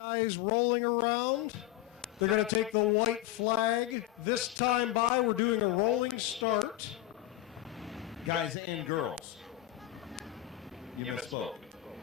Guys rolling around. They're going to take the white flag. This time by, we're doing a rolling start. Guys and girls. You misspoke.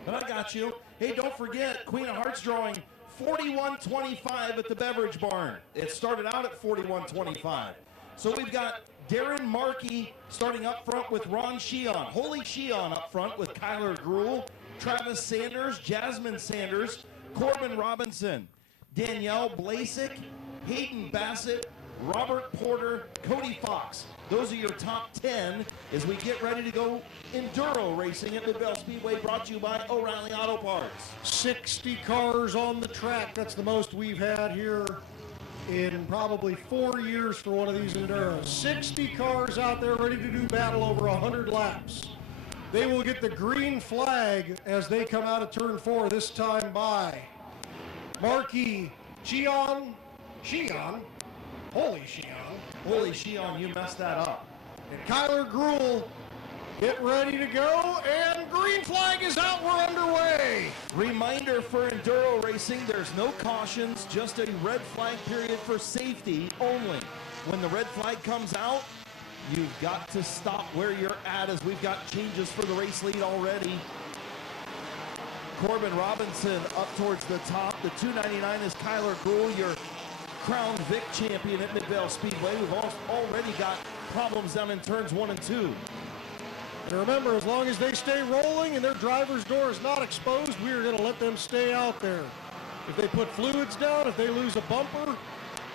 But I got you. Hey, don't forget, Queen of Hearts drawing 41.25 at the Beverage Barn. It started out at 41.25. So we've got Darren Markey starting up front with Ron Sheehan. Holy Sheehan up front with Kyler Gruhl, Travis Sanders, Jasmine Sanders, Corbin Robinson, Danielle Blasik, Hayden Bassett, Robert Porter, Cody Fox. Those are your top 10 as we get ready to go enduro racing at Midvale Speedway, brought to you by O'Reilly Auto Parts. 60 cars on the track. That's the most we've had here in probably 4 years for one of these enduros. 60 cars out there ready to do battle over 100 laps. They will get the green flag as they come out of turn 4 this time by. Markey, Sheehan, Holy Sheehan, you messed that up. And Kyler Gruhl, get ready to go, and green flag is out, we're underway. Reminder for enduro racing, there's no cautions, just a red flag period for safety only. When the red flag comes out, you've got to stop where you're at as we've got changes for the race lead already. Corbin Robinson up towards the top. The 299 is Kyler Gruhl, your Crown Vic champion at Midvale Speedway. We've already got problems down in turns 1 and 2. And remember, as long as they stay rolling and their driver's door is not exposed, we are going to let them stay out there. If they put fluids down, if they lose a bumper,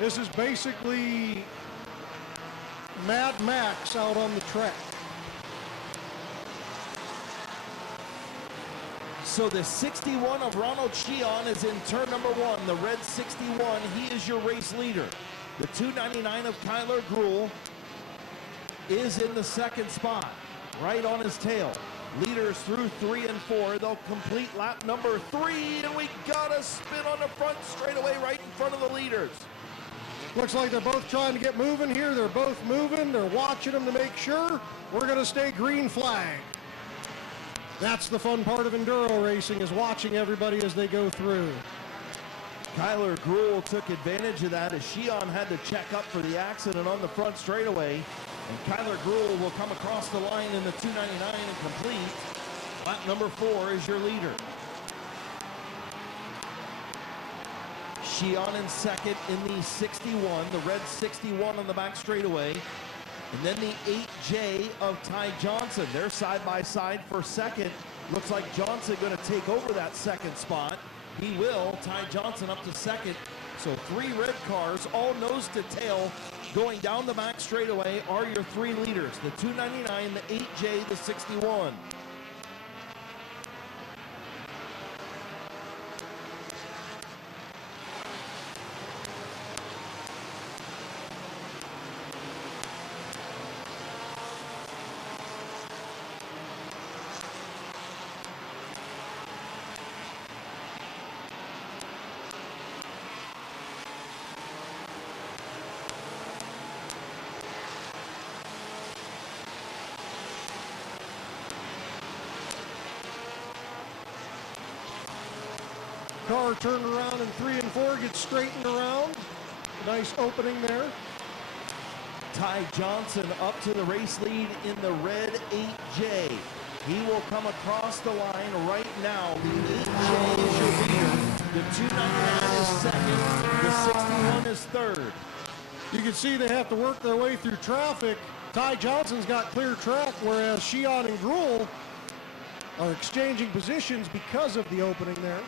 this is basically Mad Max out on the track. So the 61 of Ronald Sheehan is in turn number 1. The red 61, he is your race leader. The 299 of Kyler Gruhl is in the second spot, right on his tail. Leaders through 3 and 4. They'll complete lap number 3, and we got a spin on the front straightaway right in front of the leaders. Looks like they're both trying to get moving here. They're both moving. They're watching them to make sure. We're going to stay green flag. That's the fun part of enduro racing, is watching everybody as they go through. Kyler Gruhl took advantage of that as Sheehan had to check up for the accident on the front straightaway. And Kyler Gruhl will come across the line in the 299 and complete. Lap number 4 is your leader. Sheehan in second in the 61, the red 61 on the back straightaway. And then the 8J of Ty Johnson. They're side by side for second. Looks like Johnson going to take over that second spot. He will. Ty Johnson up to second. So 3 red cars, all nose to tail, going down the back straightaway are your 3 leaders. The 299, the 8J, the 61. Car turned around in 3 and 4, gets straightened around. Nice opening there. Ty Johnson up to the race lead in the red 8J. He will come across the line right now. The 8J is your leader. The 299 is second. The 61 is third. You can see they have to work their way through traffic. Ty Johnson's got clear track, whereas Sheehan and Gruhl are exchanging positions because of the opening there.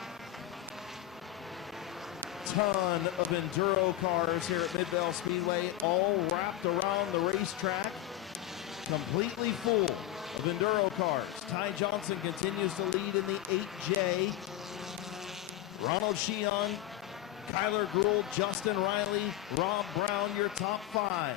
Ton of enduro cars here at Midvale Speedway, all wrapped around the racetrack, completely full of enduro cars. Ty Johnson continues to lead in the 8J. Ronald Sheehan, Kyler Gruhl, Justin Riley, Rob Brown, your top 5.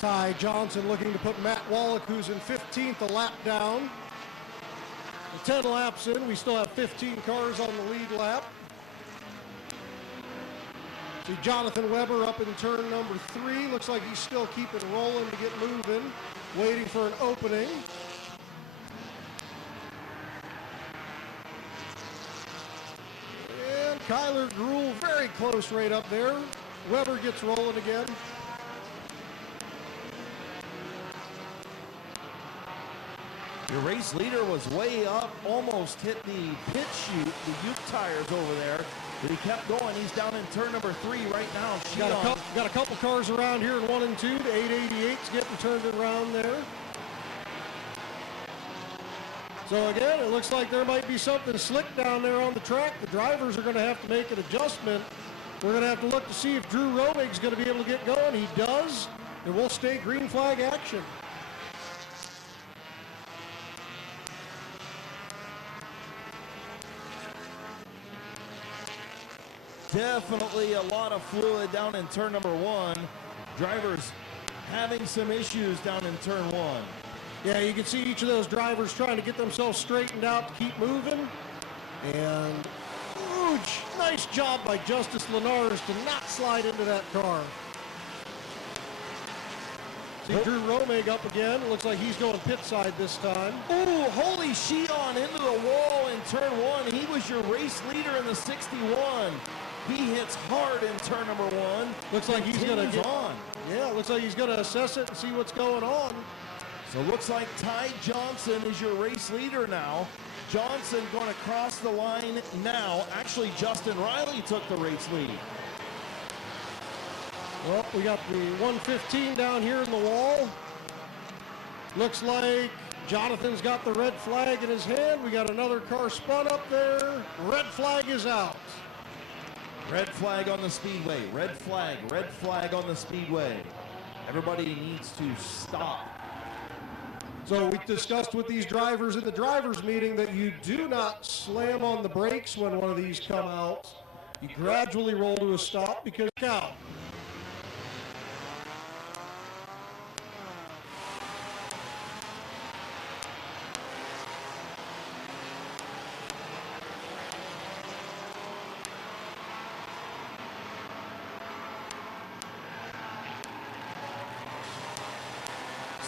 Ty Johnson looking to put Matt Wallach, who's in 15th, a lap down. 10 laps in, we still have 15 cars on the lead lap. See Jonathan Weber up in turn number 3. Looks like he's still keeping rolling to get moving, waiting for an opening. And Kyler Gruhl very close right up there. Weber gets rolling again. Your race leader was way up, almost hit the pit chute, the Uke tires over there, but he kept going. He's down in turn number 3 right now. Got a couple cars around here in 1 and 2. The 888's getting turned around there. So again, it looks like there might be something slick down there on the track. The drivers are going to have to make an adjustment. We're going to have to look to see if Drew Romig's going to be able to get going. He does, and we'll stay green flag action. Definitely a lot of fluid down in turn number 1. Drivers having some issues down in turn 1. Yeah, you can see each of those drivers trying to get themselves straightened out to keep moving. And huge, nice job by Justice Linares to not slide into that car. See Drew Romig up again. Looks like he's going pit side this time. Ooh, holy Sheon into the wall in turn 1. He was your race leader in the 61. He hits hard in turn number 1. Looks like he's going to get on. Yeah, looks like he's going to assess it and see what's going on. So looks like Ty Johnson is your race leader now. Johnson going to cross the line now. Actually, Justin Riley took the race lead. Well, we got the 115 down here in the wall. Looks like Jonathan's got the red flag in his hand. We got another car spun up there. Red flag is out. Red flag on the speedway. Red flag on the speedway. Everybody needs to stop. So we discussed with these drivers in the drivers meeting that you do not slam on the brakes when one of these come out. You gradually roll to a stop because out.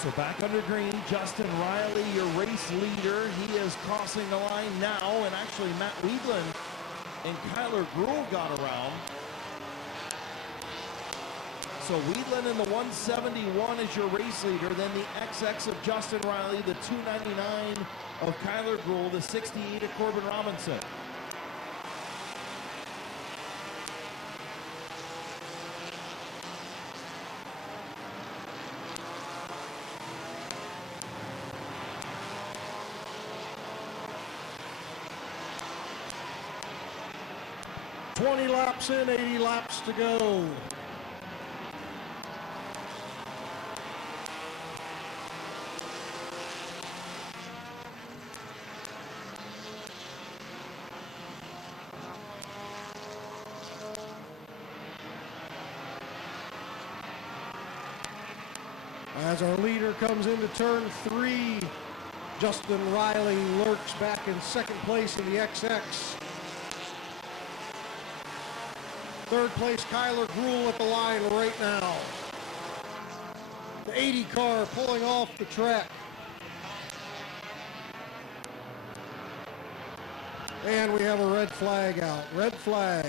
So back under green, Justin Riley, your race leader. He is crossing the line now, and actually Matt Weedland and Kyler Gruhl got around. So Weedland in the 171 is your race leader, then the XX of Justin Riley, the 299 of Kyler Gruhl, the 68 of Corbin Robinson. $20 laps in, 80 laps to go. As our leader comes into turn 3, Justin Riley lurks back in second place in the XX. Third place, Kyler Gruhl at the line right now. The 80 car pulling off the track. And we have a red flag out. Red flag.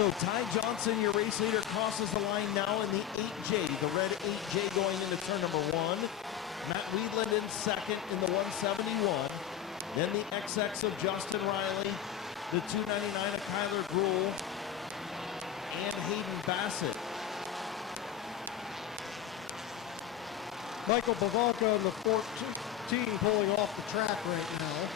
So Ty Johnson, your race leader, crosses the line now in the 8J, the red 8J going into turn number 1. Matt Weedland in second in the 171. Then the XX of Justin Riley, the 299 of Kyler Gruhl, and Hayden Bassett. Michael Bavanka in the 14 pulling off the track right now.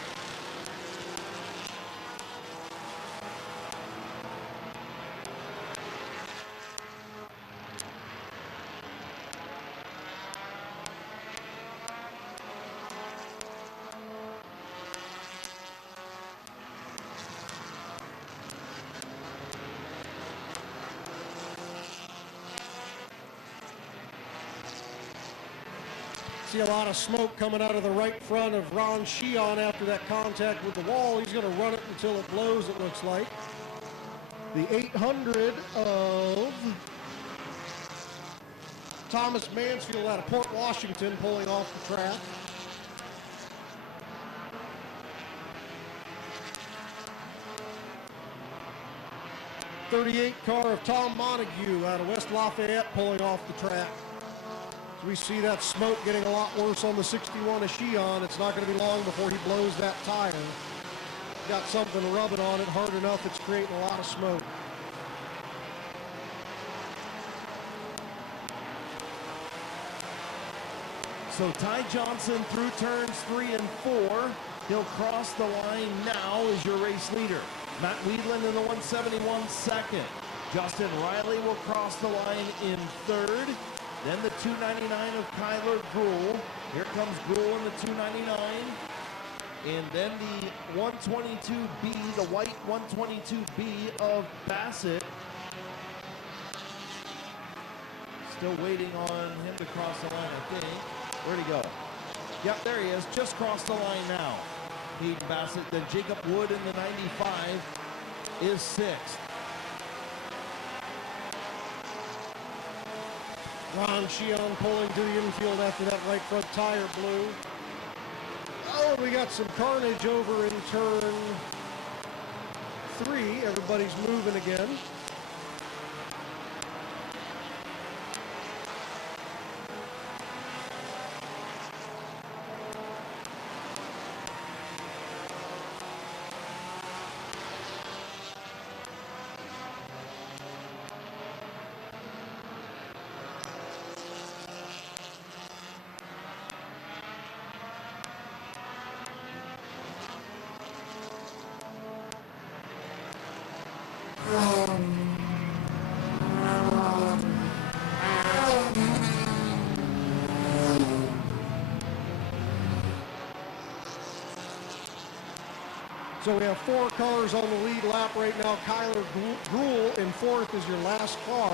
See a lot of smoke coming out of the right front of Ron Sheehan after that contact with the wall. He's going to run it until it blows, it looks like. The 800 of Thomas Mansfield out of Port Washington pulling off the track. .38 car of Tom Montague out of West Lafayette pulling off the track. We see that smoke getting a lot worse on the 61 of Sheehan. It's not going to be long before he blows that tire. Got something rubbing on it hard enough, it's creating a lot of smoke. So Ty Johnson through turns 3 and 4. He'll cross the line now as your race leader. Matt Weedland in the 171 second. Justin Riley will cross the line in third. Then the 299 of Kyler Gruhl. Here comes Gruhl in the 299. And then the 122B, the white 122B of Bassett. Still waiting on him to cross the line, I think. Where'd he go? Yep, there he is. Just crossed the line now. Hayden Bassett. Then Jacob Wood in the 95 is sixth. Ron Sheehan pulling to the infield after that right front tire blew. Oh, we got some carnage over in turn 3. Everybody's moving again. So we have 4 cars on the lead lap right now. Kyler Gruhl in 4th is your last car.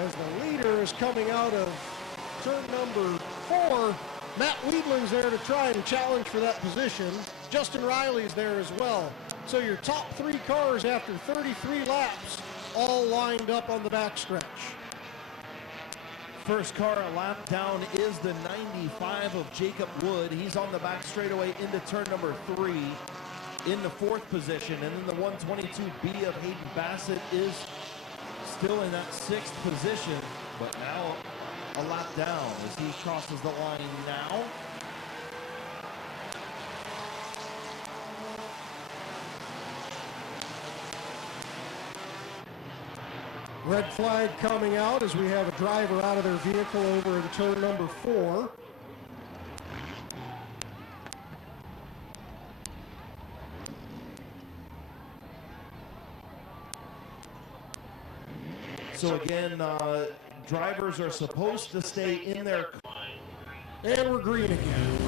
As the leader is coming out of turn number 4, Matt Weedland's there to try and challenge for that position. Justin Riley's there as well. So your top 3 cars after 33 laps all lined up on the backstretch. First car a lap down is the 95 of Jacob Wood. He's on the back straightaway into turn number 3 in the 4th position. And then the 122B of Hayden Bassett is still in that 6th position, but now a lap down as he crosses the line now. Red flag coming out as we have a driver out of their vehicle over in turn number 4. So again, drivers are supposed to stay in their car. And we're green again.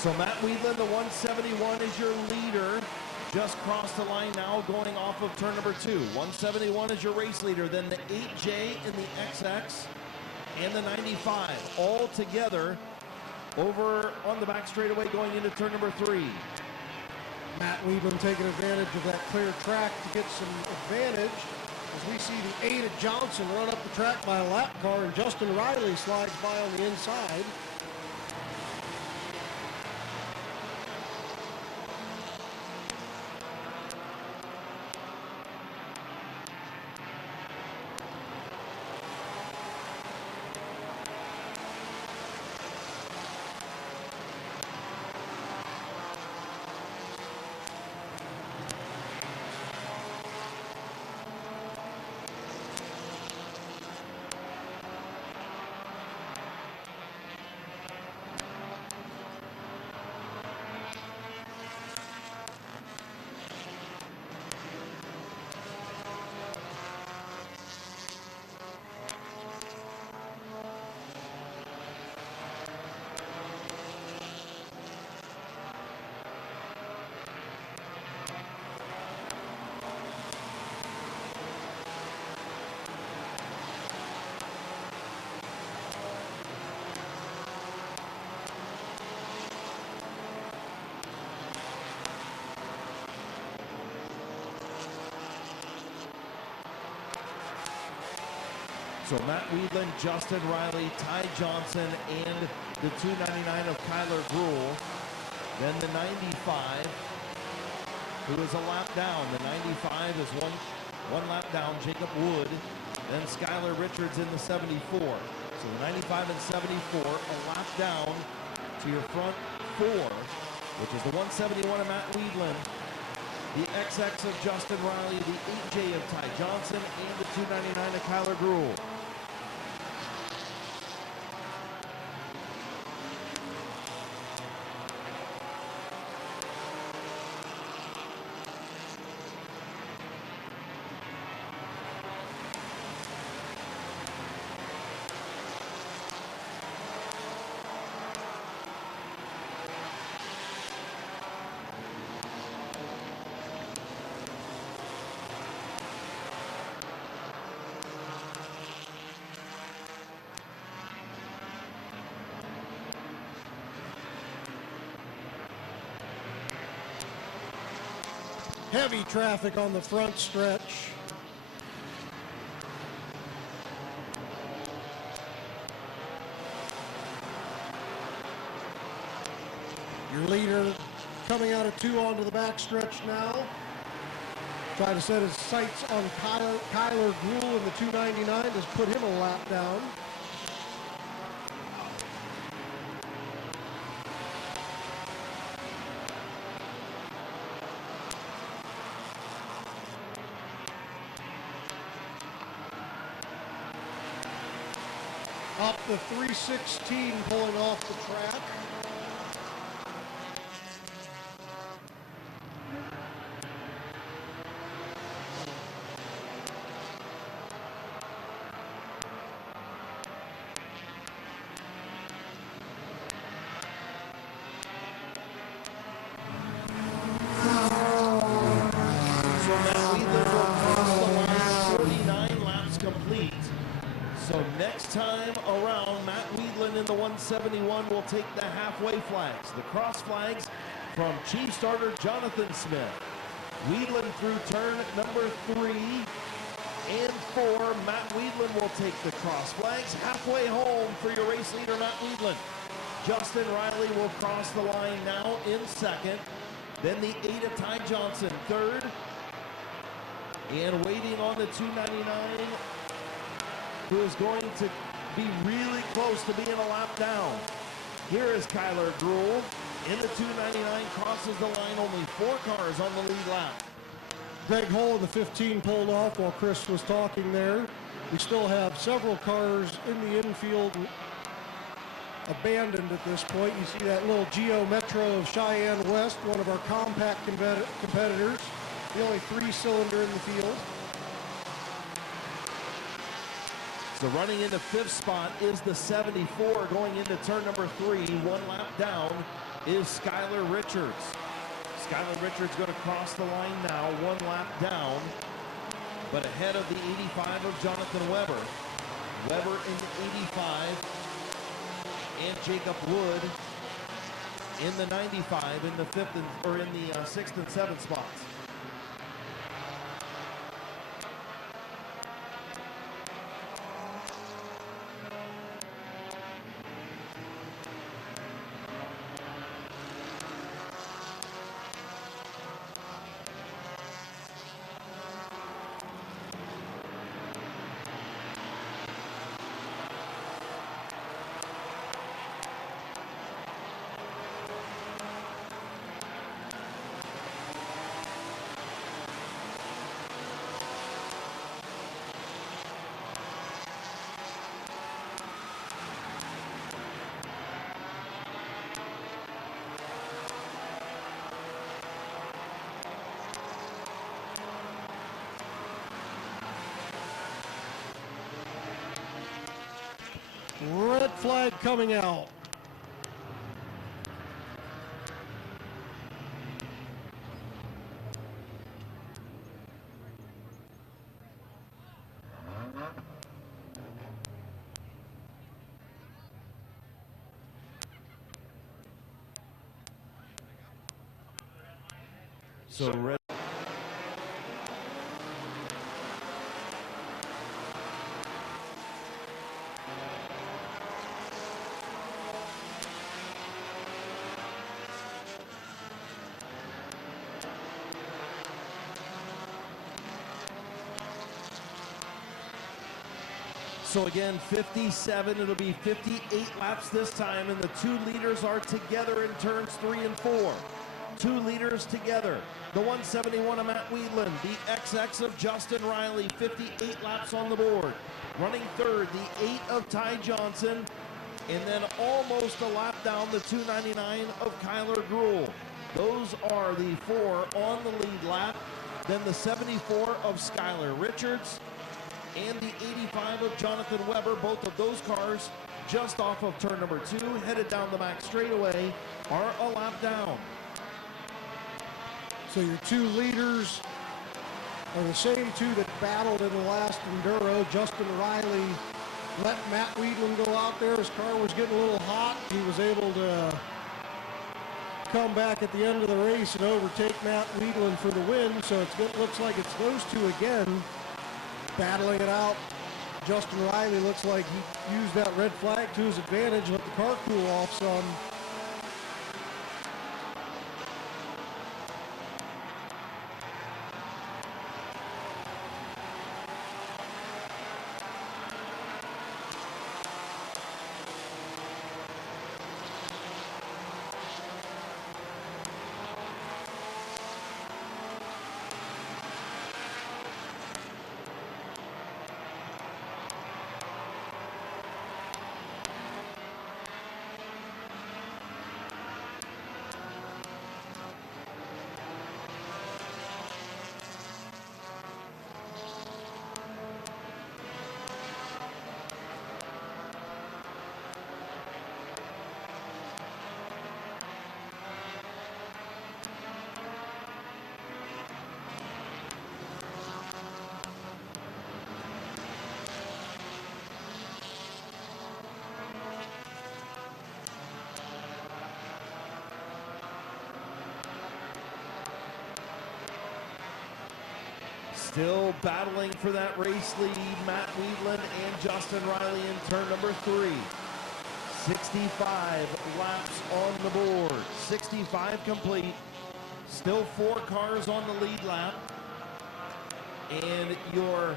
So Matt Wheatland, the 171, is your leader. Just crossed the line now, going off of turn number 2. 171 is your race leader. Then the 8J and the XX and the 95 all together over on the back straightaway going into turn number 3. Matt Wheatland taking advantage of that clear track to get some advantage as we see the 8 of Johnson run up the track by a lap car, and Justin Riley slides by on the inside. So Matt Wheatland, Justin Riley, Ty Johnson, and the 299 of Kyler Gruhl. Then the 95, who is a lap down. The 95 is one lap down, Jacob Wood. Then Skylar Richards in the 74. So the 95 and 74, a lap down to your front 4, which is the 171 of Matt Wheatland, the XX of Justin Riley, the 8J of Ty Johnson, and the 299 of Kyler Gruhl. Heavy traffic on the front stretch. Your leader coming out of 2 onto the back stretch now. Try to set his sights on Kyler Gruhl in the 299. Just put him a lap down. Up the 316 pulling off the track. So Matt Wheatland will cross the line, 49 laps complete. So next time around, Matt Wheatland in the 171 will take the halfway flags. The cross flags from Chief Starter Jonathan Smith. Wheatland through turn number 3 and 4. Matt Wheatland will take the cross flags. Halfway home for your race leader, Matt Wheatland. Justin Riley will cross the line now in second. Then the 8 of Ty Johnson, third. And waiting on the 299, who is going to be really close to being a lap down. Here is Kyler Gruhl in the 299, crosses the line, only 4 cars on the lead lap. Greg Hull in the 15 pulled off while Chris was talking there. We still have several cars in the infield abandoned at this point. You see that little Geo Metro of Cheyenne West, one of our compact competitors, the only 3-cylinder in the field. So running into 5th spot is the 74 going into turn number 3, 1 lap down is Skylar Richards. Skylar Richards going to cross the line now, 1 lap down, but ahead of the 85 of Jonathan Weber. Weber in the 85, and Jacob Wood in the 95 in the 6th and 7th spots. Red flag coming out. So red. So again, 57, it'll be 58 laps this time, and the 2 leaders are together in turns 3 and 4. 2 leaders together. The 171 of Matt Weedland, the XX of Justin Riley, 58 laps on the board. Running third, the 8 of Ty Johnson, and then almost a lap down, the 299 of Kyler Gruhl. Those are the 4 on the lead lap. Then the 74 of Skylar Richards, and the 85 of Jonathan Weber. Both of those cars just off of turn number 2, headed down the back straightaway, are a lap down. So your 2 leaders are the same 2 that battled in the last Enduro. Justin Riley let Matt Weedland go out there. His car was getting a little hot. He was able to come back at the end of the race and overtake Matt Weedland for the win. So it looks like it's those 2 again battling it out. Justin Riley looks like he used that red flag to his advantage, let the car cool off some. Still battling for that race lead, Matt Weedland and Justin Riley in turn number 3. 65 laps on the board, 65 complete. Still 4 cars on the lead lap. And your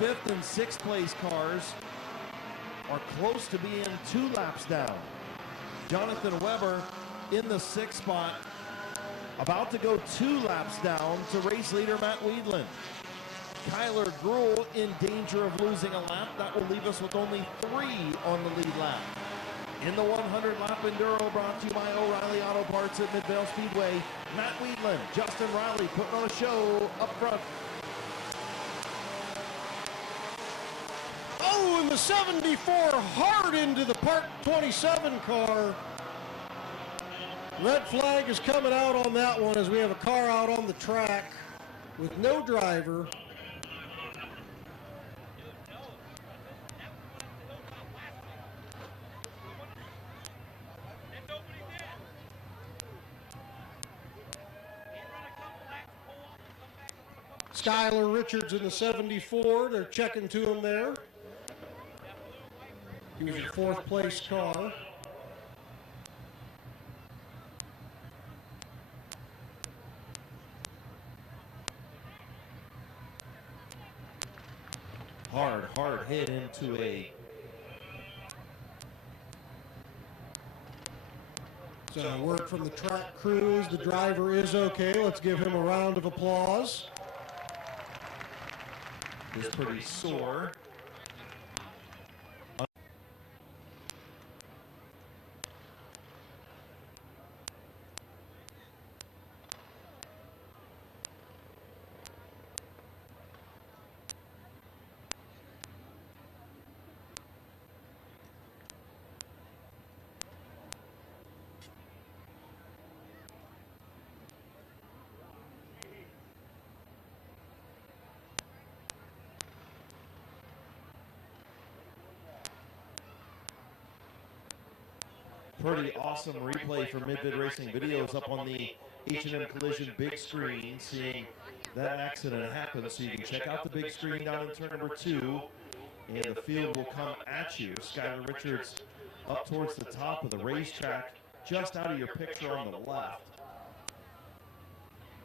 5th and 6th place cars are close to being 2 laps down. Jonathan Weber in the 6th spot, about to go 2 laps down to race leader Matt Weedland. Kyler Gruhl in danger of losing a lap. That will leave us with only 3 on the lead lap. In the 100-lap Enduro, brought to you by O'Reilly Auto Parts at Midvale Speedway, Matt Weedland, Justin Riley putting on a show up front. Oh, and the 74 hard into the Park 27 car. Red flag is coming out on that one as we have a car out on the track with no driver. Skylar Richards in the 74. They're checking to him there. He was a fourth place car. Hard hit into a... So word from the track crews, the driver is okay. Let's give him a round of applause. Is pretty sore. Pretty awesome replay for Mid-Vid Racing Videos up on the H&M Collision big screen, seeing that accident happen. So you can check out the big screen down in turn number 2, and the field will come at you. Skylar Richards up towards the top of the racetrack, just out of your picture on the left.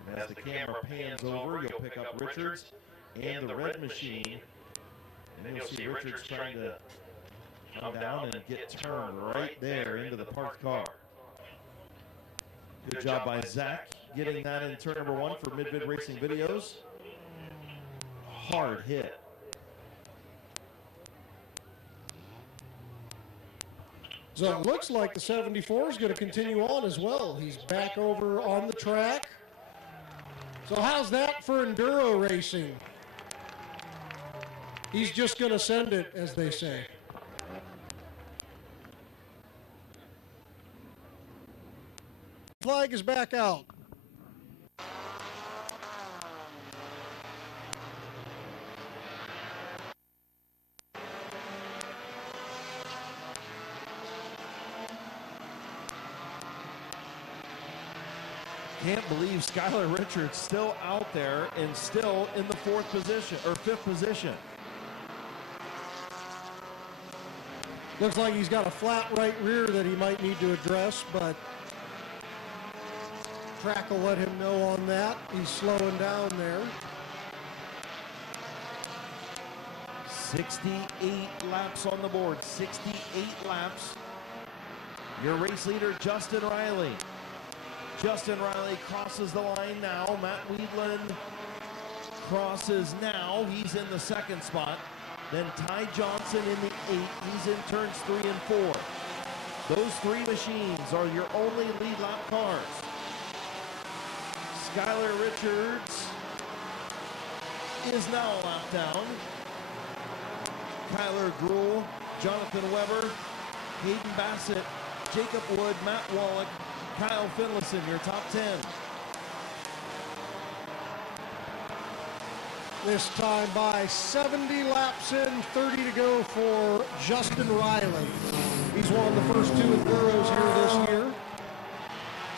And as the camera pans over, you'll pick up Richards and the red machine, and then you'll see Richards trying to come down and get turned right there into the parked car. Good job by Zach getting that in turn number 1 for Mid-Vid Racing Videos. Hard hit. So it looks like the 74 is going to continue on as well. He's back over on the track. So how's that for enduro racing? He's just going to send it, as they say. Flag is back out. Can't believe Skylar Richards still out there and still in the 4th position or 5th position. Looks like he's got a flat right rear that he might need to address, but track will let him know on that. He's slowing down there. 68 laps on the board, 68 laps. Your race leader, Justin Riley. Justin Riley crosses the line now. Matt Weedland crosses now. He's in the 2nd spot. Then Ty Johnson in the 8th. He's in turns 3 and 4. Those 3 machines are your only lead lap cars. Skylar Richards is now a lap down. Kyler Gruhl, Jonathan Weber, Hayden Bassett, Jacob Wood, Matt Wallach, Kyle Finlayson, your top 10. This time by 70 laps in, 30 to go for Justin Riley. He's won the first 2 enduros here this year.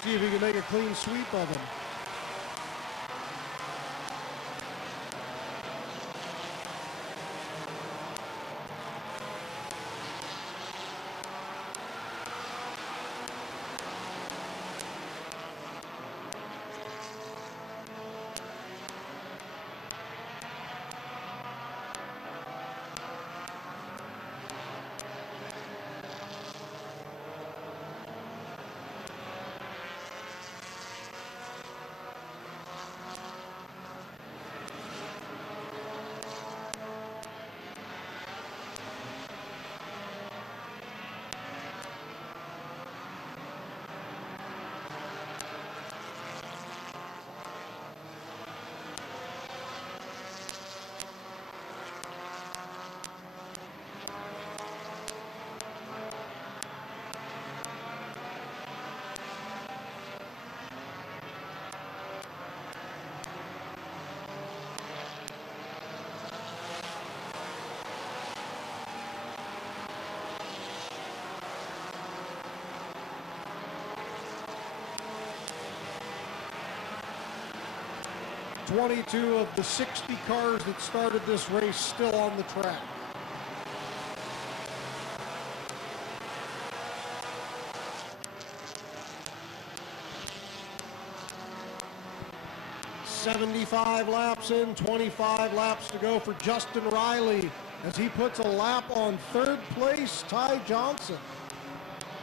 See if he can make a clean sweep of them. 22 of the 60 cars that started this race still on the track. "75 laps in, 25 laps to go for Justin Riley as he puts a lap on third place, Ty Johnson."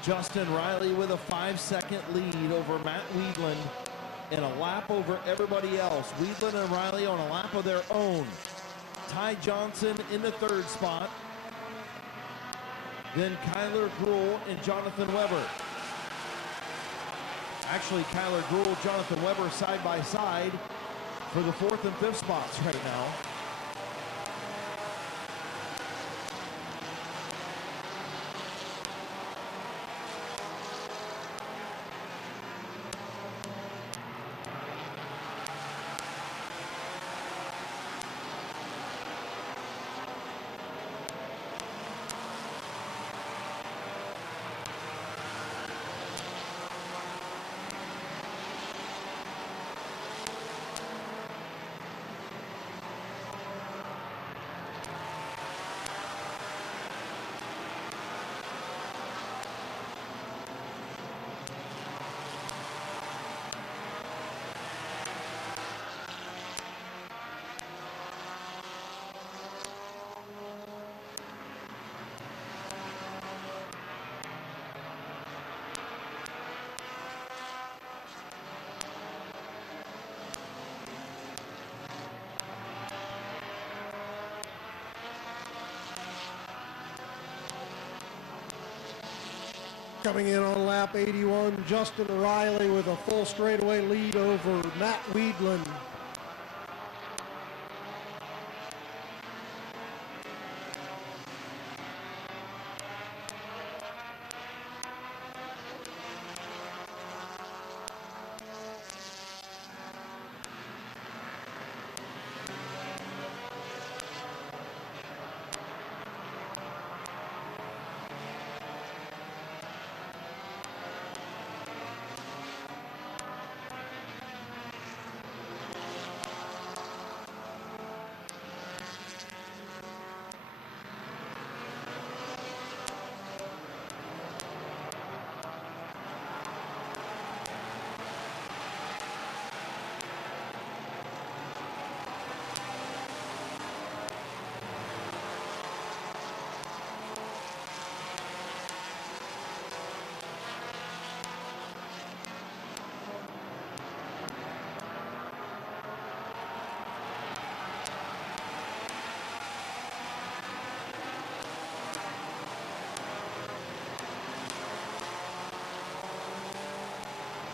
Justin Riley with a 5-second lead over Matt Weedland and a lap over everybody else. Weedland and Riley on a lap of their own. Ty Johnson in the third spot. Then Kyler Gruhl and Jonathan Weber. Actually, Kyler Gruhl, Jonathan Weber side by side for the fourth and fifth spots right now. Coming in on lap 81, Justin Riley with a full straightaway lead over Matt Weedland.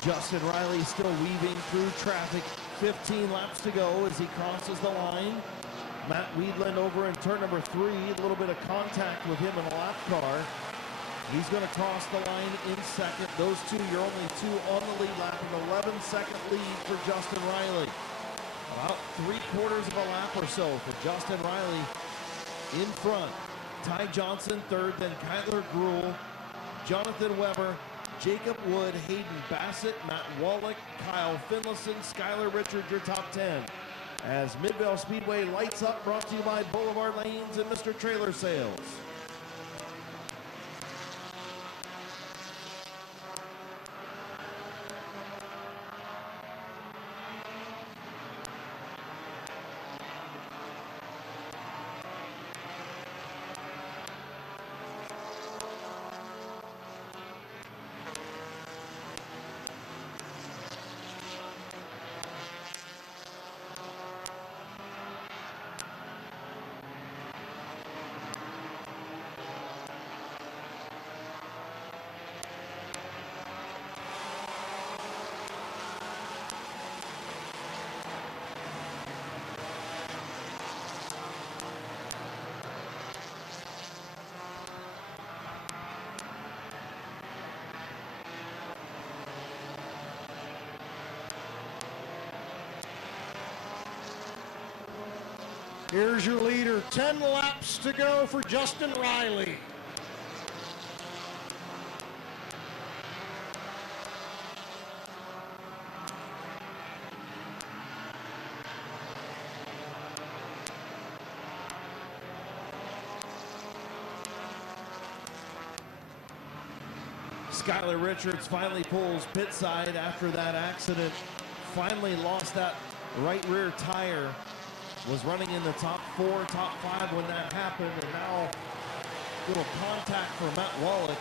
Justin Riley still weaving through traffic. 15 laps to go as he crosses the line. Matt Weedland over in turn number 3. A little bit of contact with him in a lap car. He's going to cross the line in second. Those two, you're only two on the lead lap. An 11-second lead for Justin Riley. About 3/4 of a lap or so for Justin Riley in front. Ty Johnson third, then Kyler Gruhl, Jonathan Weber, Jacob Wood, Hayden Bassett, Matt Wallach, Kyle Finlayson, Skylar Richards, your top 10. As Midvale Speedway lights up, brought to you by Boulevard Lanes and Mr. Trailer Sales. Here's your leader, 10 laps to go for Justin Riley. Skylar Richards finally pulls pit side after that accident. Finally lost that right rear tire. Was running in the top 4, top 5 when that happened, and now little contact for Matt Wallach.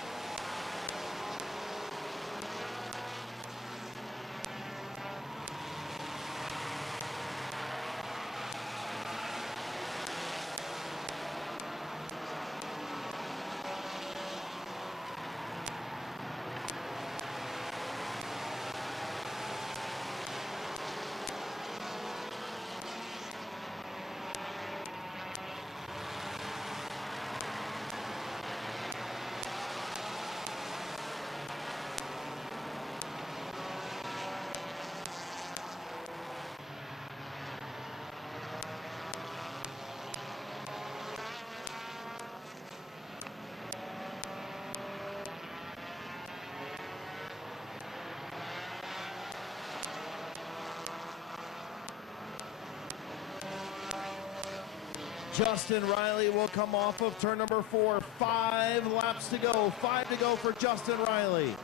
Justin Riley will come off of turn number 4. 5 laps to go. 5 to go for Justin Riley.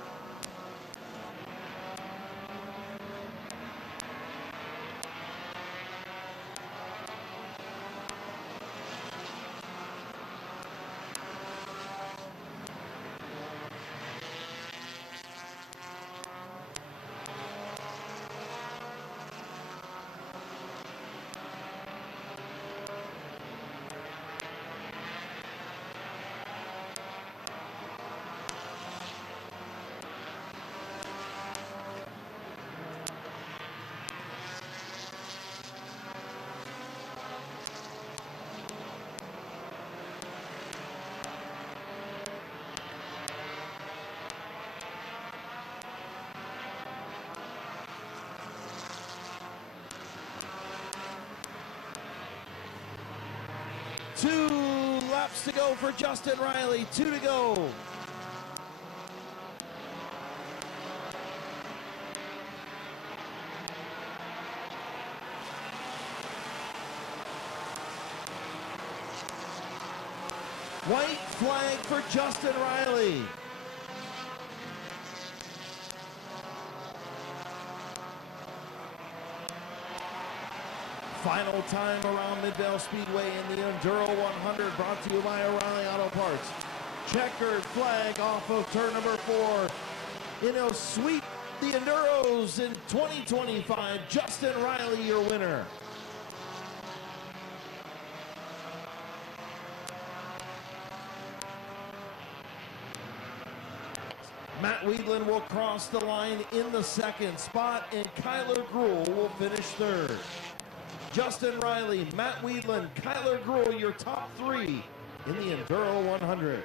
Two laps to go for Justin Riley. 2 to go. White flag for Justin Riley. Final time around Midvale Speedway in the Enduro 100, brought to you by O'Reilly Auto Parts. Checkered flag off of turn number 4. You know, sweep the Enduros in 2025. Justin Riley, your winner. Matt Weedland will cross the line in the 2nd spot, and Kyler Gruhl will finish 3rd. Justin Riley, Matt Weedland, Kyler Gruhl, your top 3 in the Enduro 100.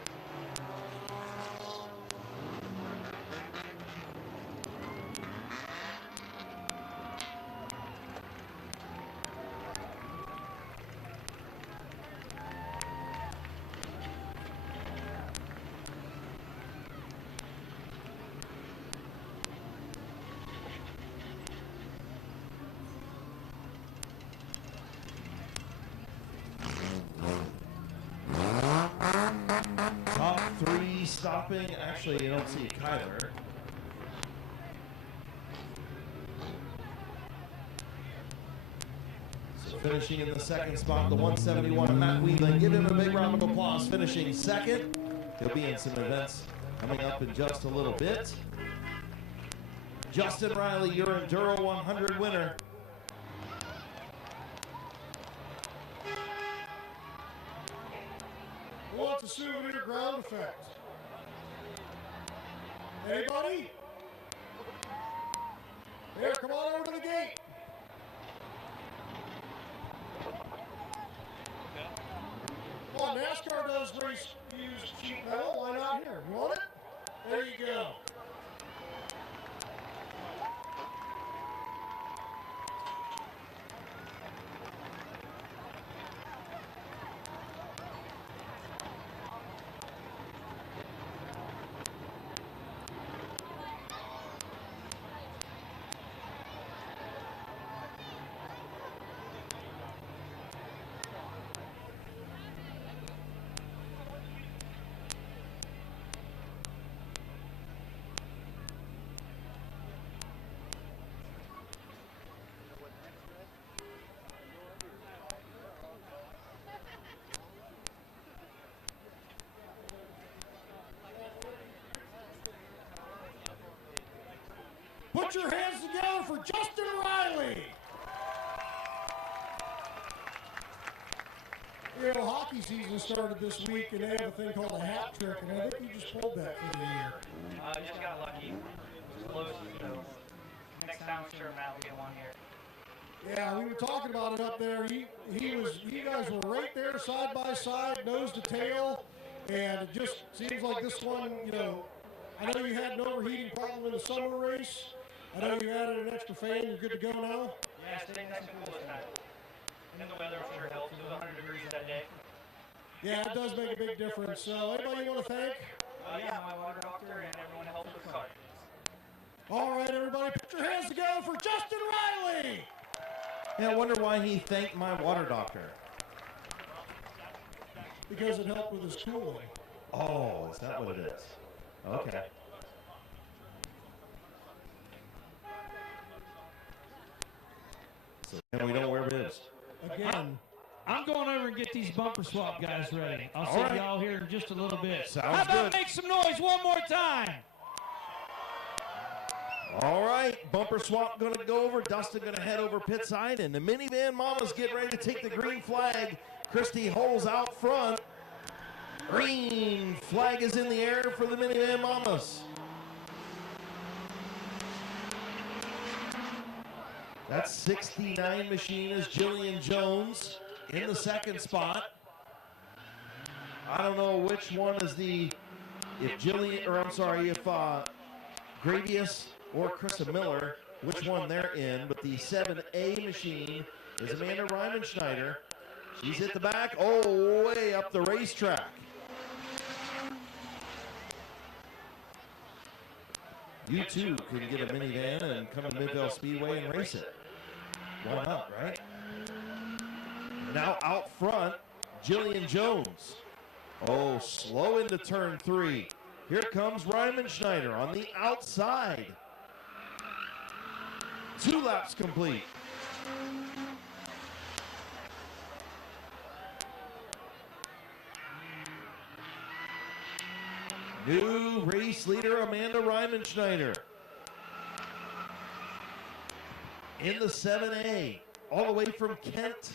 Top 3 stopping. Actually, you don't see Kyler. So finishing in the 2nd spot, the 171, Matt Weedland. Give him a big round of applause. Finishing 2nd. He'll be in some events coming up in just a little bit. Justin Riley, your Enduro 100 winner. Who wants a souvenir ground effect? Anybody? Here, come on over to the gate. Well, NASCAR does use sheet metal. Why not here? You want it? There you go. put your hands together for Justin Riley. You know, hockey season started this week, and they have a thing called a hat trick, and I think you just pulled that for the year. Just got lucky. It was close, so next time I'm sure Matt will get one here. Yeah, we were talking about it up there. You guys were right there side by side, nose to tail, and it just seems like this one, you know, I know you had an overheating problem in the summer race. I know you added an extra fan. You're good to go now? Yeah, staying nice and cool this time. And the weather sure helps. It was 100 degrees that day. Yeah, it does make a big difference. So, anybody you want to thank? Yeah, my water doctor and everyone who helped with the car. All right, everybody, put your hands together for Justin Riley. Yeah, I wonder why he thanked my water doctor. Because it helped with his cooling. Oh, is that what it is? Okay. So, and we don't wear bibs. Again. I'm going over and get these bumper swap guys ready. I'll All see right. y'all here in just a little bit. Sounds How about good. make some noise one more time? All right, bumper swap going to go over. Dustin going to head over pit side, and the minivan mamas get ready to take the green flag. Christy Holes out front. Green flag is in the air for the minivan mamas. That 69 machine is Jillian Jones in the second spot. I don't know which one is if Gravius or Krista Miller, which one they're in, but the 7A machine is Amanda Ryman-Schneider. She's at the back, way up the racetrack. You too can get a minivan and come to Midvale Speedway and race it. Why not, right? Now out front, Jillian Jones. Slow into turn 3. Here comes Ryman-Schneider on the outside. 2 laps complete. New race leader Amanda Ryman-Schneider. In the 7A, all the way from Kent.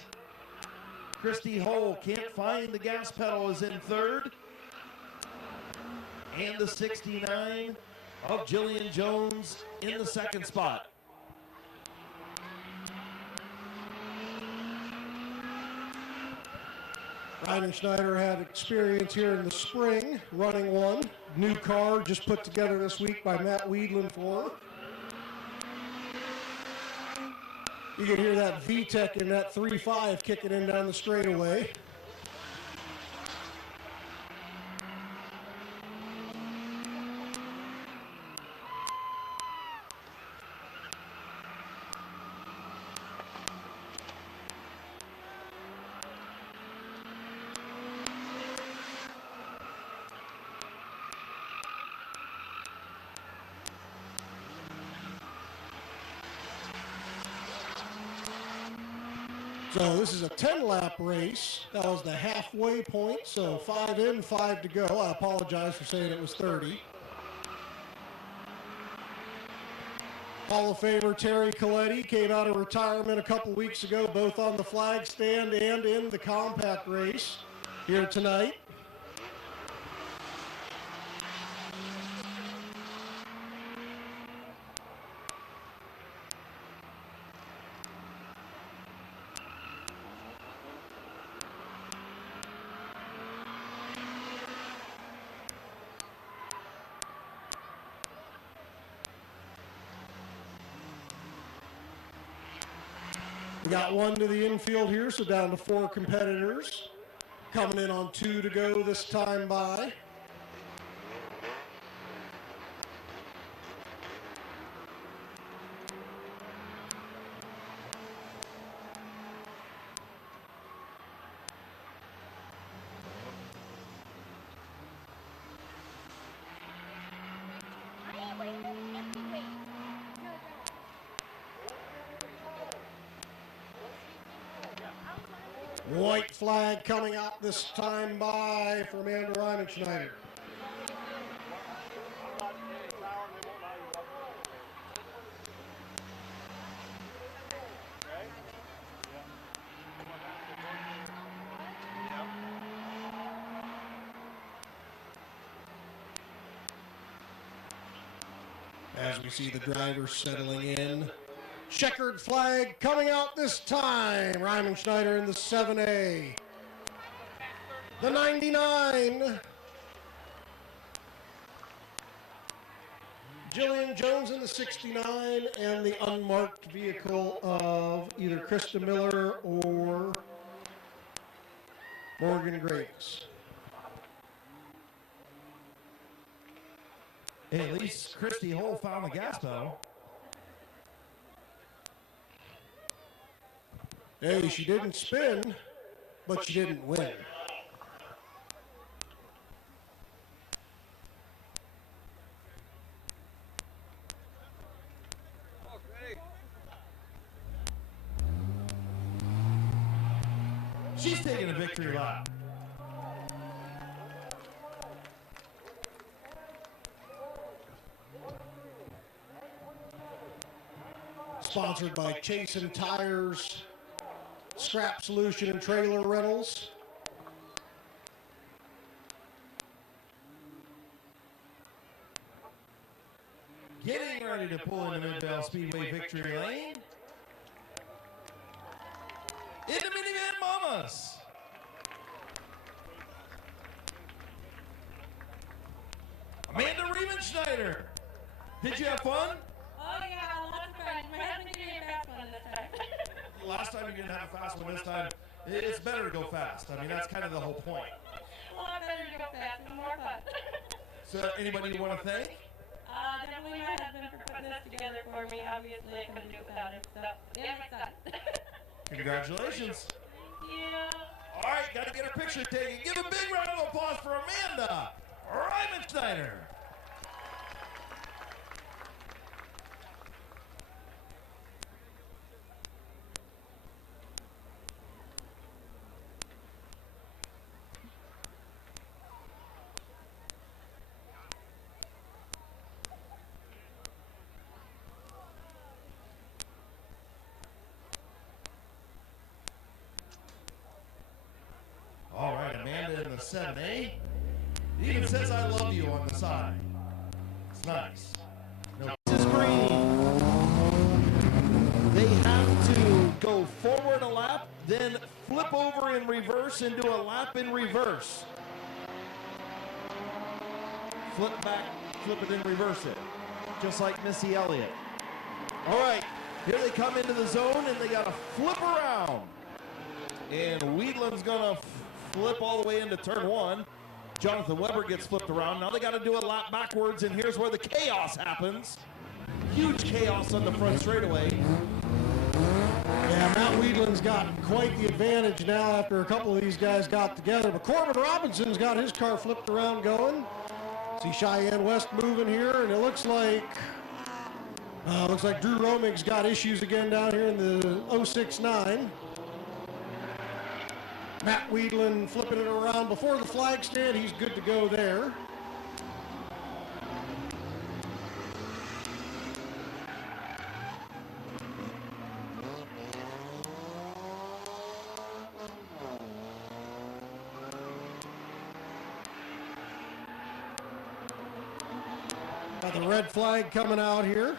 Christy Hole can't find the gas pedal, is in third. And the 69 of Jillian Jones in the second spot. Ryman-Schneider had experience here in the spring, running one. New car just put together this week by Matt Weedland for her. You can hear that VTEC in that 3.5 kicking in down the straightaway. So this is a 10-lap race. That was the halfway point, so 5 in, 5 to go. I apologize for saying it was 30. Hall of Famer Terry Coletti came out of retirement a couple weeks ago, both on the flag stand and in the compact race here tonight. We got 1 to the infield here, so down to 4 competitors. Coming in on 2 to go this time by. White flag coming out this time by for Amanda Ryman-Schneider. as we see the drivers settling in. Checkered flag coming out this time. Ryman Schneider in the 7A. The 99. Jillian Jones in the 69, and the unmarked vehicle of either Krista Miller or Morgan Graves. Hey, at least Christy Hull found the gas pedal. Hey, she didn't spin, but she didn't win. She's taking a victory lap. Sponsored by Chasin Tires, Scrap Solution and Trailer Rentals. Getting ready to pull into Midvale Speedway victory lane. Into Mid-Vid Mamas. Amanda Riemenschneider. Did you have fun? Oh yeah, lots of fun. My husband gave me a fast one this time. Last time you didn't have a fast one. This time, it's better to go fast. I mean, that's kind of the whole point. A lot better to go fast and more fun. So, anybody you want to thank? Definitely my husband for putting this together for me. Obviously, I couldn't do it without him. So, and my son. Congratulations. Thank you. All right, got to get her picture taken. Give a big round of applause for Amanda Riemenschneider. All right, Amanda in the 7A. It even says I love you on the side. It's nice. No, this is green. They have to go forward a lap, then flip over in reverse and do a lap in reverse. Flip back, flip it and reverse it. Just like Missy Elliott. All right, here they come into the zone and they got to flip around. And Weedland's gonna flip all the way into turn one. Jonathan Weber gets flipped around. Now they got to do a lap backwards, and here's where the chaos happens. Huge chaos on the front straightaway. Yeah, Matt Weedland's got quite the advantage now after a couple of these guys got together. But Corbin Robinson's got his car flipped around going. See Cheyenne West moving here, and it looks like Drew Romig's got issues again down here in the 069. Matt Weedland flipping it around before the flag stand. He's good to go there. Got the red flag coming out here.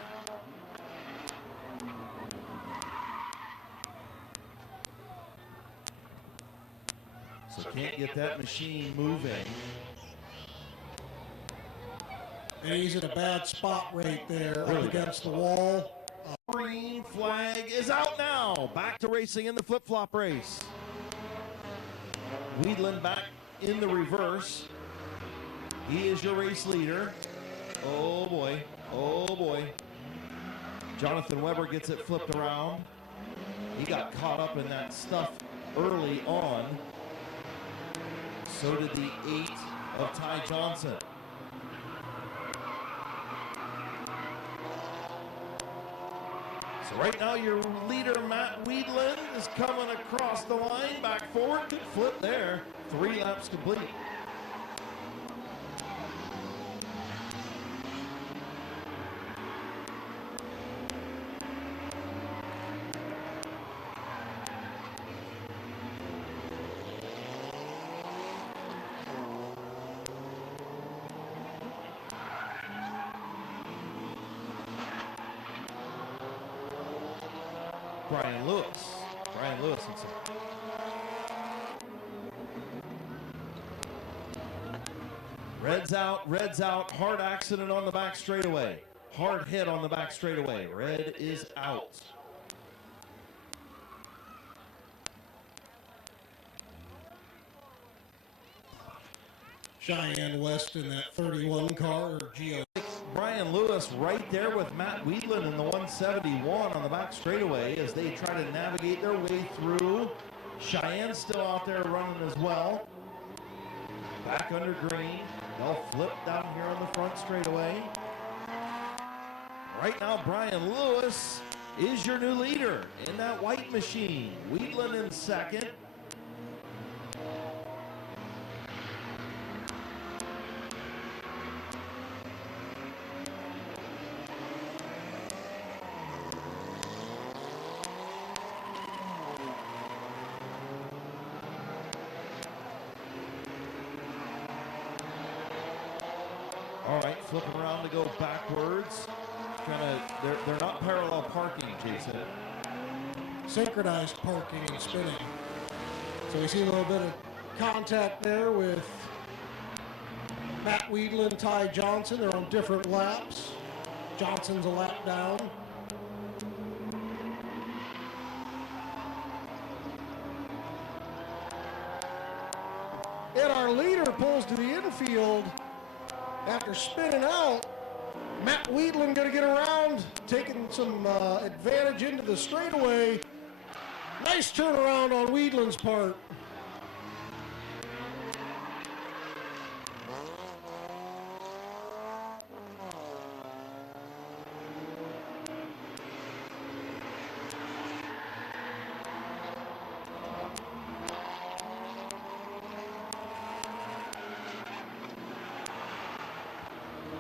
So can't get that machine moving. And he's in a bad spot right there up against the wall. Green flag is out now. Back to racing in the flip-flop race. Weedland back in the reverse. He is your race leader. Oh boy, oh boy. Jonathan Weber gets it flipped around. He got caught up in that stuff early on. So did the 8 of Ty Johnson. So right now your leader, Matt Weedland, is coming across the line, back forward, good flip there. 3 laps complete. Brian Lewis. Brian Lewis and some. Red's out. Hard accident on the back straightaway. Hard hit on the back straightaway. Red is out. Cheyenne West in that 31 car, or Geo. Brian Lewis right there with Matt Wheatland in the 171 on the back straightaway as they try to navigate their way through. Cheyenne still out there running as well. Back under green. They'll flip down here on the front straightaway. Right now, Brian Lewis is your new leader in that white machine. Wheatland in second. All right, flipping around to go backwards. They're not parallel parking, Jason. Synchronized parking and spinning. So we see a little bit of contact there with Matt Wheatland, Ty Johnson. They're on different laps. Johnson's a lap down. And our leader pulls to the infield after spinning out. Matt Wheatland going to get around, taking some advantage into the straightaway. Nice turnaround on Wheatland's part.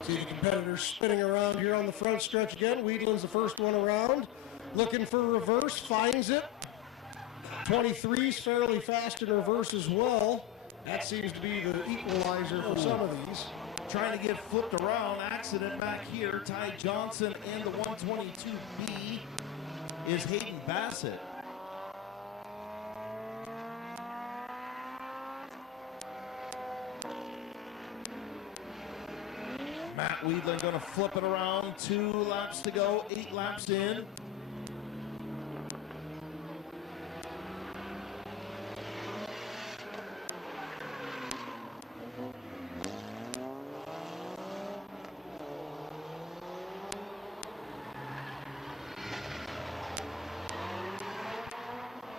See the competitors spinning around here on the front stretch again. Wheatland's the first one around. Looking for reverse, finds it. 23's fairly fast in reverse as well. That seems to be the equalizer for some of these. Trying to get flipped around. Accident back here. Ty Johnson and the 122B is Hayden Bassett. Matt Wheatland going to flip it around. 2 laps to go, 8 laps in.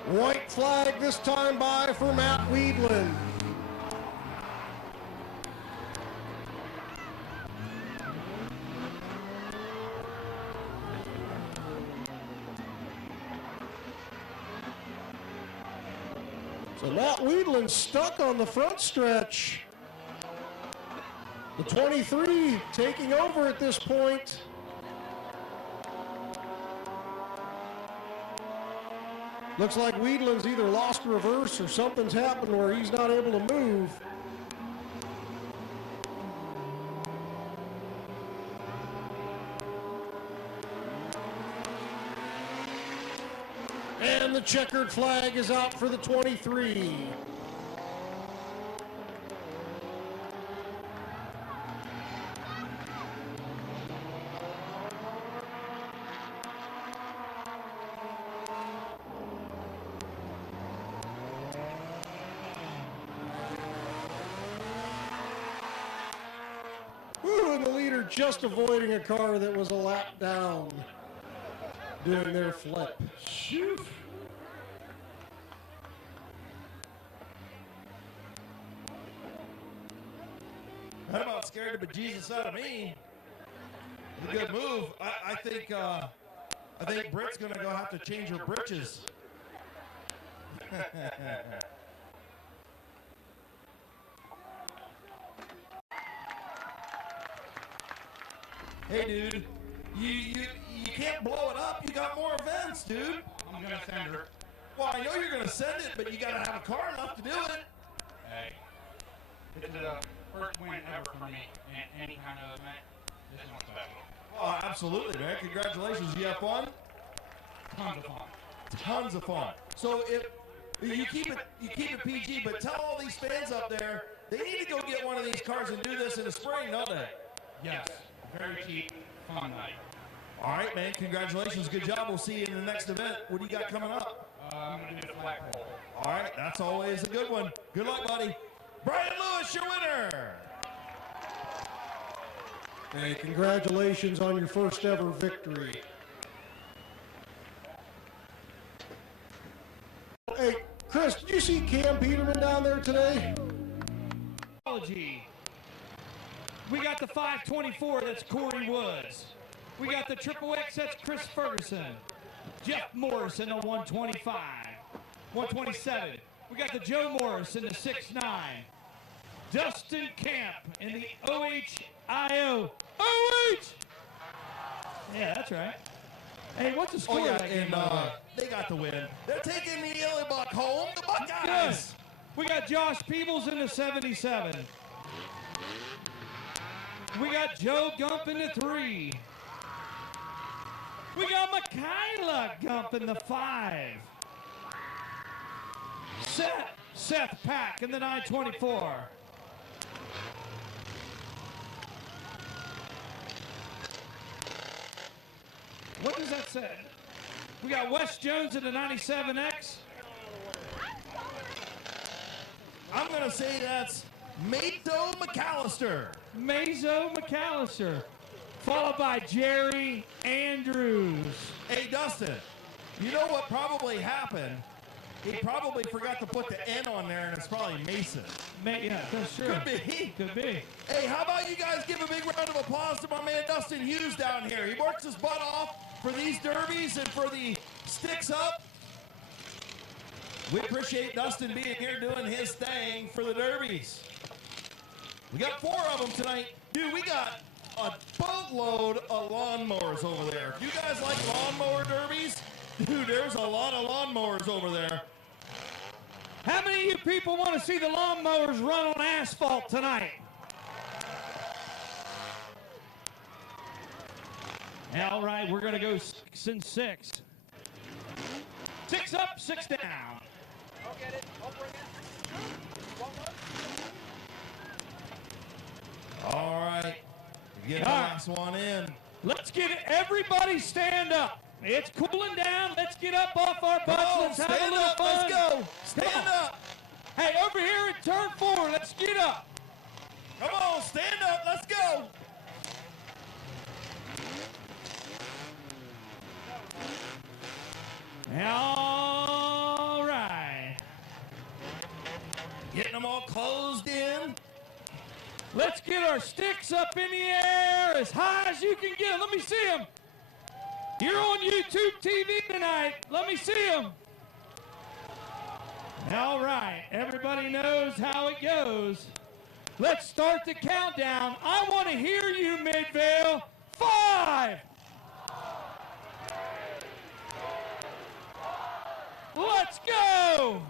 White flag this time by for Matt Wheatland. So Matt Wheatland stuck on the front stretch. The 23 taking over at this point. Looks like Wheatland's either lost reverse or something's happened where he's not able to move. And the checkered flag is out for the 23. Ooh, and the leader just avoiding a car that was a lap down, doing their flip. Shoot. That about scared the bejesus out of me. It's a good move. I think Britt's going to go have to change her britches. Hey, dude, you can't blow it up. You got more events, dude. I'm gonna send her. Well, I know you're going to send it, but you got to have a car enough to do it. Hey, this is the first win ever for me in any kind of event. This is one special. Oh, absolutely, man. Congratulations. You have fun? Tons of fun. Tons of fun. So if you keep it PG, but tell all these fans up there they need to go get one of these cars and do this in the spring, don't they? Yes, very cheap, fun night. All right, man. Congratulations. Good job. We'll see you in the next event. What do you got coming up? I'm going to do the flagpole. All right, that's always a good one. Good luck, buddy. Brian Lewis, your winner. Hey, congratulations on your first ever victory. Hey, Chris, did you see Cam Peterman down there today? We got the 524, that's Corey Woods. We got the Triple X, that's Chris Ferguson. Jeff Morris in the 125. 127. We got the Joe Morris in the 6'9". Dustin Camp in the OHIO. OH! Yeah, that's right. Hey, what's the score? Oh, yeah, and they got the win. They're taking the Illybuck home, the Buckeyes. Good. We got Josh Peebles in the 77. We got Joe Gump in the 3. We got Michaela Gump in the 5. Seth Pack in the 924. What does that say? We got Wes Jones in the 97X. I'm going to say that's Mazo McAllister. Mazo McAllister. Followed by Jerry Andrews. Hey, Dustin, you know what probably happened? He probably forgot to put the N on there, and it's probably Mason. Yeah, that's true. Could be. Could be. Hey, how about you guys give a big round of applause to my man Dustin Hughes down here. He works his butt off for these derbies and for the Sticks Up. We appreciate Dustin being here doing his thing for the derbies. We got 4 of them tonight. Dude, we got a boatload of lawnmowers over there. If you guys like lawnmower derbies, dude, there's a lot of lawnmowers over there. How many of you people want to see the lawnmowers run on asphalt tonight? All right, we're going to go 6 and 6. 6 up, 6 down. I'll get it. I'll bring it. All right. Get the last one in. Let's get it. Everybody stand up. It's cooling down. Let's get up off our butts. Let's have a little fun. Let's go. Stand up. Hey, over here at turn 4, let's get up. Come on, stand up. Let's go. All right. Getting them all closed in. Let's get our sticks up in the air as high as you can get them. Let me see them. You're on YouTube TV tonight. Let me see them. All right. Everybody knows how it goes. Let's start the countdown. I want to hear you, Midvale. 5. Let's go.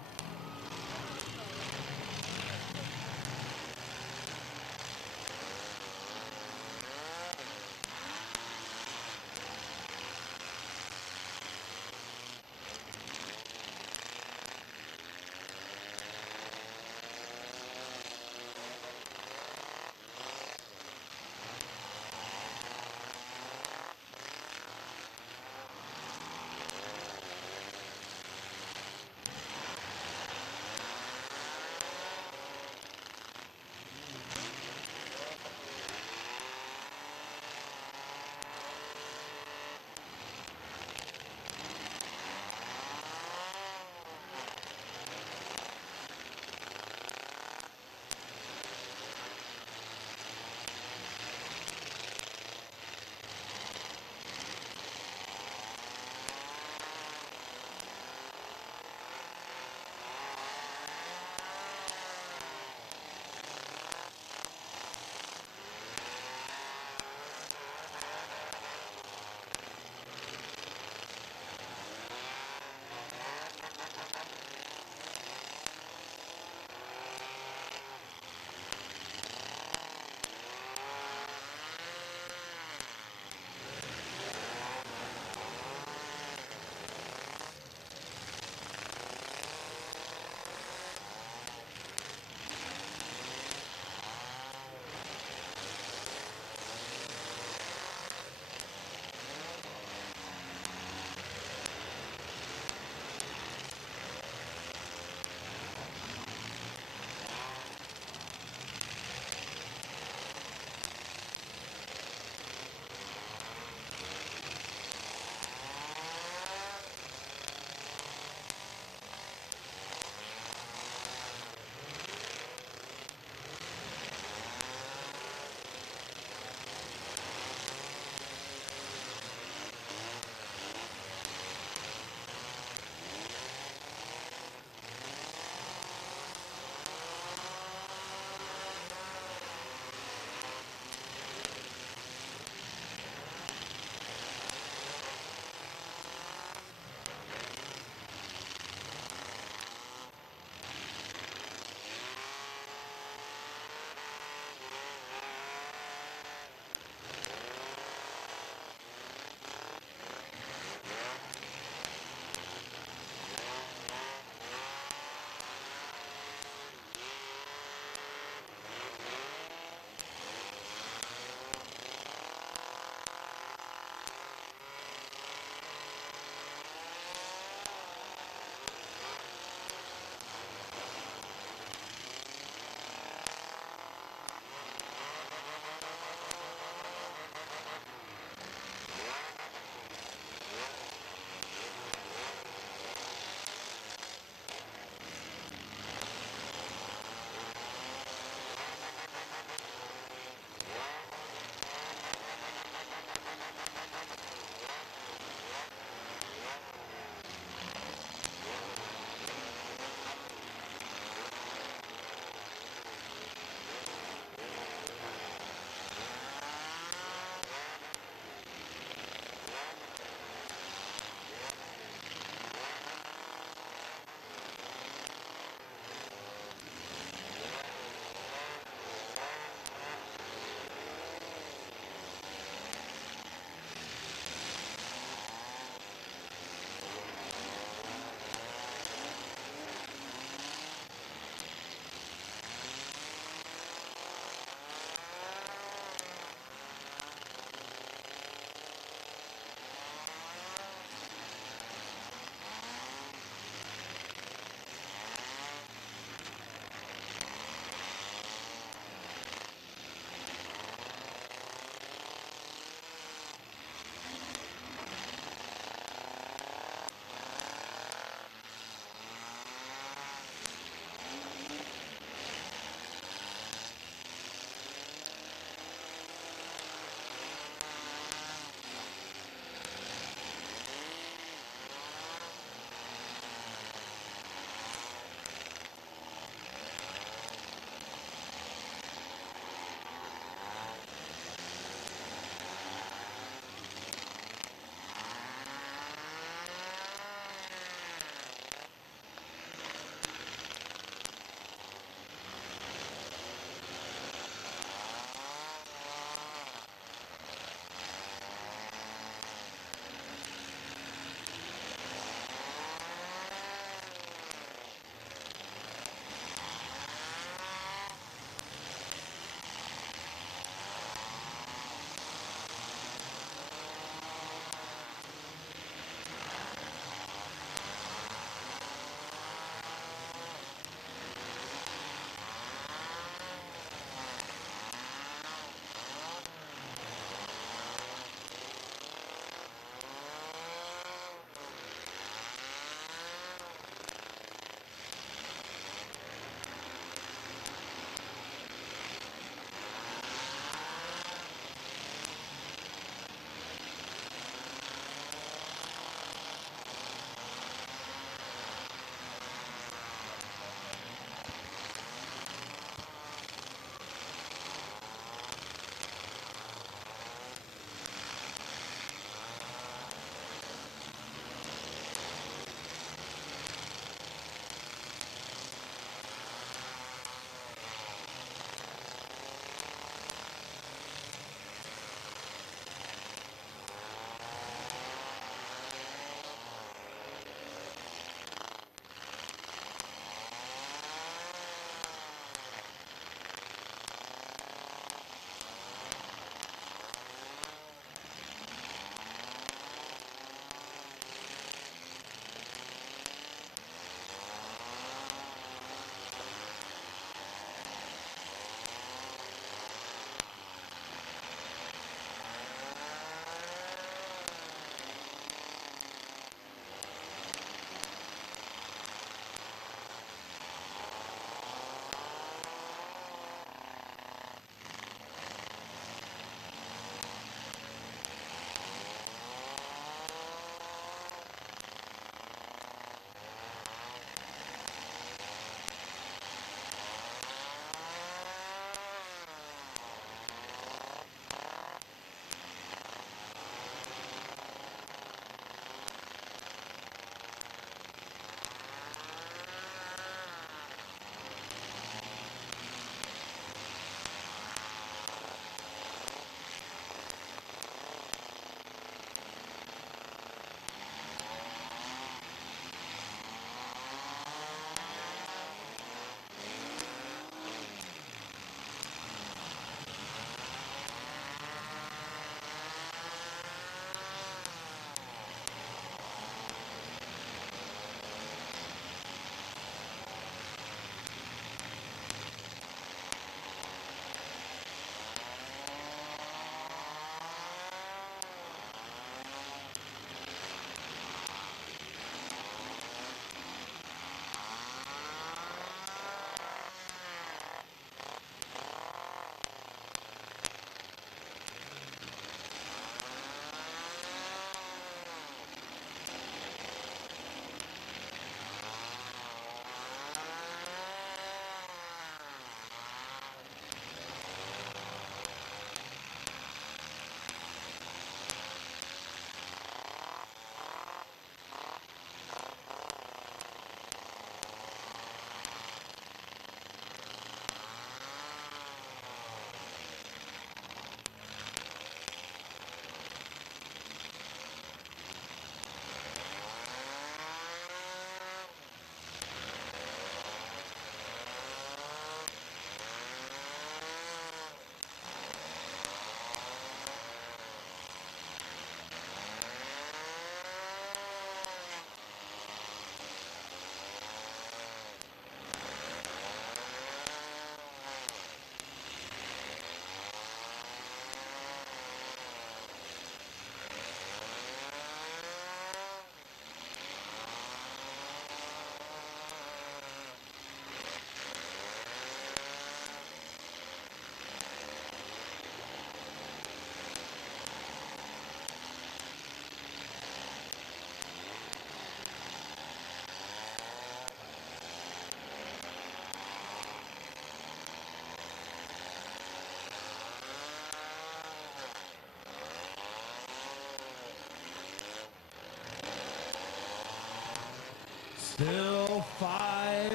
Still 5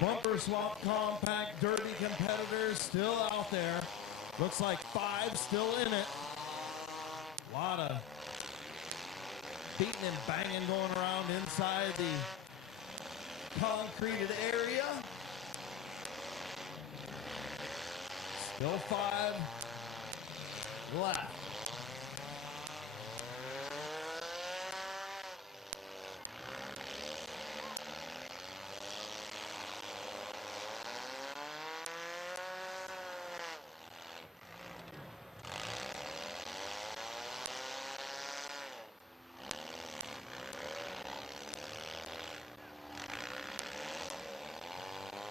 bumper swap compact derby competitors still out there. Looks like 5 still in it. A lot of beating and banging going around inside the concreted area. Still 5 left.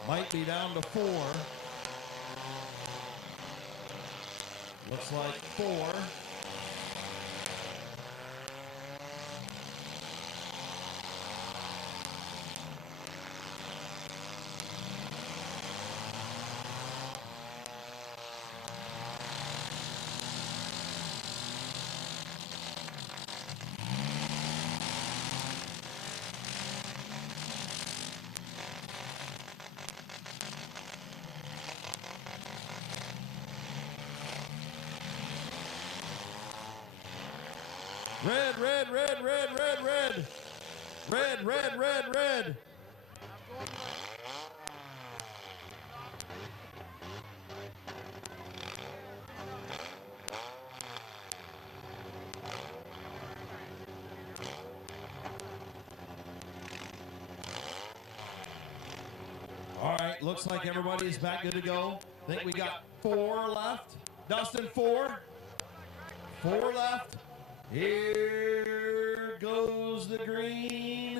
Might be down to 4. Looks like 4. Red, red, red, red, red, red. Red, red, red, red. All right, looks like everybody's back good to go. I think we got 4 left. Dustin, 4. 4 left. Here goes the green.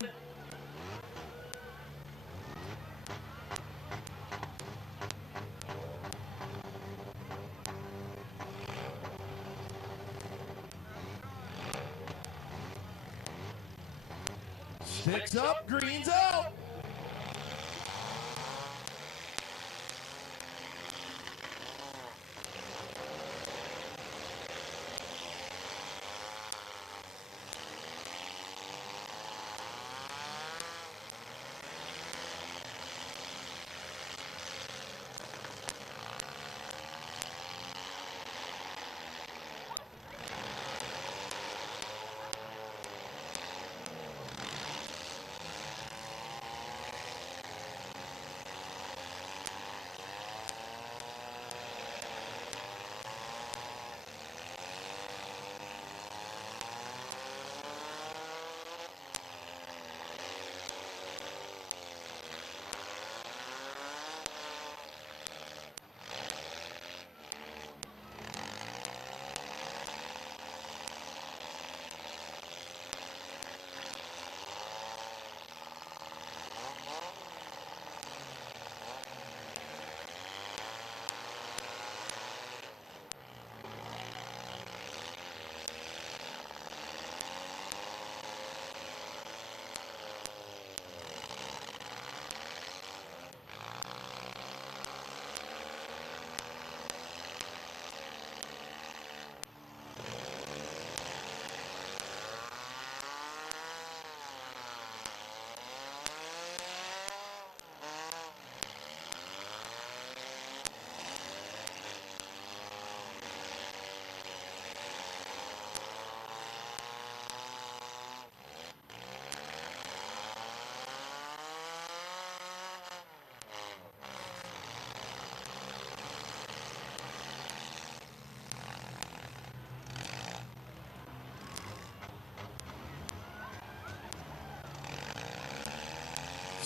Sticks up, green's out.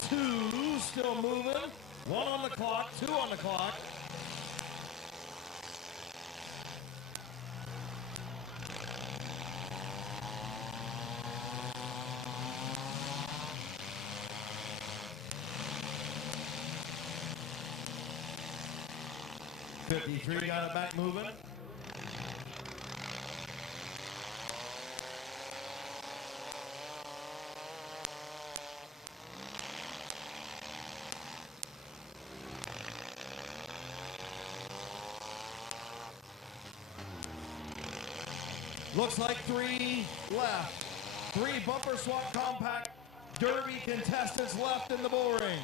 Two still moving. 1 on the clock, 2 on the clock. '53 got it back moving. Looks like 3 left. 3 bumper swap compact Derby contestants left in the bull ring.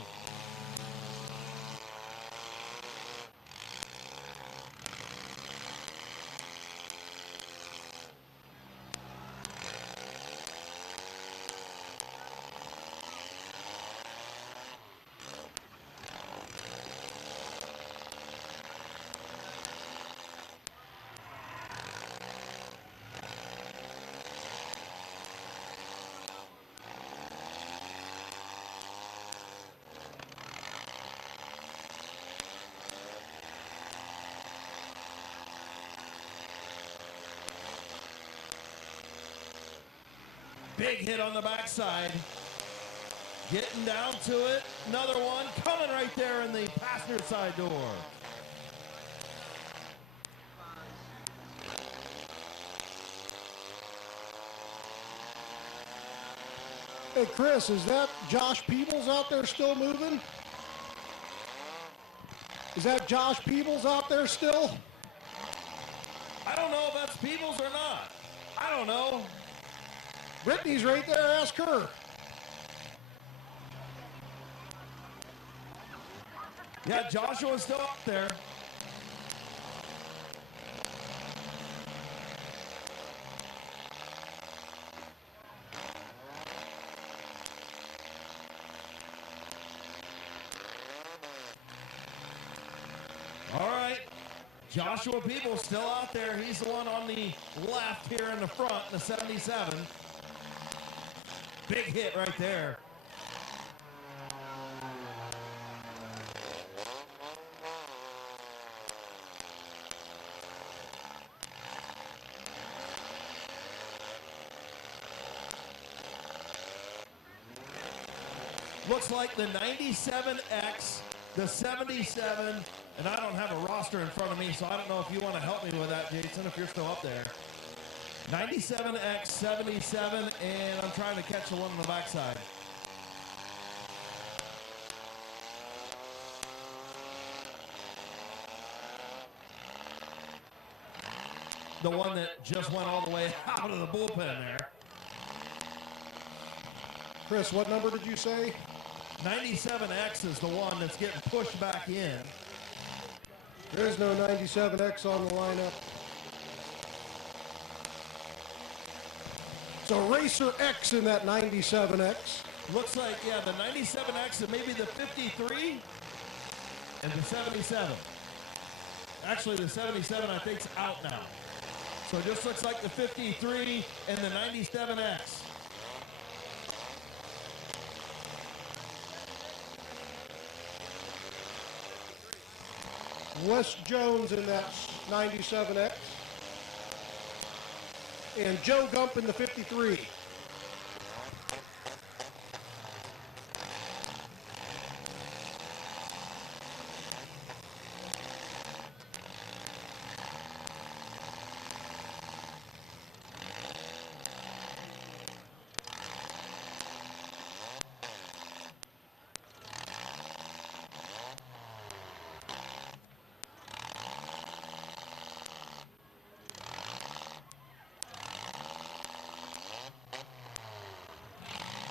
Big hit on the backside. Getting down to it. Another one coming right there in the passenger side door. Hey, Chris, is that Josh Peebles out there still moving? Is that Josh Peebles out there still? I don't know if that's Peebles or not. I don't know. Brittany's right there. Ask her. Yeah, Joshua's still up there. All right. Joshua Peebles still out there. He's the one on the left here in the front, the 77. Big hit right there. Looks like the 97X, the 77, and I don't have a roster in front of me, so I don't know if you want to help me with that, Jason, if you're still up there. 97X, 77, and I'm trying to catch the one on the backside. The one that just went all the way out of the bullpen there. Chris, what number did you say? 97X is the one that's getting pushed back in. There is no 97X on the lineup. So Racer X in that 97X. Looks like, yeah, the 97X and maybe the 53 and the 77. Actually, the 77 I think's out now. So it just looks like the 53 and the 97X. Wes Jones in that 97X. And Joe Gump in the 53.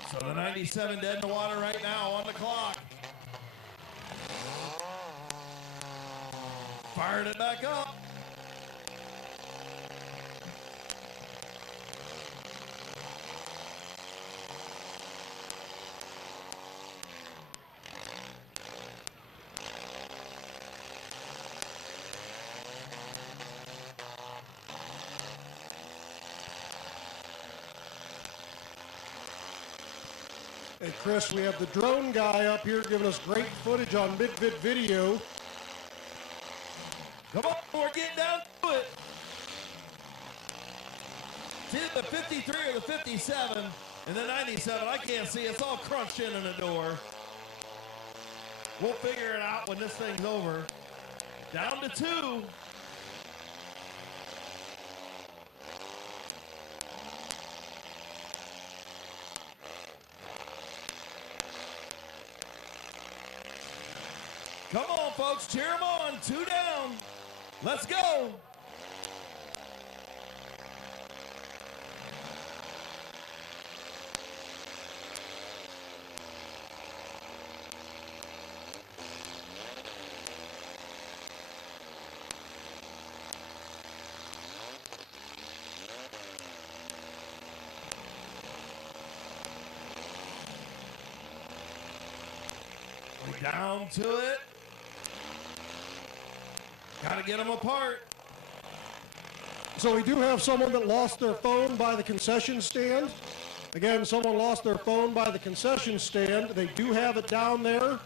So the 97 dead in the water right now on the clock. Fired it back up. Hey, Chris, we have the drone guy up here giving us great footage on Mid-Vid video. Come on, we're getting down to it. It's either the 53 or the 57 and the 97. I can't see. It's all crunched in the door. We'll figure it out when this thing's over. Down to 2. Come on, folks. Cheer them on. 2 down. Let's go. Down to it. Got to get them apart. So we do have someone that lost their phone by the concession stand. Again, someone lost their phone by the concession stand. They do have it down there.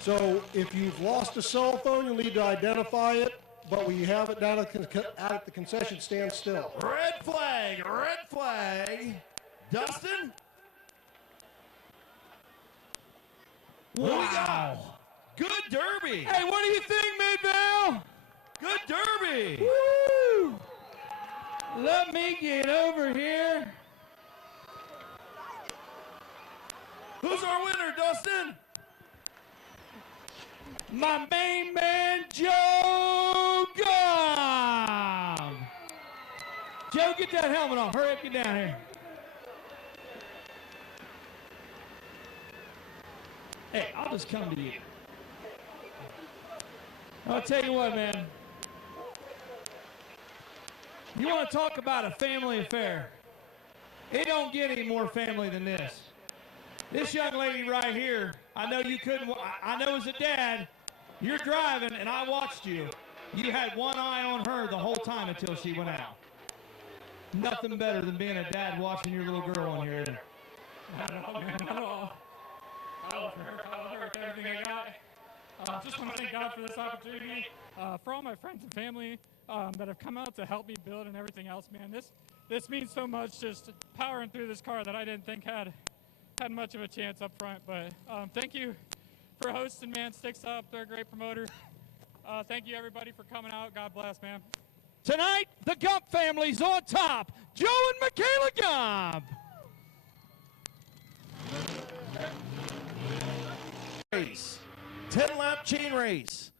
So if you've lost a cell phone, you'll need to identify it, but we have it down at the concession stand still. Red flag, red flag. Dustin? What do we got? Good derby. Hey, what do you think, Midvale? Good derby. Woo! Let me get over here. Who's our winner, Dustin? My main man, Joe Gobb. Joe, get that helmet off. Hurry up, get down here. Hey, I'll just come to you. I'll tell you what, man. You want to talk about a family affair? It don't get any more family than this. This young lady right here, I know you couldn't, I know as a dad, you're driving and I watched you. You had one eye on her the whole time until she went out. Nothing better than being a dad watching your little girl on here, is there? Not at all, man, not at all. I love her with everything I got. Just want to thank God for this opportunity. For all my friends and family that have come out to help me build and everything else, man. This means so much, just powering through this car that I didn't think had much of a chance up front. But thank you for hosting, man. Sticks Up, they're a great promoter. Thank you, everybody, for coming out. God bless, man. Tonight, the Gump family's on top. Joe and Michaela Gump. Race. 10-lap chain race.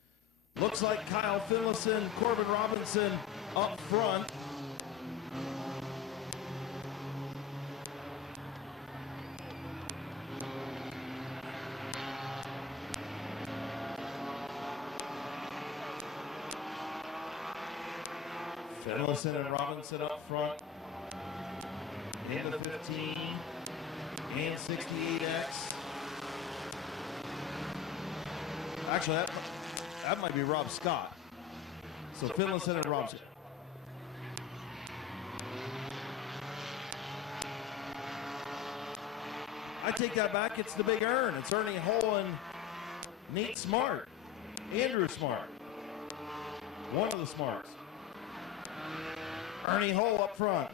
Looks like Kyle Finlayson, Corbin Robinson up front. Finlayson and Robinson up front. In the 15 and 68X. Actually, that might be Rob Scott. So Finlayson and Robinson. I take that back. It's the Big Earn. It's Ernie Hull and Nate Smart. Andrew Smart. One of the Smarts. Ernie Hull up front.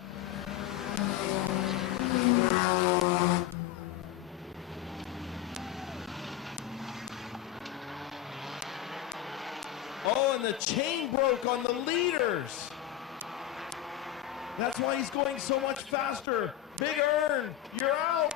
Oh, and the chain broke on the leaders. That's why he's going so much faster. Big Earn, you're out.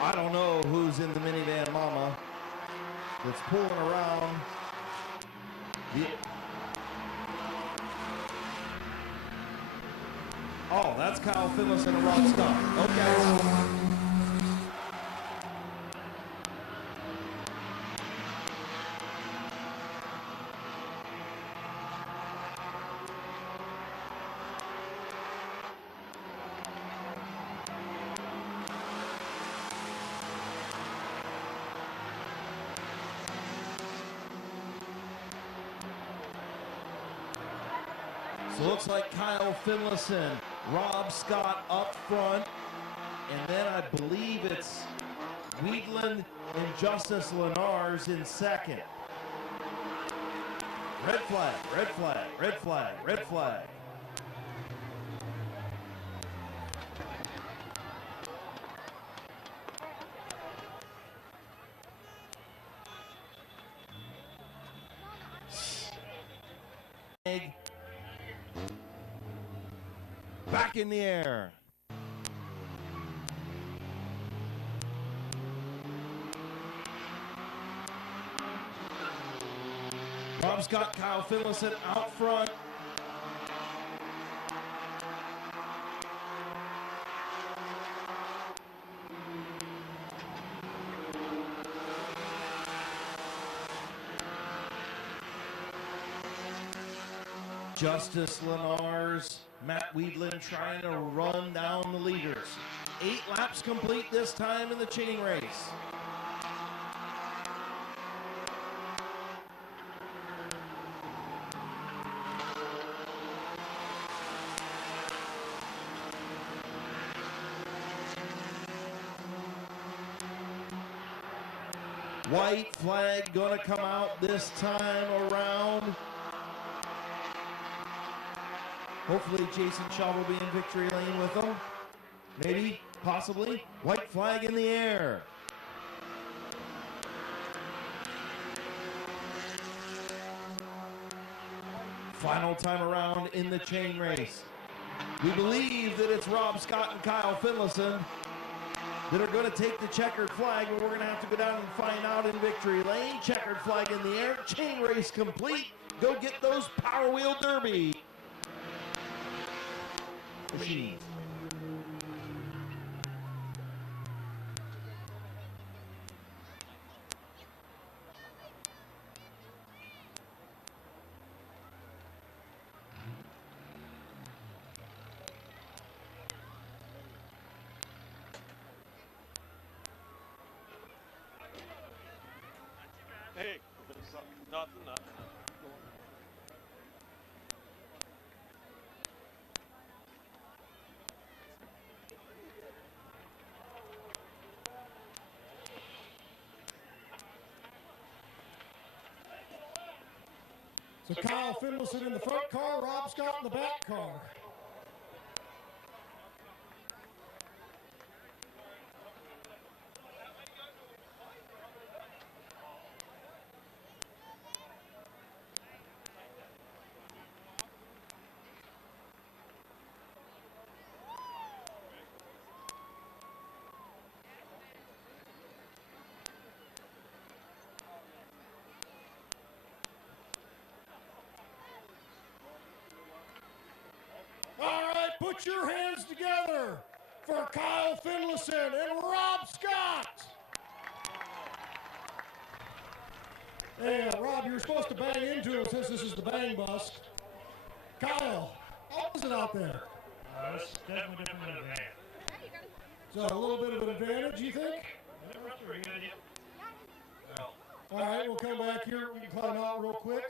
I don't know who's in the minivan mama that's pulling around. Oh, that's Kyle Finlayson and Rob Scott. Okay. So it looks like Kyle Finlayson, Rob Scott up front, and then I believe it's Weedland and Justice Lenars in second. Red flag, red flag, red flag, red flag. Back in the air. Rob Scott, Kyle Finlayson out front. Justice Lenars, Matt Weedland trying to run down the leaders. 8 laps complete this time in the chain race. White flag gonna come out this time around. Hopefully Jason Shaw will be in victory lane with them. Maybe, possibly. White flag in the air. Final time around in the chain race. We believe that it's Rob Scott and Kyle Finlayson that are going to take the checkered flag, but we're going to have to go down and find out in victory lane. Checkered flag in the air, chain race complete. Go get those Power Wheel Derby machines. Hey, nothing. So Kyle Finlayson in the front car, Rob Scott in the back car. All right, put your hands together for Kyle Finlayson and Rob Scott. Hey, Rob, you were supposed to bang into him since this is the bang bus. Kyle, how was it out there? It's definitely different than a van. So a little bit of an advantage, you think? All right, we'll come back here. We can climb out real quick.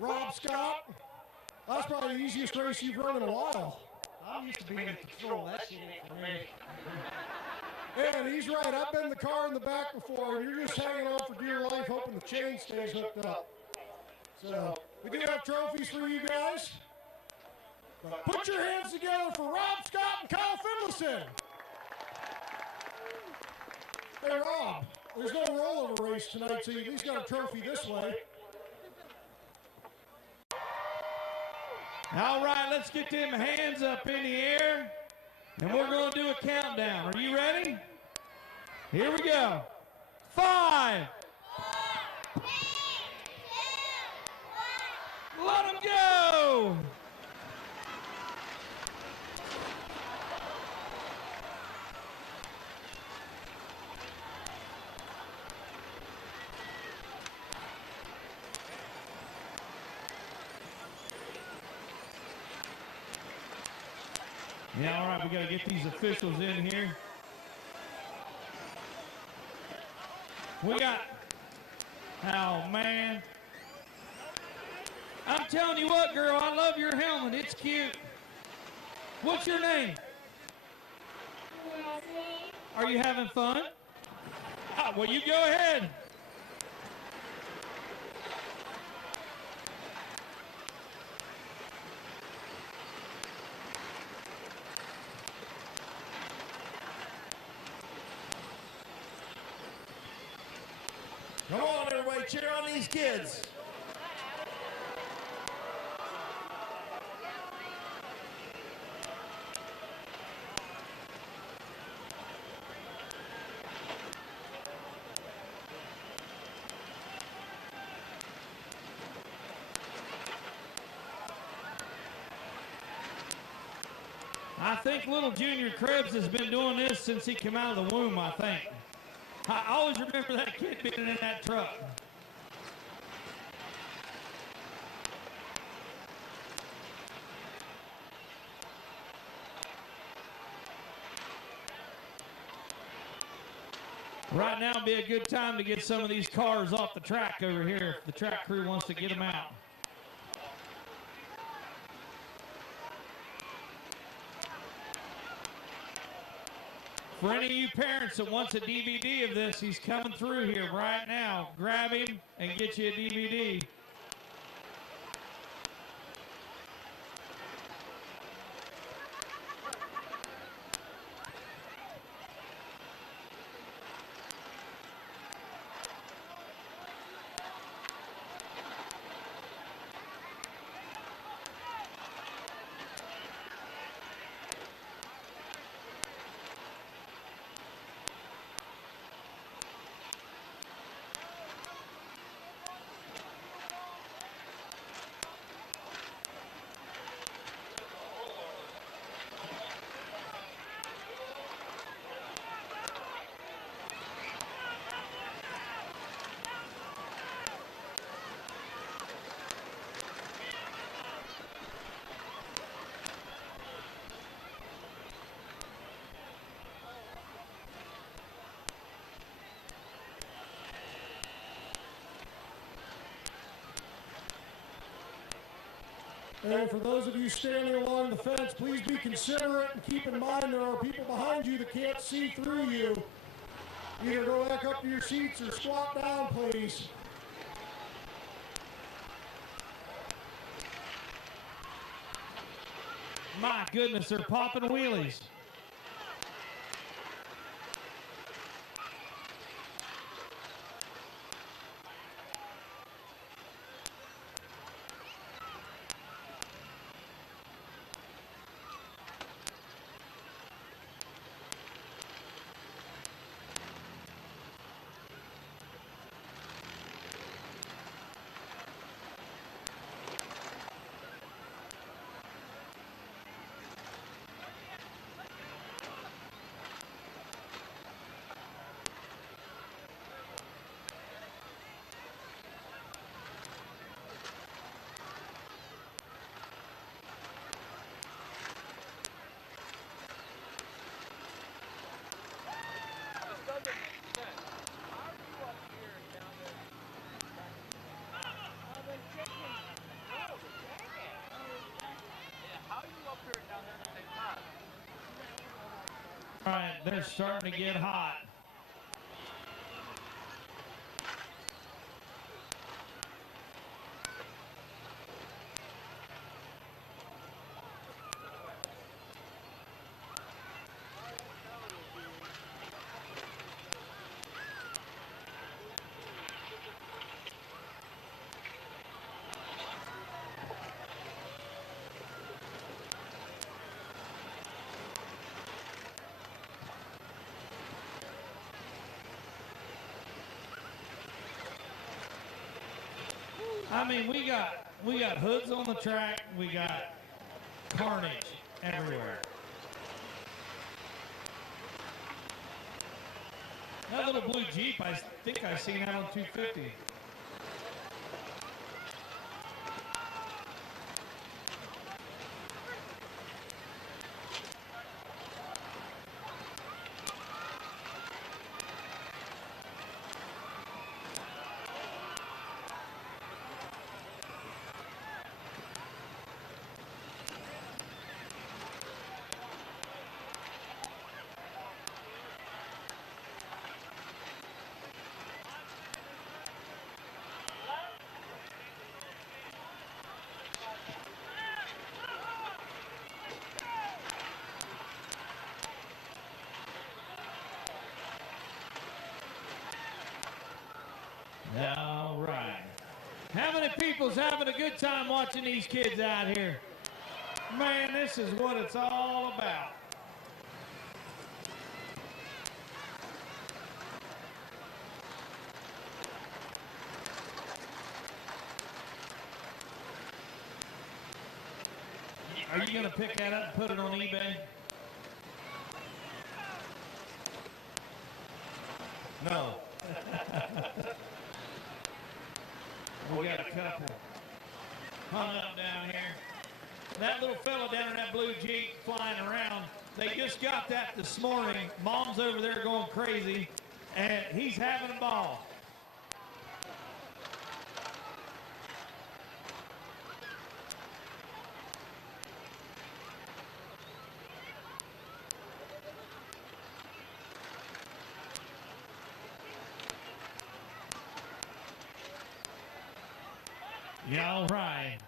Rob Scott, that's probably the easiest race you've run in a while. I'm used to being in control. That shit ain't for me. And he's right. I've been in the car in the back before, and you're just hanging on for dear life, hoping the chain stays hooked up. So we do have trophies for you guys. But put your hands together for Rob Scott and Kyle Finlayson. Hey, Rob, there's no rollover race tonight, so you at least got a trophy this way. All right, let's get them hands up in the air, and we're going to do a countdown. Are you ready? Here we go. 5. 4, 3, 2, 1. Let them go. Yeah, all right, we got to get these officials in here. We got, oh man. I'm telling you what, girl, I love your helmet. It's cute. What's your name? Are you having fun? Well, you go ahead. Come on, everybody, cheer on these kids. I think little Junior Krebs has been doing this since he came out of the womb, I think. I always remember that kid being in that truck. Right now would be a good time to get some of these cars off the track over here if the track crew wants to get them out. For any of you parents that wants a DVD of this, he's coming through here right now. Grab him and get you a DVD. And for those of you standing along the fence, please be considerate and keep in mind there are people behind you that can't see through you. Either go back up to your seats or squat down, please. My goodness, they're popping wheelies. All right, they're starting to get hot. I mean, we got hoods on the track. We got carnage everywhere. That little blue Jeep, I think I've seen that on 250. All right. How many people's having a good time watching these kids out here? Man, this is what it's all about. Are you going to pick that up and put it on eBay? No. We got a couple hung up down here. That little fella down in that blue Jeep flying around, they just got that this morning. Mom's over there going crazy. and he's having a ball. Yeah, all right.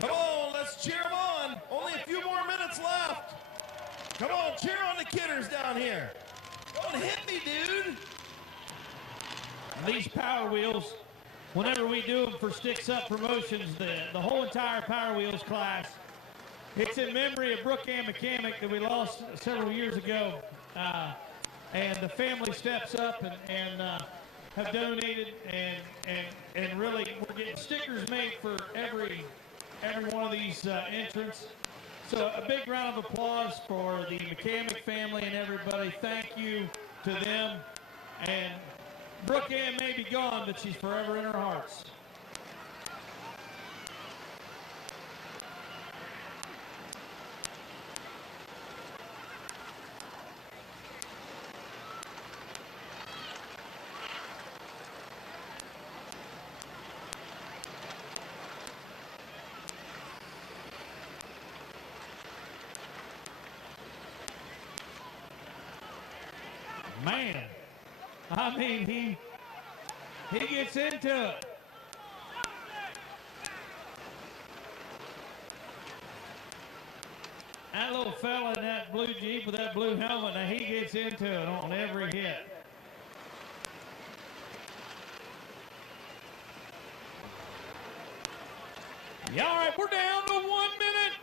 Come on, let's cheer them on. Only a few more minutes left. Come on, cheer on the kidders down here. Don't hit me, dude. These Power Wheels, whenever we do them for Sticks Up Promotions, the whole entire Power Wheels class, it's in memory of Brooke Ann McCamick that we lost several years ago. And the family steps up and have donated and really we're getting stickers made for every one of these entrants. So a big round of applause for the McCamick family and everybody. Thank you to them. And Brooke Ann may be gone, but she's forever in our hearts. Man, I mean, he gets into it. That little fella in that blue Jeep with that blue helmet, now he gets into it on every hit. Yeah, all right, we're down to 1 minute.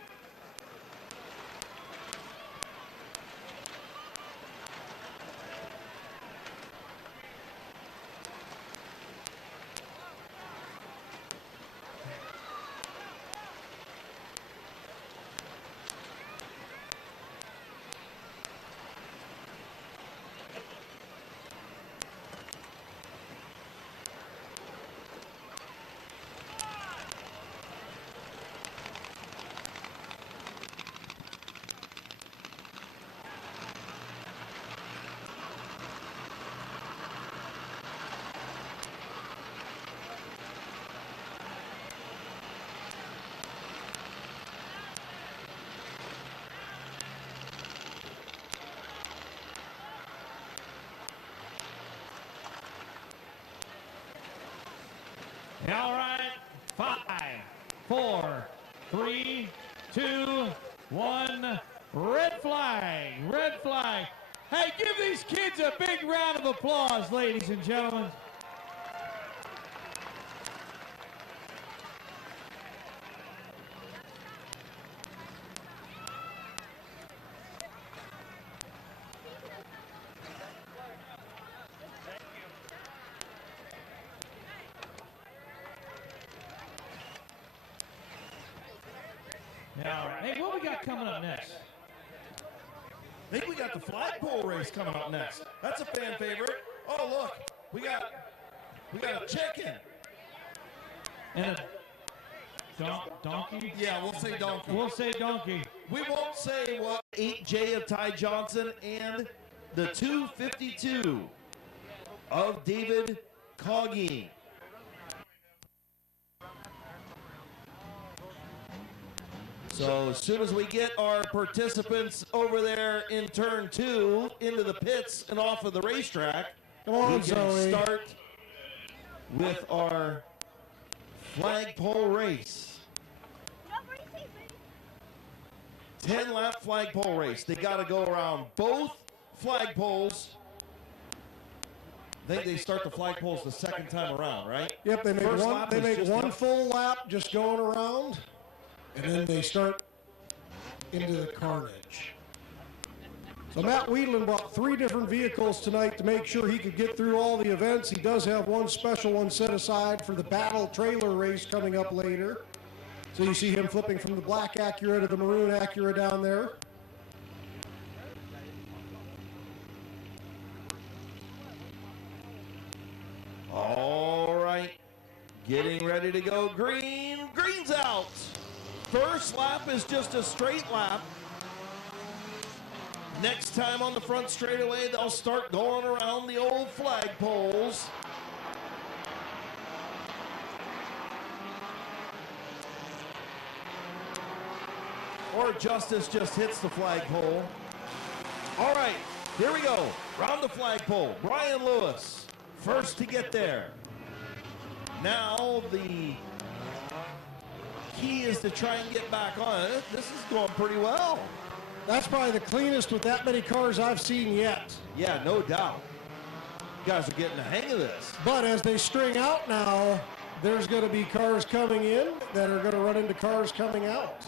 All right, 5, 4, 3, 2, 1, red flag, red flag. Hey, give these kids a big round of applause, ladies and gentlemen. All right. Hey, what we got coming up next? I think we got the flagpole race coming up next. That's a fan favorite. Oh, look, we got a chicken. And a donkey? Yeah, we'll say donkey. We'll say donkey. We won't say what 8J of Ty Johnson and the 252 of David Coggy. So as soon as we get our participants over there in turn 2 into the pits and off of the racetrack, Come on, we can Zoe. start with our flagpole race. 10-lap flagpole race. They got to go around both flagpoles. I think they start the flagpoles the second time around, right? Yep, they make First one. lap They is make just one lap. full lap, just going around, and then they start into the carnage. So Matt Weedland brought 3 different vehicles tonight to make sure he could get through all the events. He does have one special one set aside for the battle trailer race coming up later. So you see him flipping from the black Acura to the maroon Acura down there. All right. Getting ready to go green. Green's out. First lap is just a straight lap. Next time on the front straightaway, they'll start going around the old flagpoles. Or Justice just hits the flagpole. All right, here we go. Round the flagpole. Brian Lewis, first to get there. Now the key is to try and get back on it. This is going pretty well. That's probably the cleanest with that many cars I've seen yet. Yeah, no doubt. You guys are getting the hang of this. But as they string out now, there's going to be cars coming in that are going to run into cars coming out.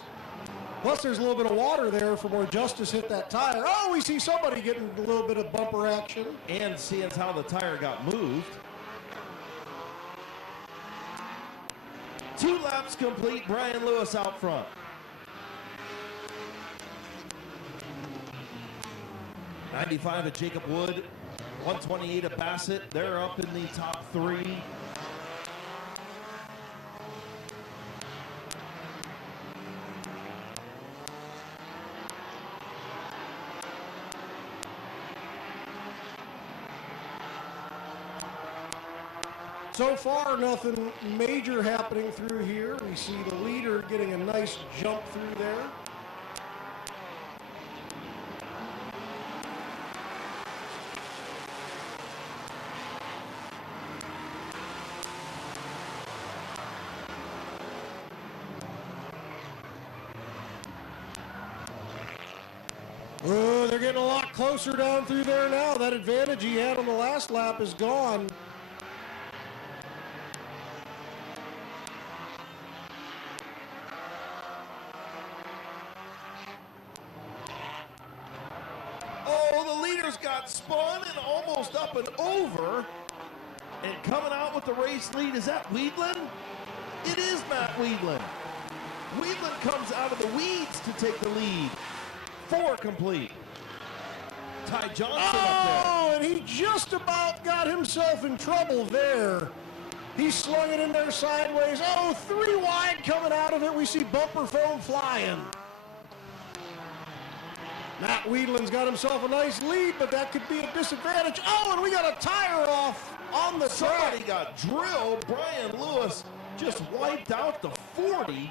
Plus, there's a little bit of water there from where Justice hit that tire. Oh, we see somebody getting a little bit of bumper action. And seeing how the tire got moved. 2 laps complete, Brian Lewis out front. '95 at Jacob Wood, 128 at Bassett. They're up in the top 3. So far, nothing major happening through here. We see the leader getting a nice jump through there. Oh, they're getting a lot closer down through there now. That advantage he had on the last lap is gone. Oh, the leaders got spun and almost up and over. And coming out with the race lead, is that Weedland? It is Matt Weedland. Weedland comes out of the weeds to take the lead. 4 complete. Ty Johnson up there. Oh, and he just about got himself in trouble there. He slung it in there sideways. Oh, 3 wide coming out of it. We see bumper foam flying. Matt Weedland's got himself a nice lead, but that could be a disadvantage. Oh, and we got a tire off on the Somebody track. got drilled. Brian Lewis just wiped out the 40.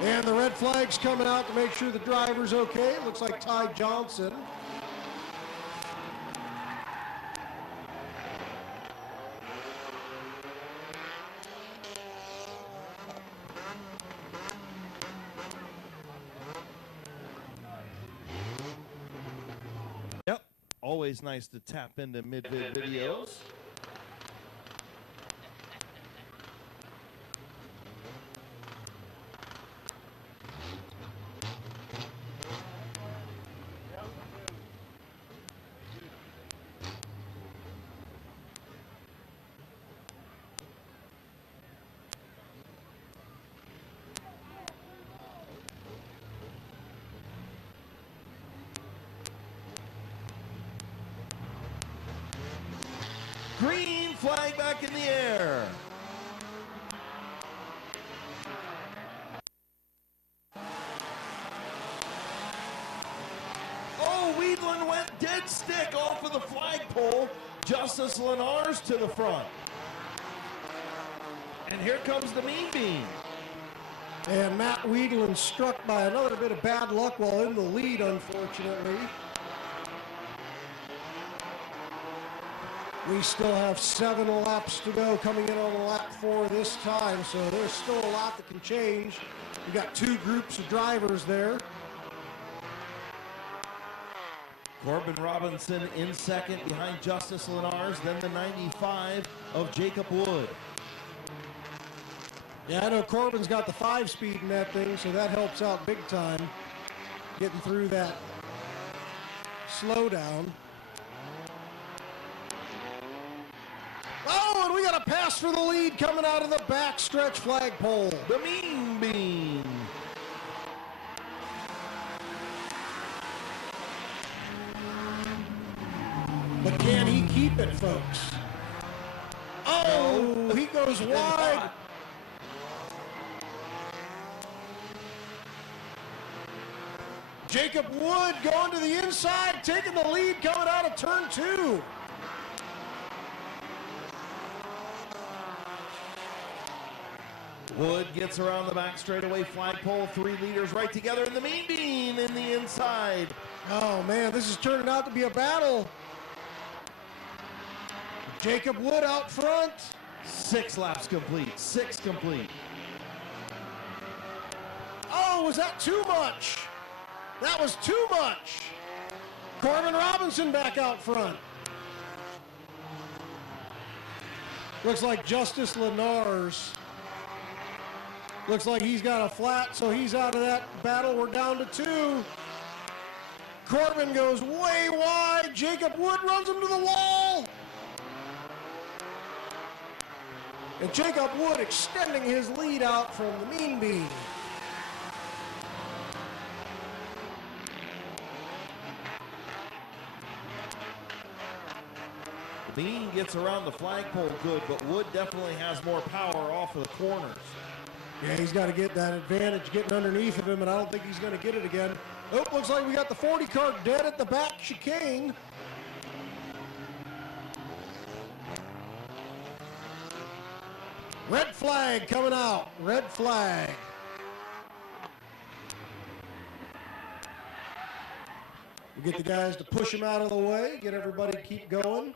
And the red flag's coming out to make sure the driver's okay. It looks like Ty Johnson. Yep, always nice to tap into Mid-Vid videos. Green flag back in the air. Oh, Weedland went dead stick off of the flagpole. Justice Lenars to the front. And here comes the Mean Bean. And Matt Weedland struck by another bit of bad luck while in the lead, unfortunately. We still have 7 laps to go, coming in on lap 4 this time, so there's still a lot that can change. We got 2 groups of drivers there. Corbin Robinson in second behind Justice Lenars, then the 95 of Jacob Wood. Yeah, I know Corbin's got the 5-speed in that thing, so that helps out big time, getting through that slowdown. Oh, and we got a pass for the lead coming out of the back stretch flagpole. The Mean Bean. But can he keep it, folks? goes wide. Jacob Wood going to the inside, taking the lead coming out of turn 2. Wood gets around the back straightaway flagpole. 3 leaders right together in the mean bean in the inside. Oh man, this is turning out to be a battle. Jacob Wood out front. 6 laps complete. 6 complete. Oh, was that too much? That was too much. Corbin Robinson back out front. Looks like Justice Lenars. Looks like he's got a flat, so he's out of that battle. We're down to 2. Corbin goes way wide. Jacob Wood runs him to the wall. And Jacob Wood extending his lead out from the mean bean. Bean gets around the flagpole good, but Wood definitely has more power off of the corners. Yeah, he's got to get that advantage getting underneath of him, and I don't think he's going to get it again. Oh, looks like we got the 40 car dead at the back chicane. Red flag coming out. Red flag. We get the guys to push him out of the way, get everybody to keep going.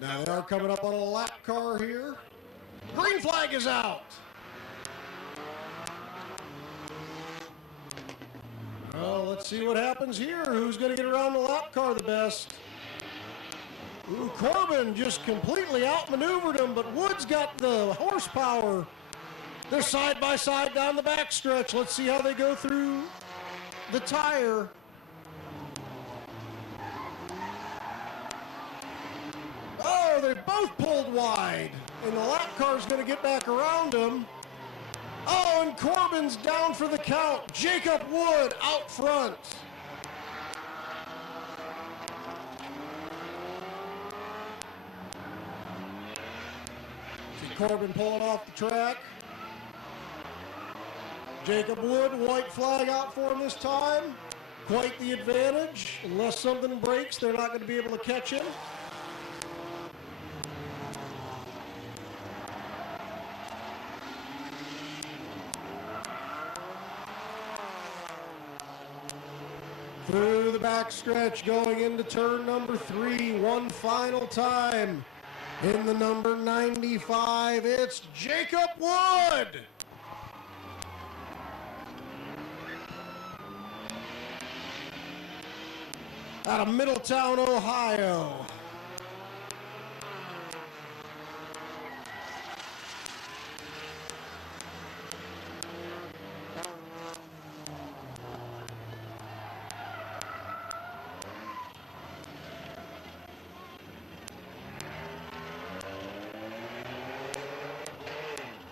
Now they are coming up on a lap car here. Green flag is out. Well, let's see what happens here. Who's going to get around the lap car the best? Ooh, Corbin just completely outmaneuvered him, but Wood's got the horsepower. They're side by side down the backstretch. Let's see how they go through the tire. Oh, they both pulled wide, and the lap car's going to get back around him. Oh, and Corbin's down for the count. Jacob Wood out front. See Corbin pulling off the track. Jacob Wood, white flag out for him this time. Quite the advantage. Unless something breaks, they're not going to be able to catch him. Through the backstretch, going into turn number 3, one final time. In the number 95, it's Jacob Wood. Out of Middletown, Ohio.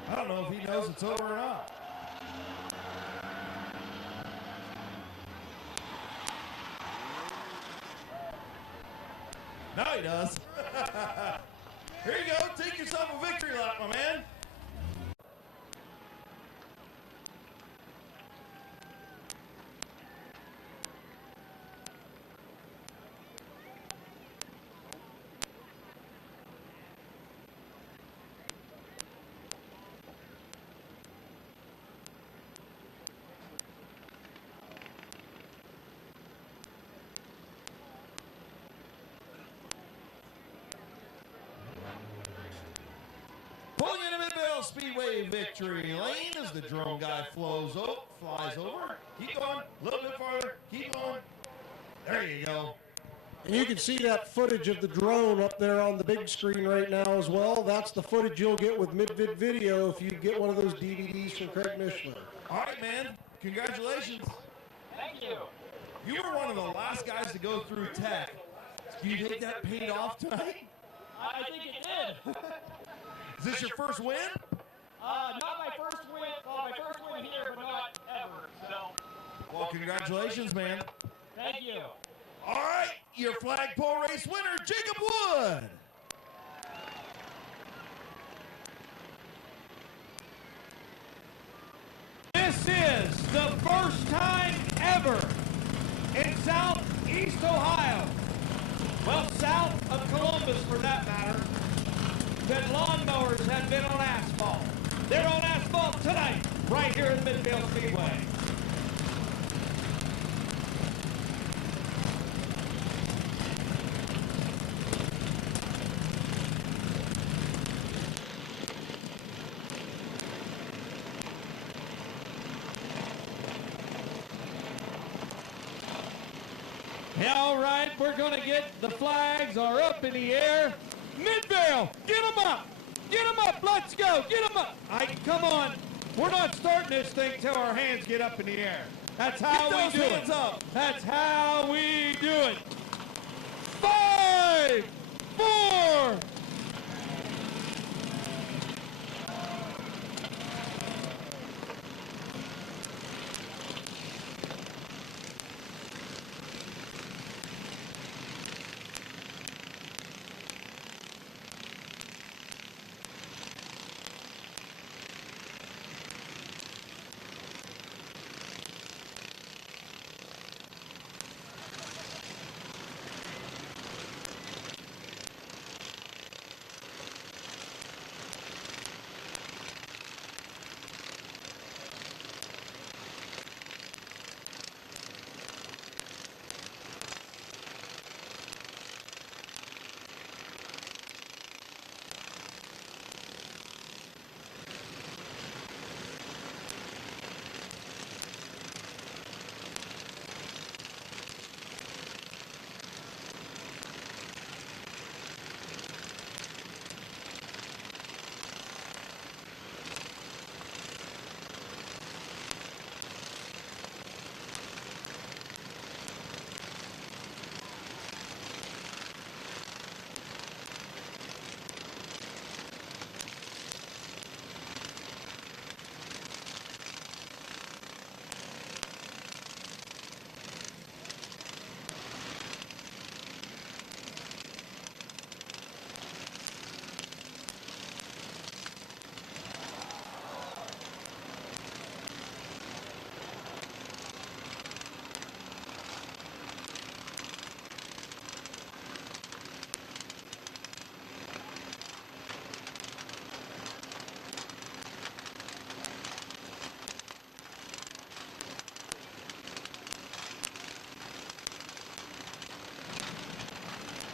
I don't know if he knows it's over or not. Now he does. Here you go. Take yourself a victory lap, my man. Pulling into Midvale Speedway victory lane as the drone guy flies over. Keep going, a little bit farther, keep going. There you go. And you can see that footage of the drone up there on the big screen right now as well. That's the footage you'll get with Mid-Vid video if you get one of those DVDs from Craig Mishler. All right, man. Congratulations. Thank you. You were one of the last guys to go through tech. Do you think that paid off tonight? I think it did. Is this your first win? Not my first win. Well, my first win here, but not ever. So. Well, congratulations, man. Thank you. All right, your flagpole race winner, Jacob Wood. This is the first time ever in Southeast Ohio, well, south of Columbus for that matter, that lawnmowers have been on asphalt. They're on asphalt tonight, right here at Midvale Speedway. Yeah, all right, we're going to get the flags are up in the air. Midvale, get them up. Get them up. Let's go. Get them up. Come on. We're not starting this thing till our hands get up in the air. That's how we do it. That's how we do it. 5, 4.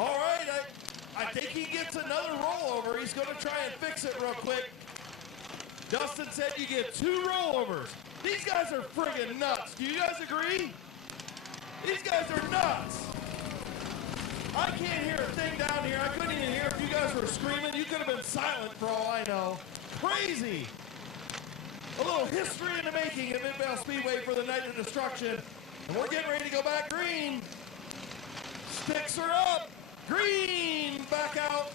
All right, I think he gets another rollover. He's going to try and fix it real quick. Dustin said you get 2 rollovers. These guys are friggin' nuts. Do you guys agree? These guys are nuts. I can't hear a thing down here. I couldn't even hear if you guys were screaming. You could have been silent for all I know. Crazy. A little history in the making at Midvale Speedway for the night of destruction. And we're getting ready to go back green. Sticks are up. Green back out.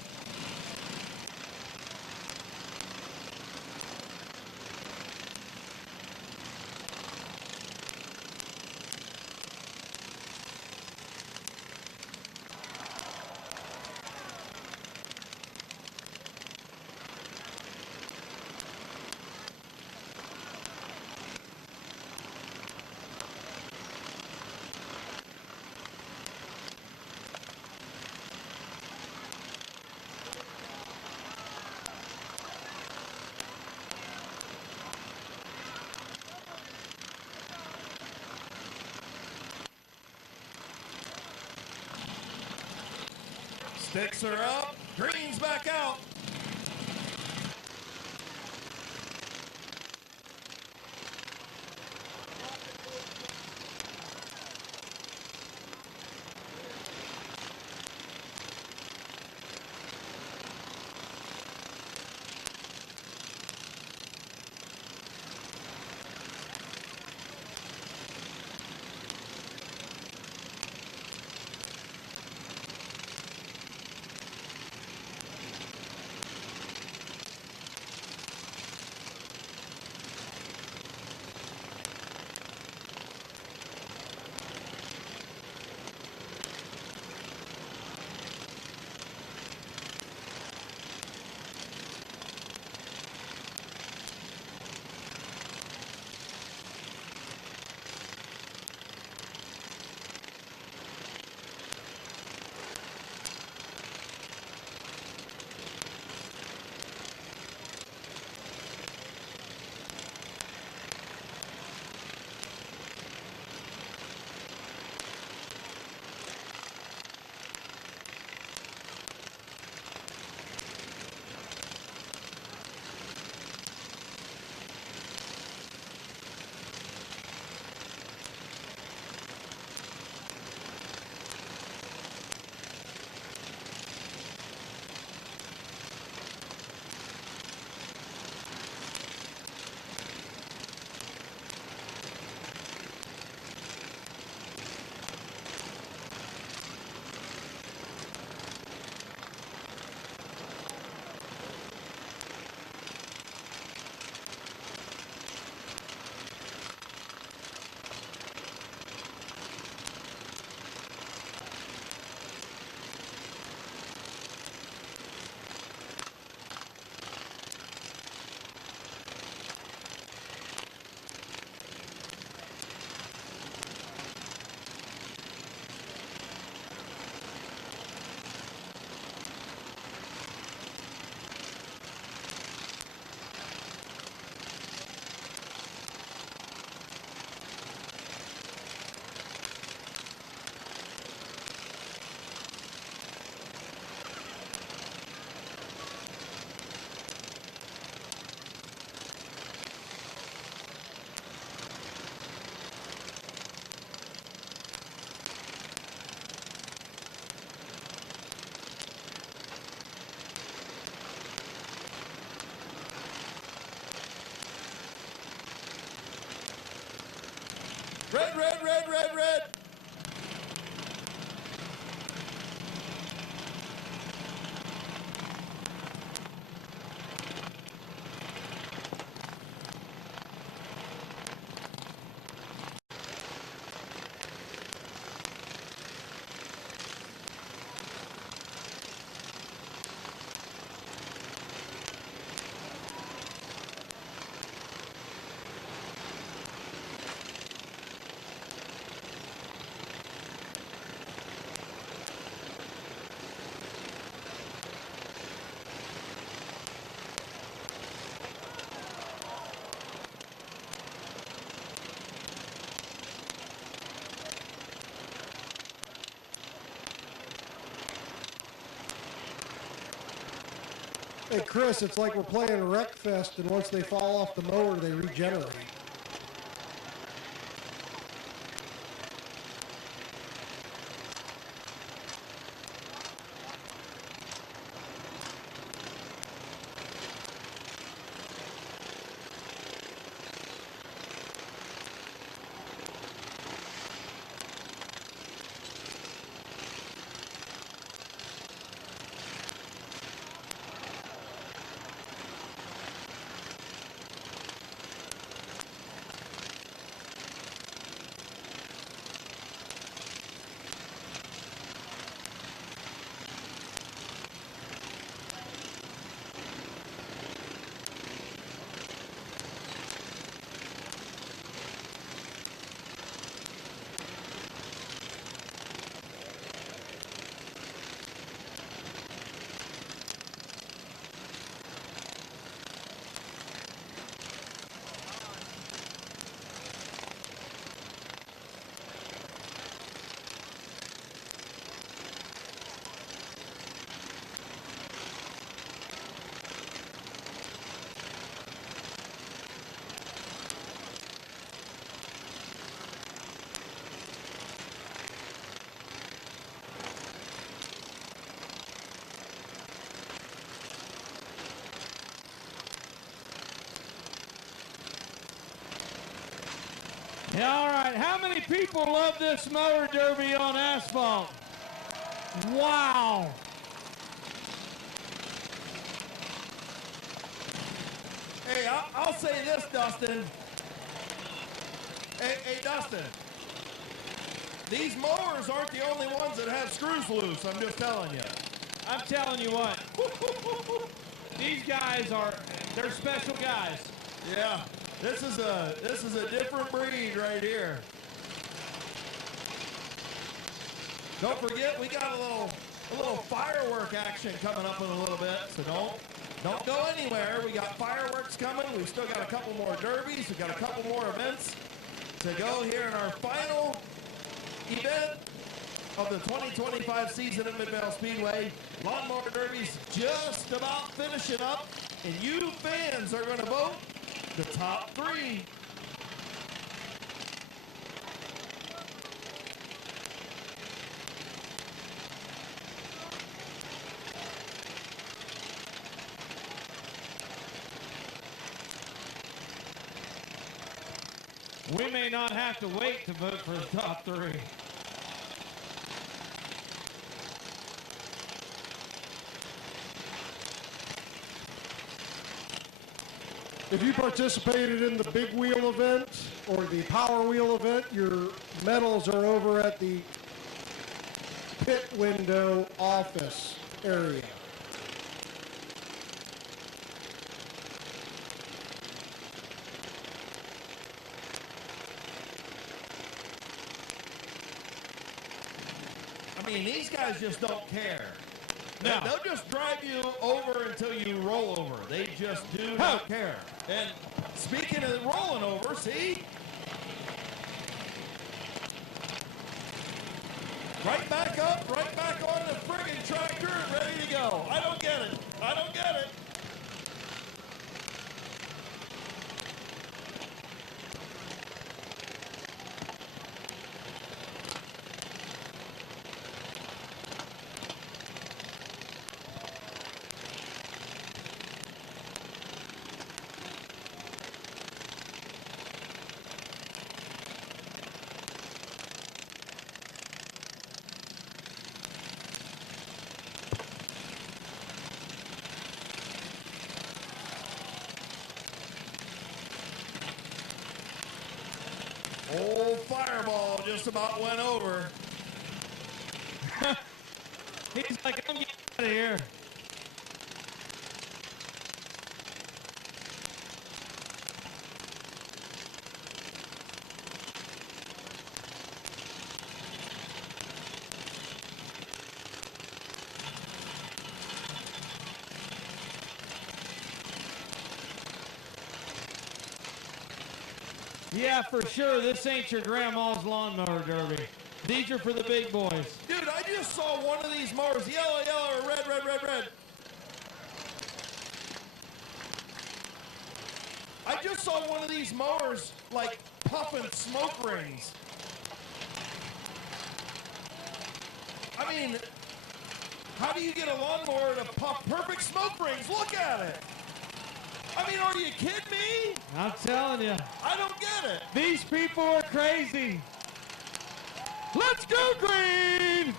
Sticks are up. Green's back out. Red, red, red, red, red. Hey, Chris, it's like we're playing Wreckfest, and once they fall off the mower, they regenerate. Yeah, all right. How many people love this mower derby on asphalt? Wow. Hey, I'll say this, Dustin. Hey, Dustin. These mowers aren't the only ones that have screws loose, I'm just telling you. I'm telling you what. These guys they're special guys. Yeah, this is a different breed right here. Don't forget, we got a little firework action coming up in a little bit, so don't go anywhere. We got fireworks coming. We've still got a couple more derbies. We've got a couple more events to go here in our final event of the 2025 season at Midvale Speedway. Lawnmower Derby's just about finishing up, and you fans are going to vote the top three. We may not have to wait to vote for the top three. If you participated in the big wheel event or the power wheel event, your medals are over at the pit window office area. I mean, these guys just don't care. No. They'll just drive you over until you roll over. They just do not care. And speaking of rolling over, see? Right back up, right back on the friggin' tractor and ready to go. I don't get it. I don't get it. Old Fireball just about went over. He's like, I'm getting out of here. Yeah, for sure, this ain't your grandma's lawnmower derby. These are for the big boys. Dude, I just saw one of these mowers, yellow, yellow, or red, red, red, red. I just saw one of these mowers, like, puffing smoke rings. I mean, how do you get a lawnmower to puff perfect smoke rings? Look at it. I mean, are you kidding me? I'm telling you. I don't get it. These people are crazy. Let's go, Green!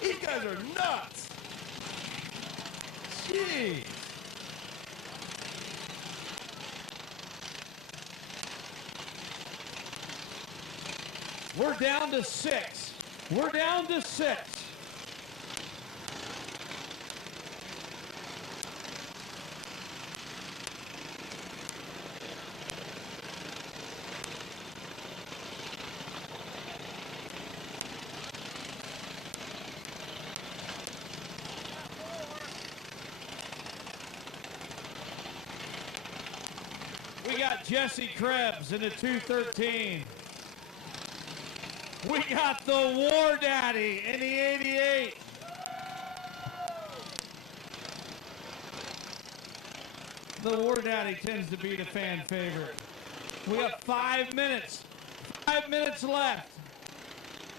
These guys are nuts. Jeez. We're down to 6. We're down to 6. We got Jesse Krebs in the 213. We got the War Daddy in the 88. The War Daddy tends to be the fan favorite. We got 5 minutes. 5 minutes left.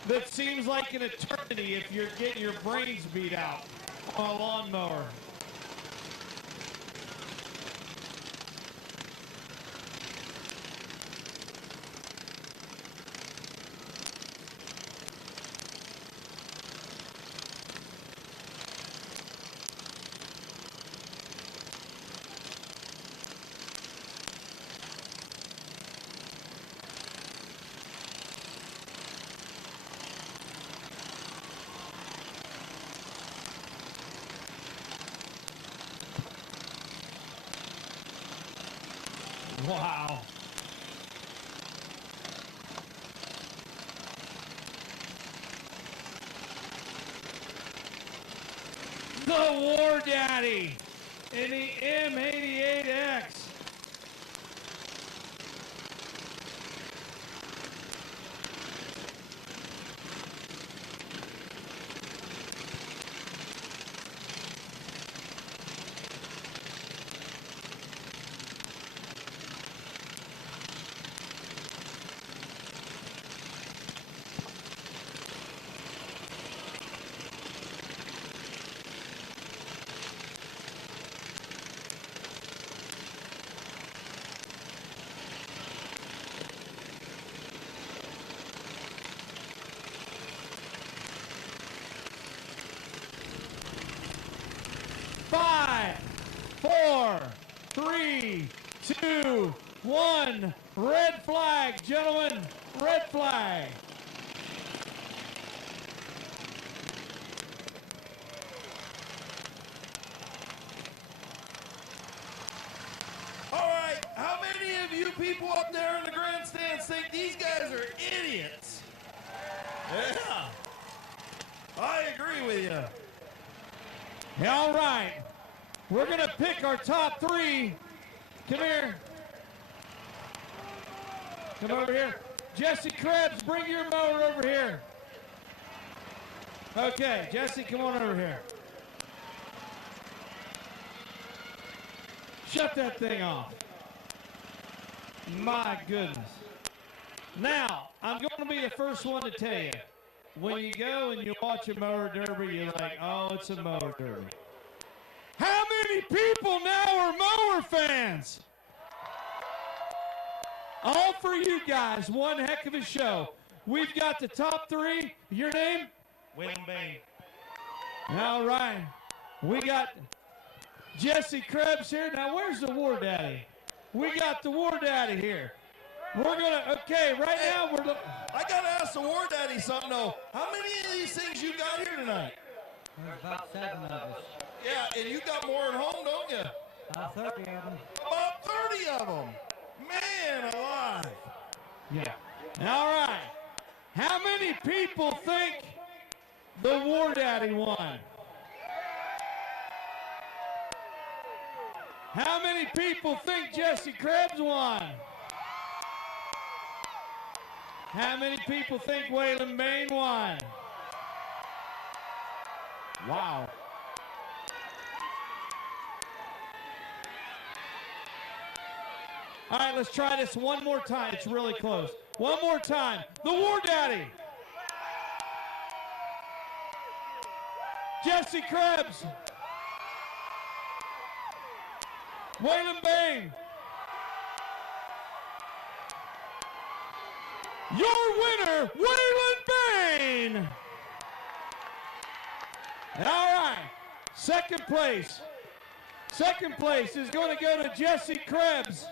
That seems like an eternity if you're getting your brains beat out on a lawnmower. Wow. The War Daddy in the M88X. Five, 4, 3, 2, 1. Red flag, gentlemen. Red flag. All right, how many of you people up there in the grandstands think these guys are idiots? Yeah, I agree with you. Yeah, all right. We're going to pick our top 3. Come here. Come over here. Jesse Krebs, bring your mower over here. Okay, Jesse, come on over here. Shut that thing off. My goodness. Now, I'm going to be the first one to tell you. When you go and you watch a mower derby, you're like, oh, it's a mower derby. How many people now are mower fans? All for you guys. One heck of a show. We've got the top 3. Your name? William Bain. All right. We got Jesse Krebs here. Now, where's the War Daddy? We got the War Daddy here. We're gonna, okay, right now we're I gotta ask the War Daddy something though. How many of these things you got here tonight? There's about 7 of us. Yeah, and you got more at home, don't you? About 30 of them. About 30 of them. Man alive. Yeah. All right. How many people think the War Daddy won? How many people think Jesse Krebs won? How many people think Waylon Bain won? Wow. All right, let's try this one more time. It's really close. One more time. The War Daddy. Jesse Krebs. Waylon Bain. Your winner, Waylon Bain. All right, second place. Second place is going to go to Jesse Krebs.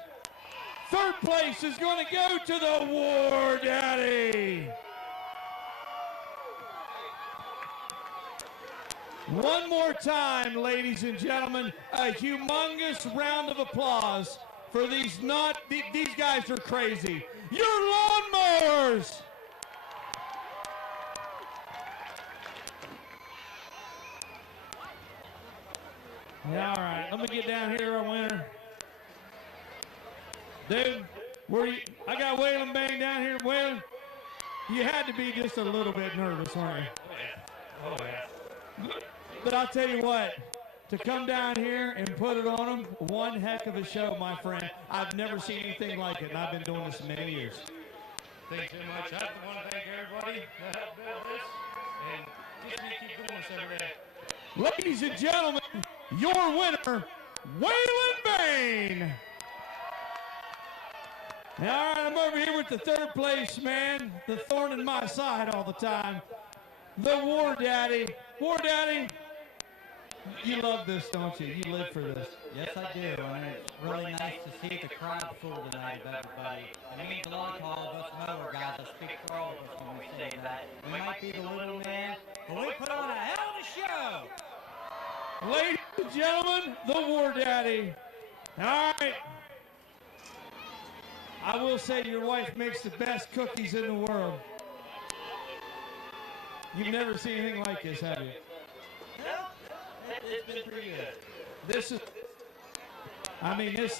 Third place is going to go to the War Daddy. One more time, ladies and gentlemen, a humongous round of applause for these guys are crazy. Your lawnmowers. Yeah, all right, let me get down here, our winner. Dude, I got Waylon Bain down here. Waylon, you had to be just a little bit nervous, weren't you? Oh, yeah. But I'll tell you what, to come down here and put it on them, one heck of a show, my friend. I've never seen anything like it, and I've been doing this many years. Thanks so much. I want to thank everybody that helped build this, and just me keep doing this every day. Ladies and gentlemen, your winner, Waylon Bain. All right, I'm over here with the third place man, the thorn in my side all the time, the War Daddy. War Daddy, you love this, don't you? You live for this. Yes, I do, and it's really nice to see the crowd full tonight of everybody. And it means a lot to all of us mower guys. I speak for all of us when we say that. We might be the little man, but we put on a hell of a show. Ladies and gentlemen, the War Daddy. All right. I will say your wife makes the best cookies in the world. You've never seen anything like this, have you? It's been pretty good. This is, this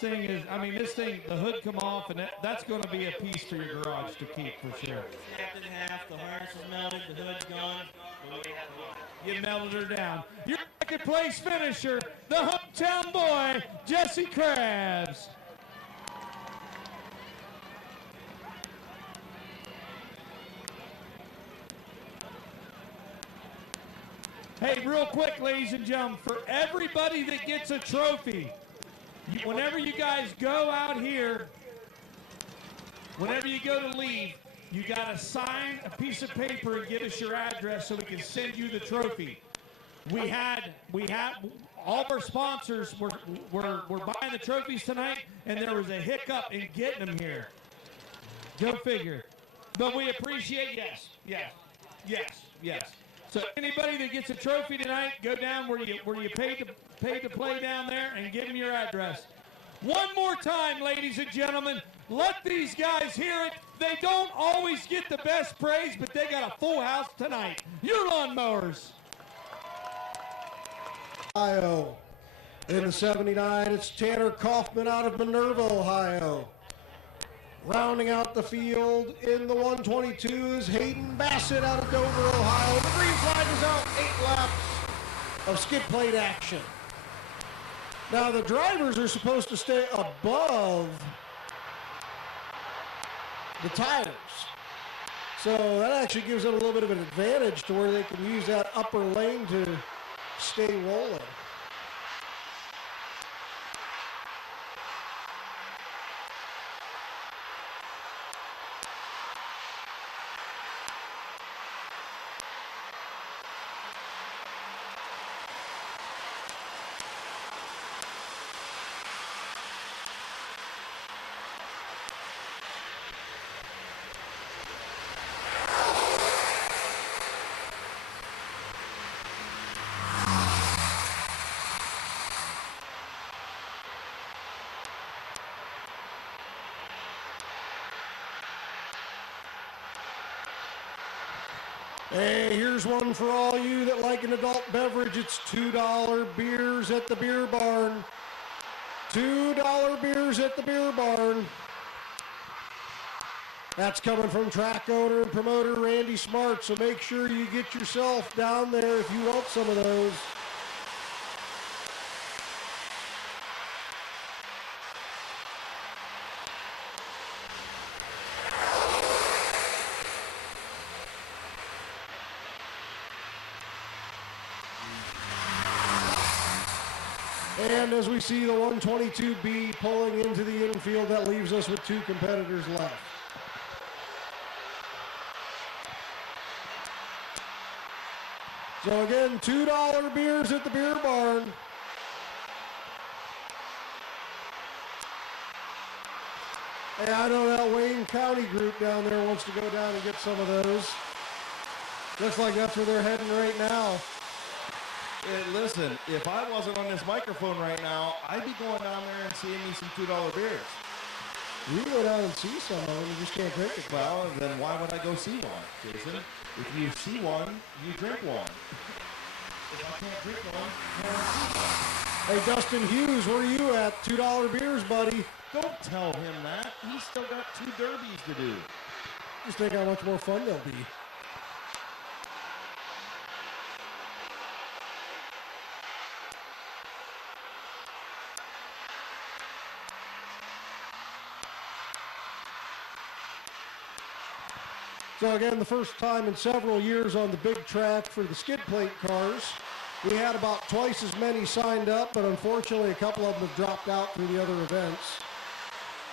thing, the hood come off, and that's going to be a piece for your garage to keep for sure. Snapped in half, the harness is melted, the hood's gone. You melted her down. Your second place finisher, the hometown boy, Jesse Krebs. Hey, real quick, ladies and gentlemen, for everybody that gets a trophy, whenever you guys go out here, whenever you go to leave, you got to sign a piece of paper and give us your address so we can send you the trophy. We had all of our sponsors were buying the trophies tonight, and there was a hiccup in getting them here. Go figure. But we appreciate, yes. So anybody that gets a trophy tonight, go down where you paid to play down there and give them your address. One more time, ladies and gentlemen, let these guys hear it. They don't always get the best praise, but they got a full house tonight. Your lawnmowers. Ohio. In the 79, it's Tanner Kaufman out of Minerva, Ohio. Rounding out the field in the 122 is Hayden Bassett out of Dover, Ohio. The green flag is out, 8 laps of skid plate action. Now the drivers are supposed to stay above the tires. So that actually gives them a little bit of an advantage to where they can use that upper lane to stay rolling. Hey, here's one for all you that like an adult beverage. It's $2 beers at the beer barn. $2 beers at the beer barn. That's coming from track owner and promoter Randy Smart, so make sure you get yourself down there if you want some of those. And as we see the 122B pulling into the infield, that leaves us with 2 competitors left. So again, $2 beers at the beer barn. Hey, I know that Wayne County group down there wants to go down and get some of those. Looks like that's where they're heading right now. Hey, listen, if I wasn't on this microphone right now, I'd be going down there and seeing me some $2 beers. You can go down and see some of them, you just can't drink it. Well, then why would I go see one, Jason? If you see one, you drink one. If I can't drink one, I can't see one. Hey, Dustin Hughes, where are you at? $2 beers, buddy. Don't tell him that. He's still got 2 derbies to do. Just think how much more fun they'll be. So again, the first time in several years on the big track for the skid plate cars. We had about twice as many signed up, but unfortunately a couple of them have dropped out through the other events.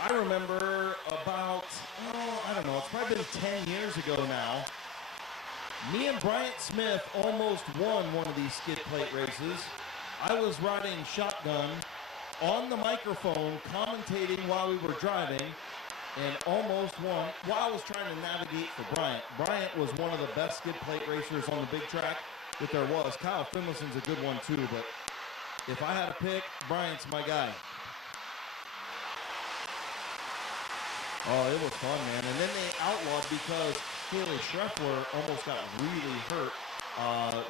I remember about, I don't know, it's probably been 10 years ago now. Me and Bryant Smith almost won one of these skid plate races. I was riding shotgun on the microphone, commentating while we were driving, and almost won while I was trying to navigate for Bryant. Bryant was one of the best skid plate racers on the big track that there was. Kyle Finlayson's a good one too, but if I had to pick, Bryant's my guy. Oh, it was fun, man. And then they outlawed because Haley Schreffler almost got really hurt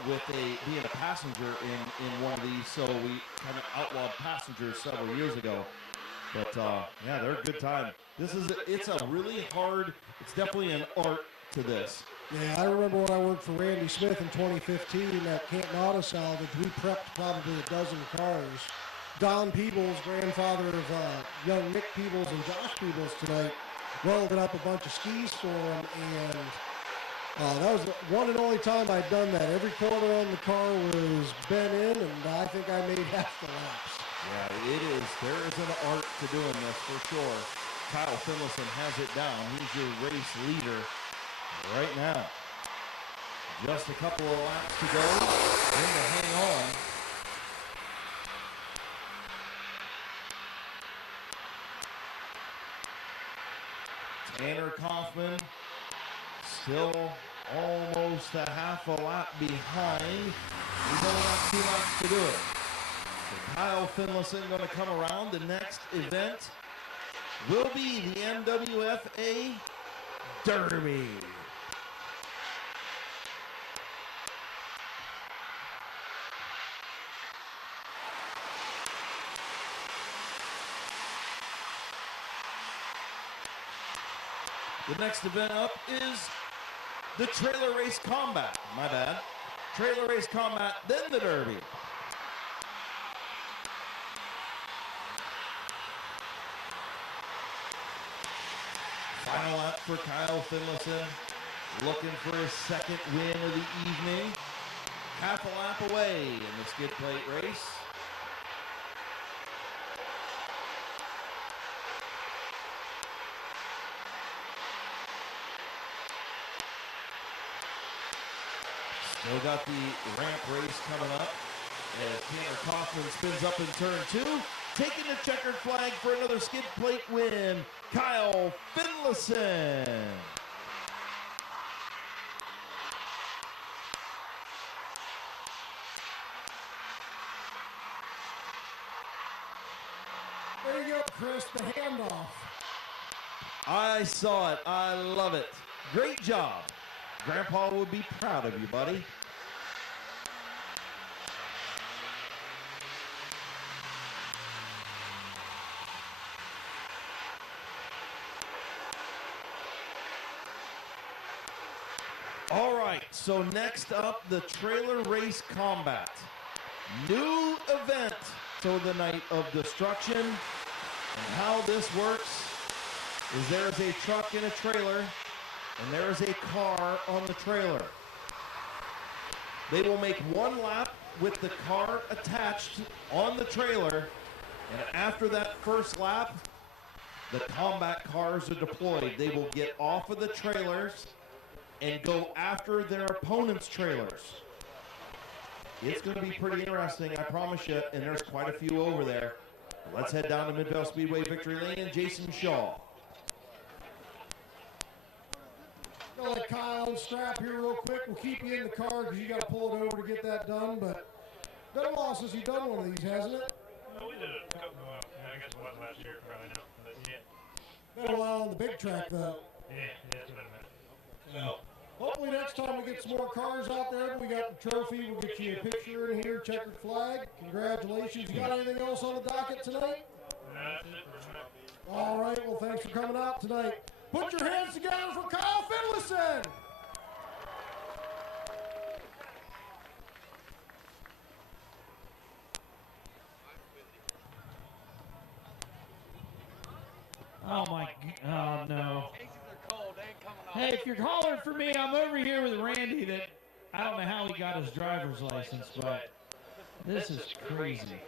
with being a passenger in one of these. So we kind of outlawed passengers several years ago. But yeah, they're a good time. It's a really hard, it's definitely an art to this. Yeah, I remember when I worked for Randy Smith in 2015 at Canton Auto Salvage, we prepped probably a dozen cars. Don Peebles, grandfather of young Nick Peebles and Josh Peebles tonight, welded up a bunch of skis for him, and that was the one and only time I'd done that. Every corner on the car was bent in, and I think I made half the laps. Yeah, it is. There is an art to doing this for sure. Kyle Finlayson has it down. He's your race leader right now. Just a couple of laps to go. Then to hang on. Tanner Kaufman still almost a half a lap behind. He's only got 2 laps to do it. So Kyle Finlayson going to come around. The next event will be the MWFA Derby. The next event up is the Trailer Race Combat. My bad. Trailer Race Combat, then the Derby. Final lap for Kyle Finlayson, looking for his second win of the evening. Half a lap away in the skid plate race. Still got the ramp race coming up as Tanner Kaufman spins up in turn 2. Taking the checkered flag for another skid plate win, Kyle Finlayson. There you go, Chris, the handoff. I saw it. I love it. Great job. Grandpa would be proud of you, buddy. All right, so next up, the trailer race combat. New event to the night of destruction. And how this works is there is a truck and a trailer, and there is a car on the trailer. They will make one lap with the car attached on the trailer, and after that first lap, the combat cars are deployed. They will get off of the trailers and go after their opponent's trailers. It's going to be pretty interesting, I promise you, and there's quite a few over there. Let's head down to Midvale Speedway Victory Lane and Jason Shaw. Gonna let Kyle unstrap here real quick. We'll keep you in the car because you got to pull it over to get that done. But been a while since you've done one of these, hasn't it? No, we did it a couple, I guess it was last year, probably now. But yeah. Been a while on the big track though. Yeah, it's been a minute. So hopefully next time we get some more cars out there, we got the trophy. We'll get you a picture in here, checkered flag. Congratulations. You got anything else on the docket tonight? That's it for tonight. All right. Well, thanks for coming out tonight. Put your hands together for Kyle Finlayson. Oh my, oh no. Hey, if you're hollering for me, I'm over here with Randy that, I don't know how he got his driver's license, but this is crazy.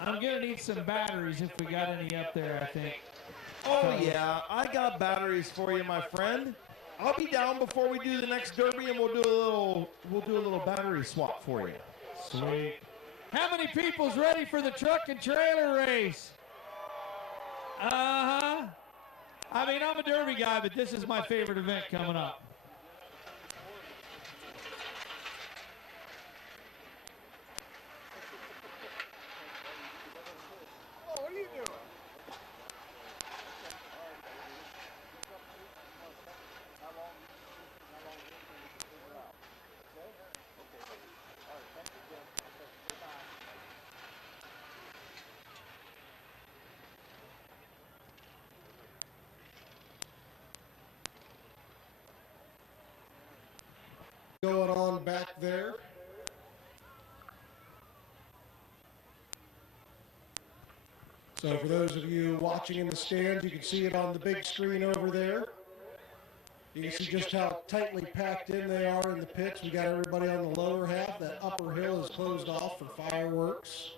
I'm gonna need some batteries if we got any up there, I think. Oh yeah, I got batteries for you, my friend. I'll be down before we do the next derby, and we'll do a little battery swap for you. Sweet. How many people's ready for the truck and trailer race? Uh-huh. I mean, I'm a derby guy, but this is my favorite event coming up. Oh, what are you doing? Going on back there. So for those of you watching in the stands, you can see it on the big screen over there. You can see just how tightly packed in they are in the pits. We got everybody on the lower half. That upper hill is closed off for fireworks.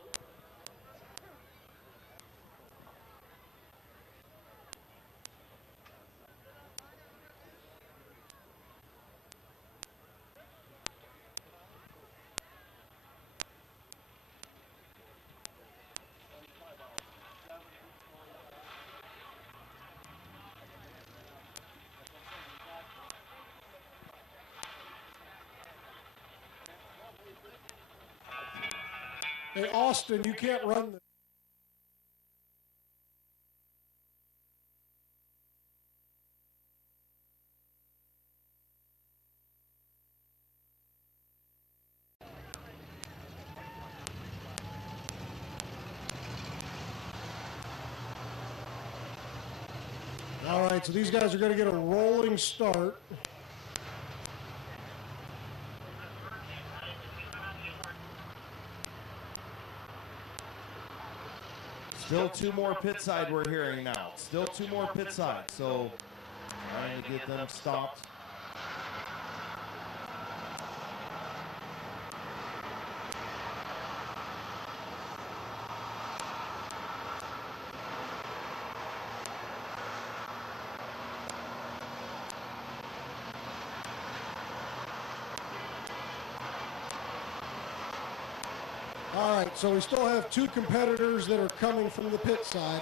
Hey, Austin, you can't run the... All right, so these guys are going to get a rolling start. Still two more pit side we're hearing now. Still two more pit side, so trying to get them stopped. All right, so we still have two competitors that are coming from the pit side.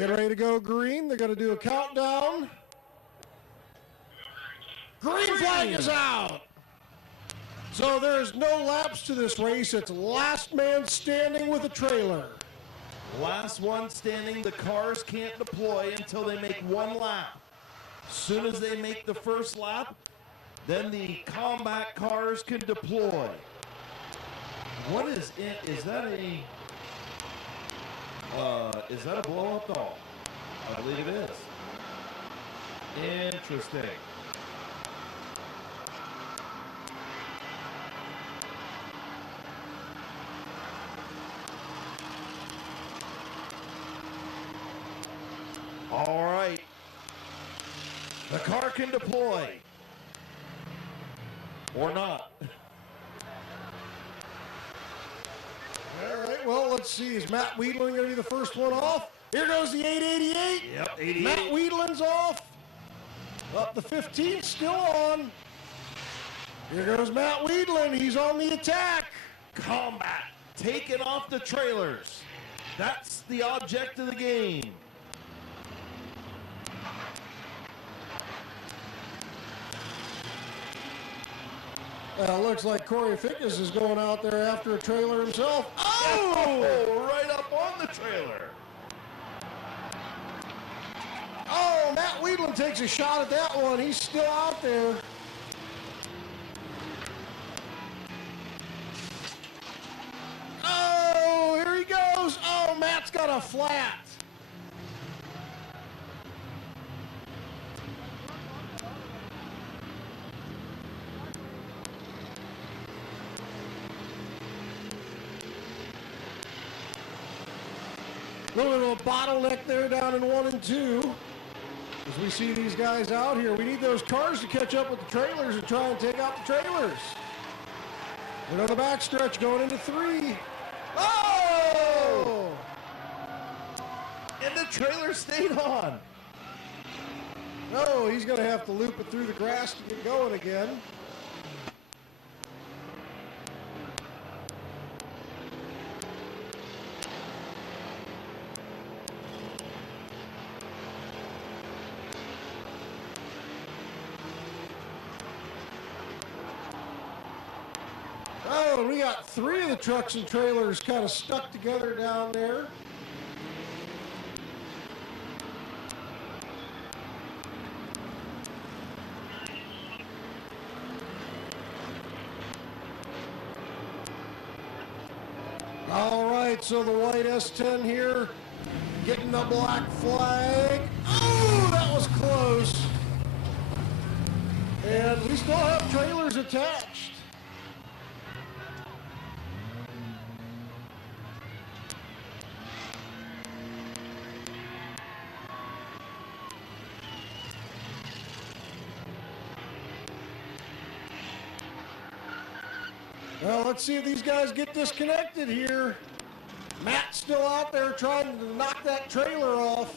Get ready to go green. They're going to do a countdown. Green flag is out. So there's no laps to this race. It's last man standing with a trailer. Last one standing. The cars can't deploy until they make one lap. As soon as they make the first lap, then the combat cars can deploy. What is it? Is that a blow-up doll? I believe it is. Interesting. All right. The car can deploy. Or not. All right, well, let's see. Is Matt Weedland going to be the first one off? Here goes the 888. Yep, 88. Matt Weedland's off. Up the 15, still on. Here goes Matt Weedland. He's on the attack. Combat. Taking off the trailers. That's the object of the game. Well, looks like Corey Fickus is going out there after a trailer himself. Oh! Right up on the trailer. Oh, Matt Weedland takes a shot at that one. He's still out there. Oh, here he goes. Oh, Matt's got a flat. A little bit of a bottleneck there down in 1 and 2. As we see these guys out here, we need those cars to catch up with the trailers and try and take out the trailers. We're on the backstretch going into 3. Oh! And the trailer stayed on. No, he's going to have to loop it through the grass to get going again. Oh, we got 3 of the trucks and trailers kind of stuck together down there. All right, so the white S10 here getting the black flag. Oh, that was close. And we still have trailers attached. Well, let's see if these guys get disconnected here. Matt's still out there trying to knock that trailer off.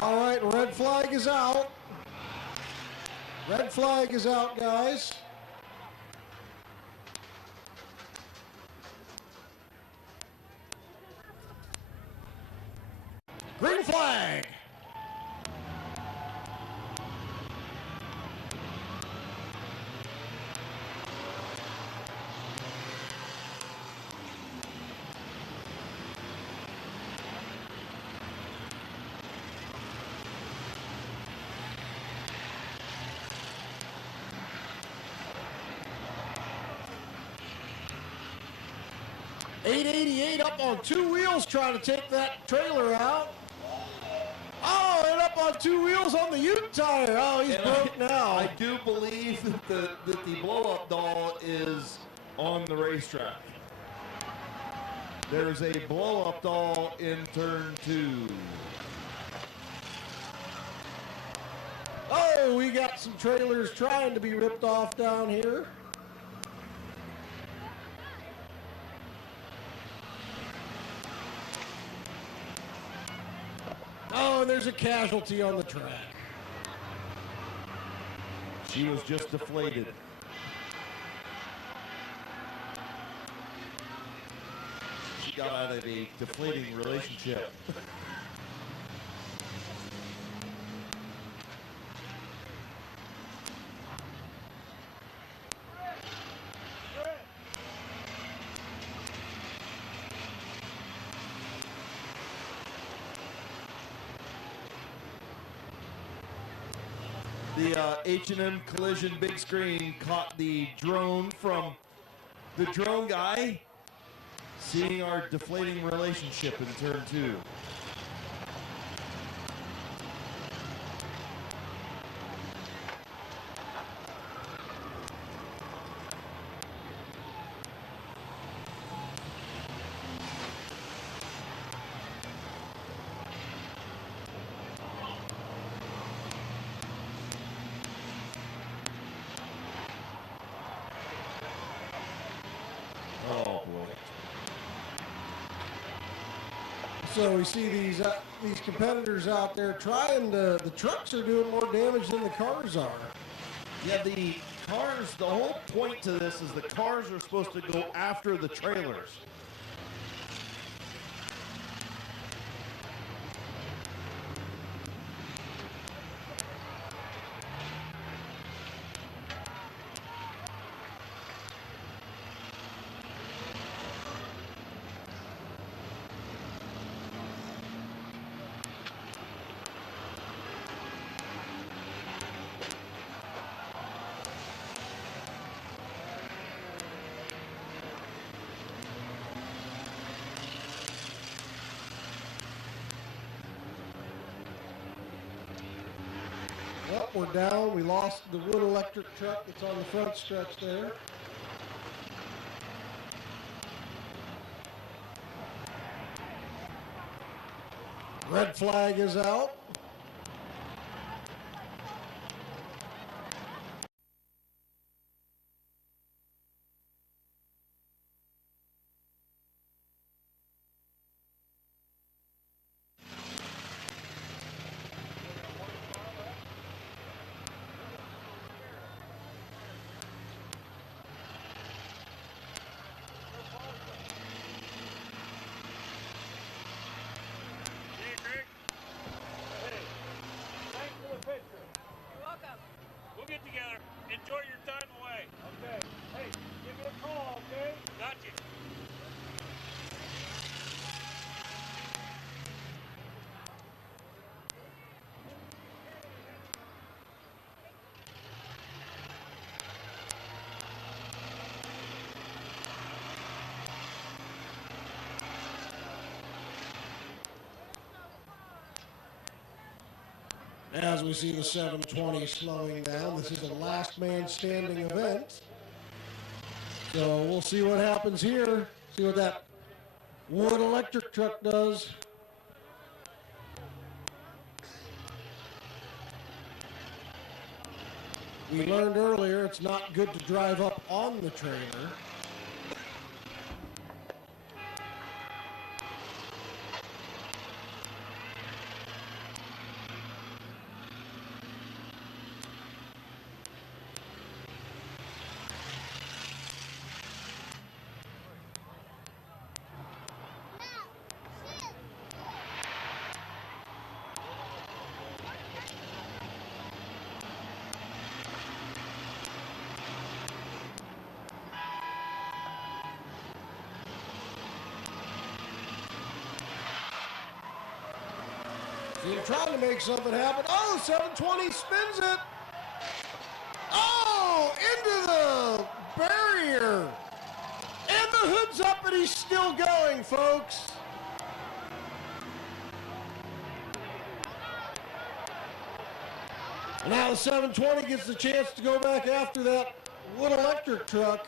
All right, red flag is out. Red flag is out, guys. Green flag. .888 up on 2 wheels trying to take that trailer out. Oh, and up on 2 wheels on the Ute tire. Oh, he's broke now. I do believe that the blow-up doll is on the racetrack. There's a blow-up doll in turn 2. Oh, we got some trailers trying to be ripped off down here. Oh, and there's a casualty on the track. She was just deflated. got out of a deflating relationship. The H&M Collision big screen caught the drone from the drone guy seeing our deflating relationship in turn 2. Oh boy. So we see these competitors out there trying to. The trucks are doing more damage than the cars are. Yeah, the cars, the whole point to this is the cars are supposed to go after the trailers. Well, we're down. We lost the wood electric truck that's on the front stretch there. Red flag is out. We'll get together. Enjoy your time away. Okay. Hey, give me a call, okay? Got you. As we see the 720 slowing down, this is a last man standing event. So we'll see what happens here. See what that wood electric truck does. We learned earlier it's not good to drive up on the trailer. So you're trying to make something happen. Oh, 720 spins it. Oh, into the barrier. And the hood's up and he's still going, folks. Now the 720 gets the chance to go back after that wood electric truck.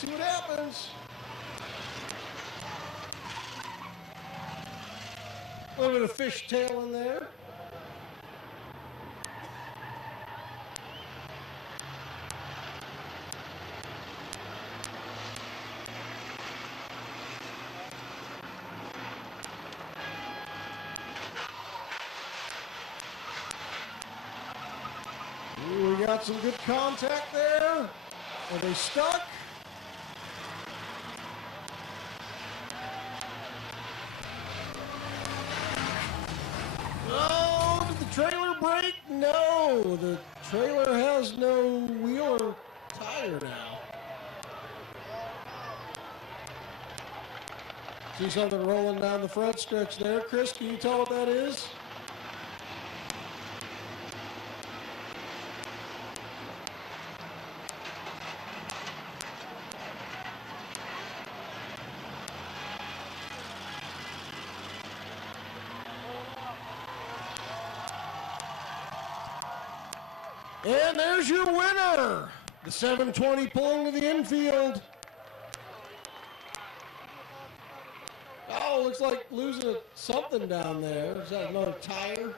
see what happens. A little bit of fishtail in there. Ooh, we got some good contact there. Are they stuck? Oh, did the trailer break? No, the trailer has no wheel or tire now. See something rolling down the front stretch there. Chris, can you tell what that is? And there's your winner, the 720 pulling to the infield. Oh, looks like losing something down there. Is that another tire?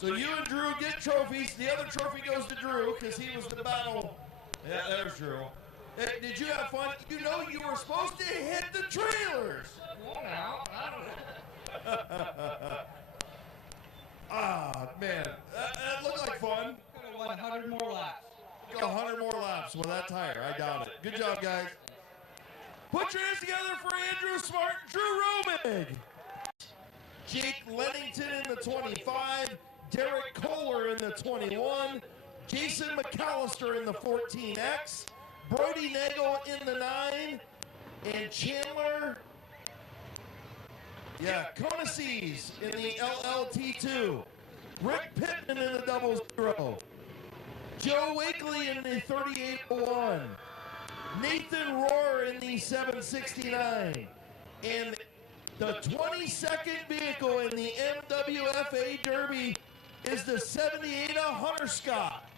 So you and Drew get trophies. The other trophy goes to Drew because he was the battle. Yeah, there's Drew. Hey, did you have fun? You know you were supposed to hit the trailers. Ah, man. That looked like fun. 100 more laps. 100 more laps with that tire. I doubt it. Good job, guys. Put your hands together for Andrew Smart, Drew Romig. Jake Lennington in the 25. Derek Kohler in the 21, Jason McAllister in the 14X, Brody Nagel in the 9, and Chandler, Conasees in the LLT2, Rick Pittman in the 00, Joe Wakely in the 3801, Nathan Rohr in the 769, and the 22nd vehicle in the MWFA Derby is the 78 Hunter Scott.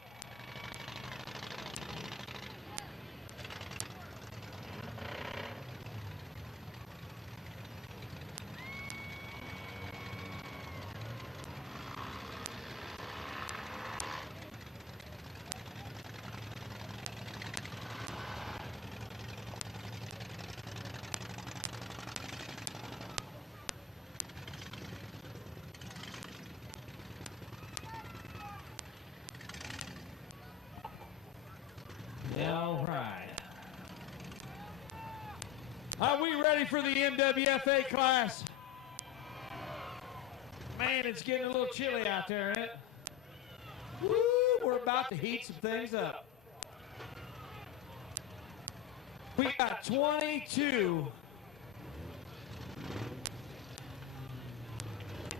All right. Are we ready for the MWFA class? Man, it's getting a little chilly out there, ain't it? Woo, we're about to heat some things up. We got 22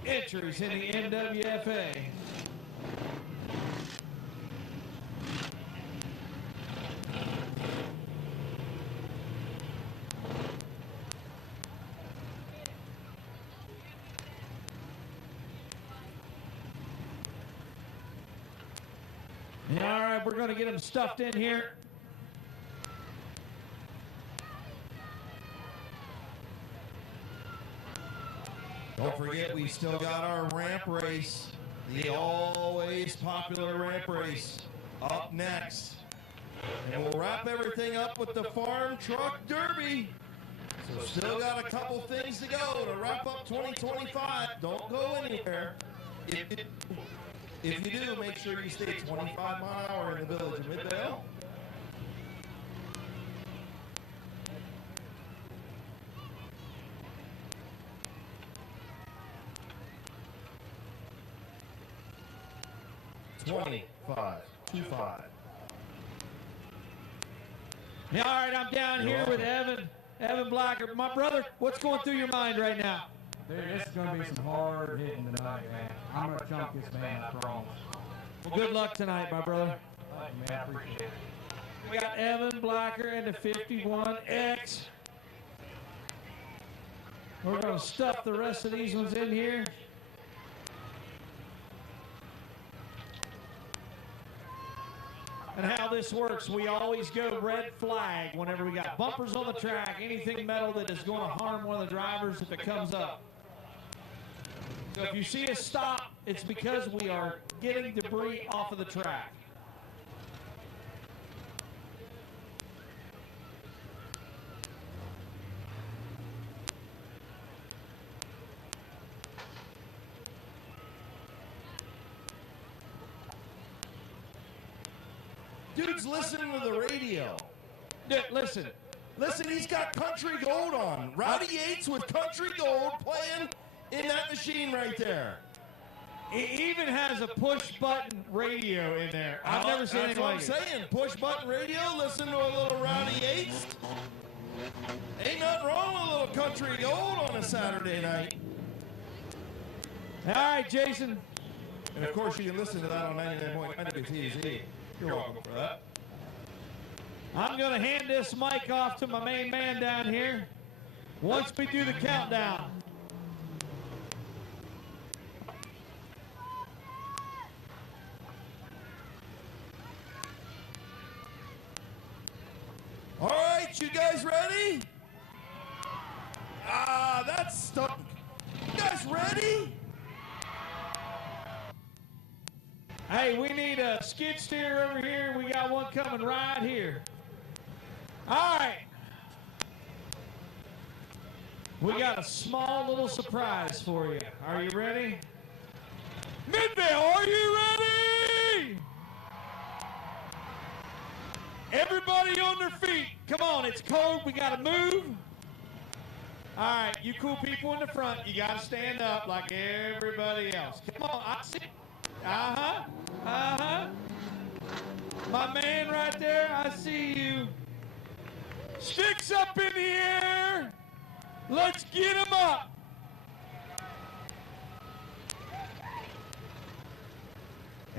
entries in the MWFA. All right, we're going to get them stuffed in here. Don't forget, we still got our ramp race, the always popular ramp race, up next. And we'll wrap everything up with the Farm Truck Derby. So still got a couple things to go to wrap up 2025. Don't go anywhere. If you do, make sure you stay 25 mile an hour in the village of Midvale. $25. All right, I'm down here with Evan. Evan Blacker. My brother, what's going through your mind right now? Dude, this is going to be some hard hitting tonight, man. I'm going to chunk this man, I promise. Well, good luck tonight, my brother. Thank you, man. I appreciate it. We got Evan Blacker and the 51X. We're going to stuff the rest of these ones in here. And how this works, we always go red flag whenever we got bumpers on the track, anything metal that is going to harm one of the drivers if it comes up. So if you see us stop, it's because we are getting debris off of the track. Dude's listening to the radio. Dude, listen. Listen, he's got Country Gold on. Rowdy Yates with Country Gold playing in that machine right there. He even has a push-button radio in there. I've never seen anything like it. That's what I'm saying. Push-button radio, listen to a little Rowdy Yates. Ain't nothing wrong with a little Country Gold on a Saturday night. All right, Jason. And, of course, you can listen to that on 99.9 WTZ. You're welcome for that. I'm going to hand this mic off to my main man down here once we do the countdown. All right, you guys ready? That's stuck. You guys ready? Hey, we need a skid steer over here. We got one coming right here. All right. We got a small little surprise for you. Are you ready? Midvale, are you ready? Everybody on their feet. Come on, it's cold. We got to move. All right, you cool people in the front, you got to stand up like everybody else. Come on, I see. Uh-huh. Uh-huh. My man right there, I see you. Sticks up in the air. Let's get him up.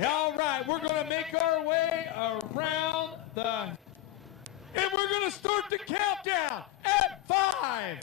All right, we're going to make our way around the... And we're going to start the countdown at 5.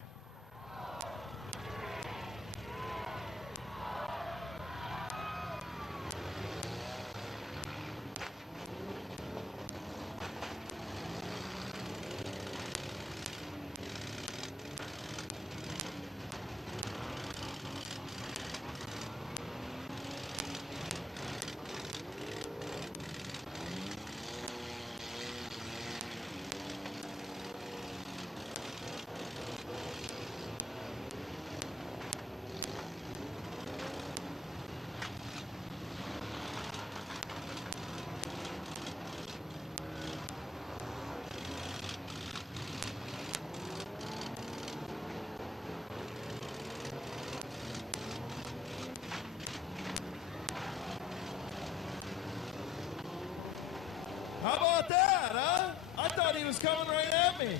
How about that, huh? I thought he was coming right at me.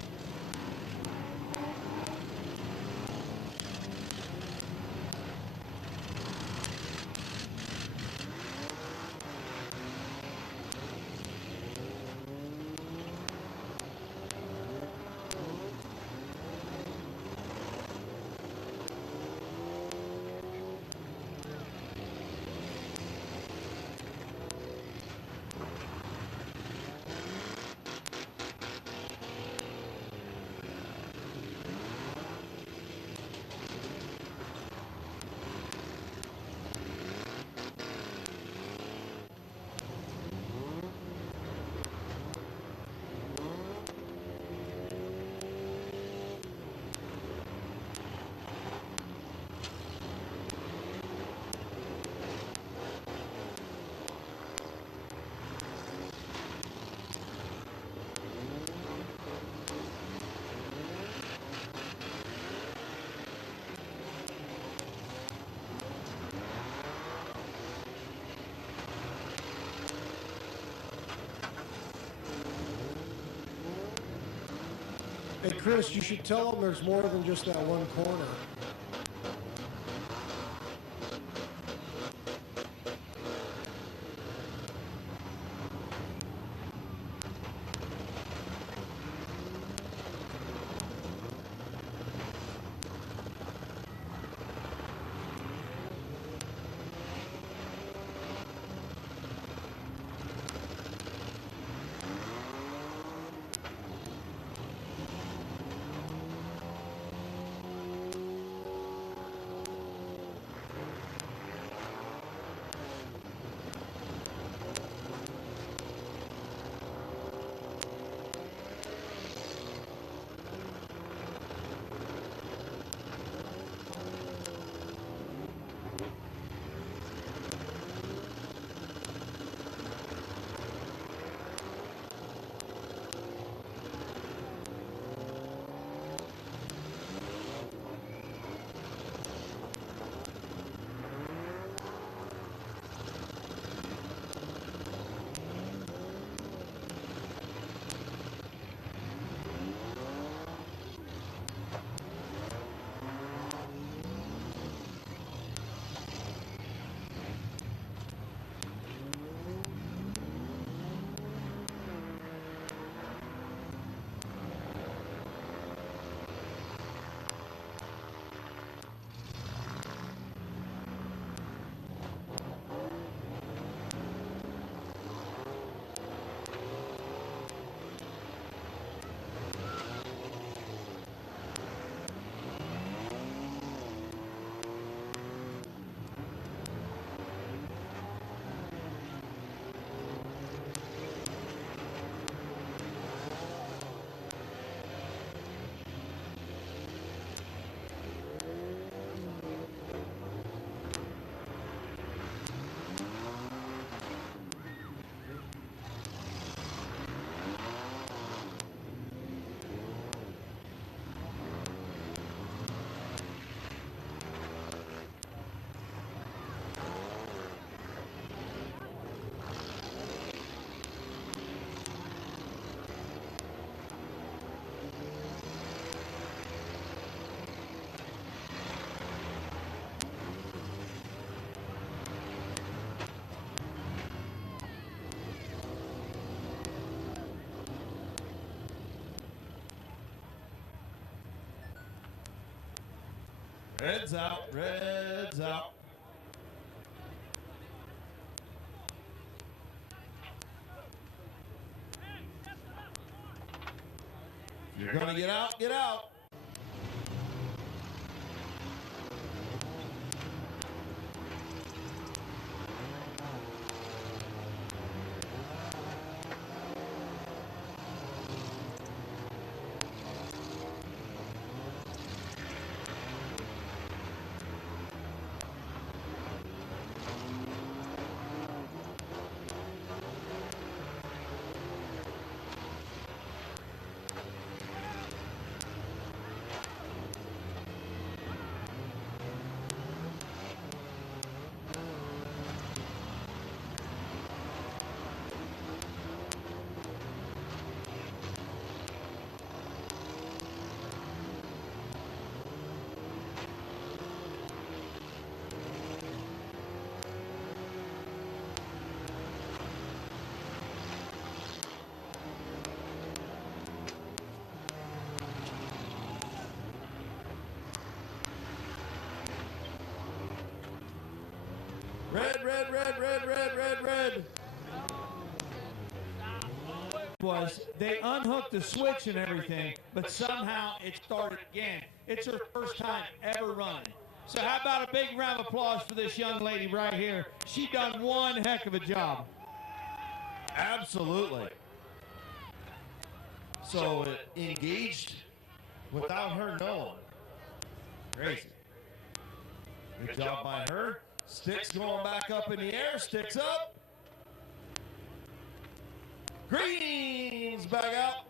Hey, Chris, you should tell them there's more than just that one corner. Red's out, red's out. If you're gonna get out, get out. Red, red, red, red, red, red, red. Was they unhooked the switch and everything, but somehow it started again. It's her first time ever running. So how about a big round of applause for this young lady right here? She done one heck of a job. Absolutely. So it engaged without her knowing. Crazy. Good job by her. Sticks going back up in the air. Sticks up. Green's back out.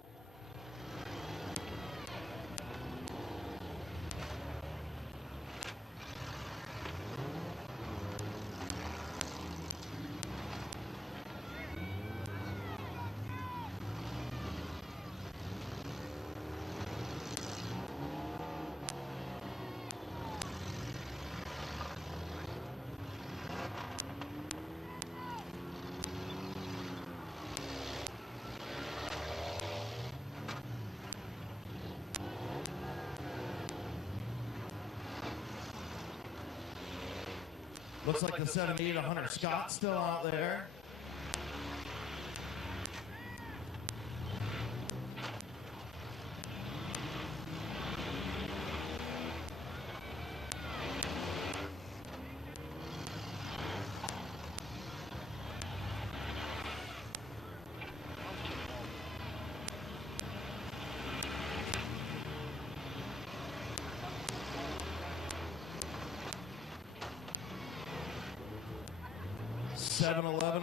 Looks like the 78 of Hunter Scott still out there.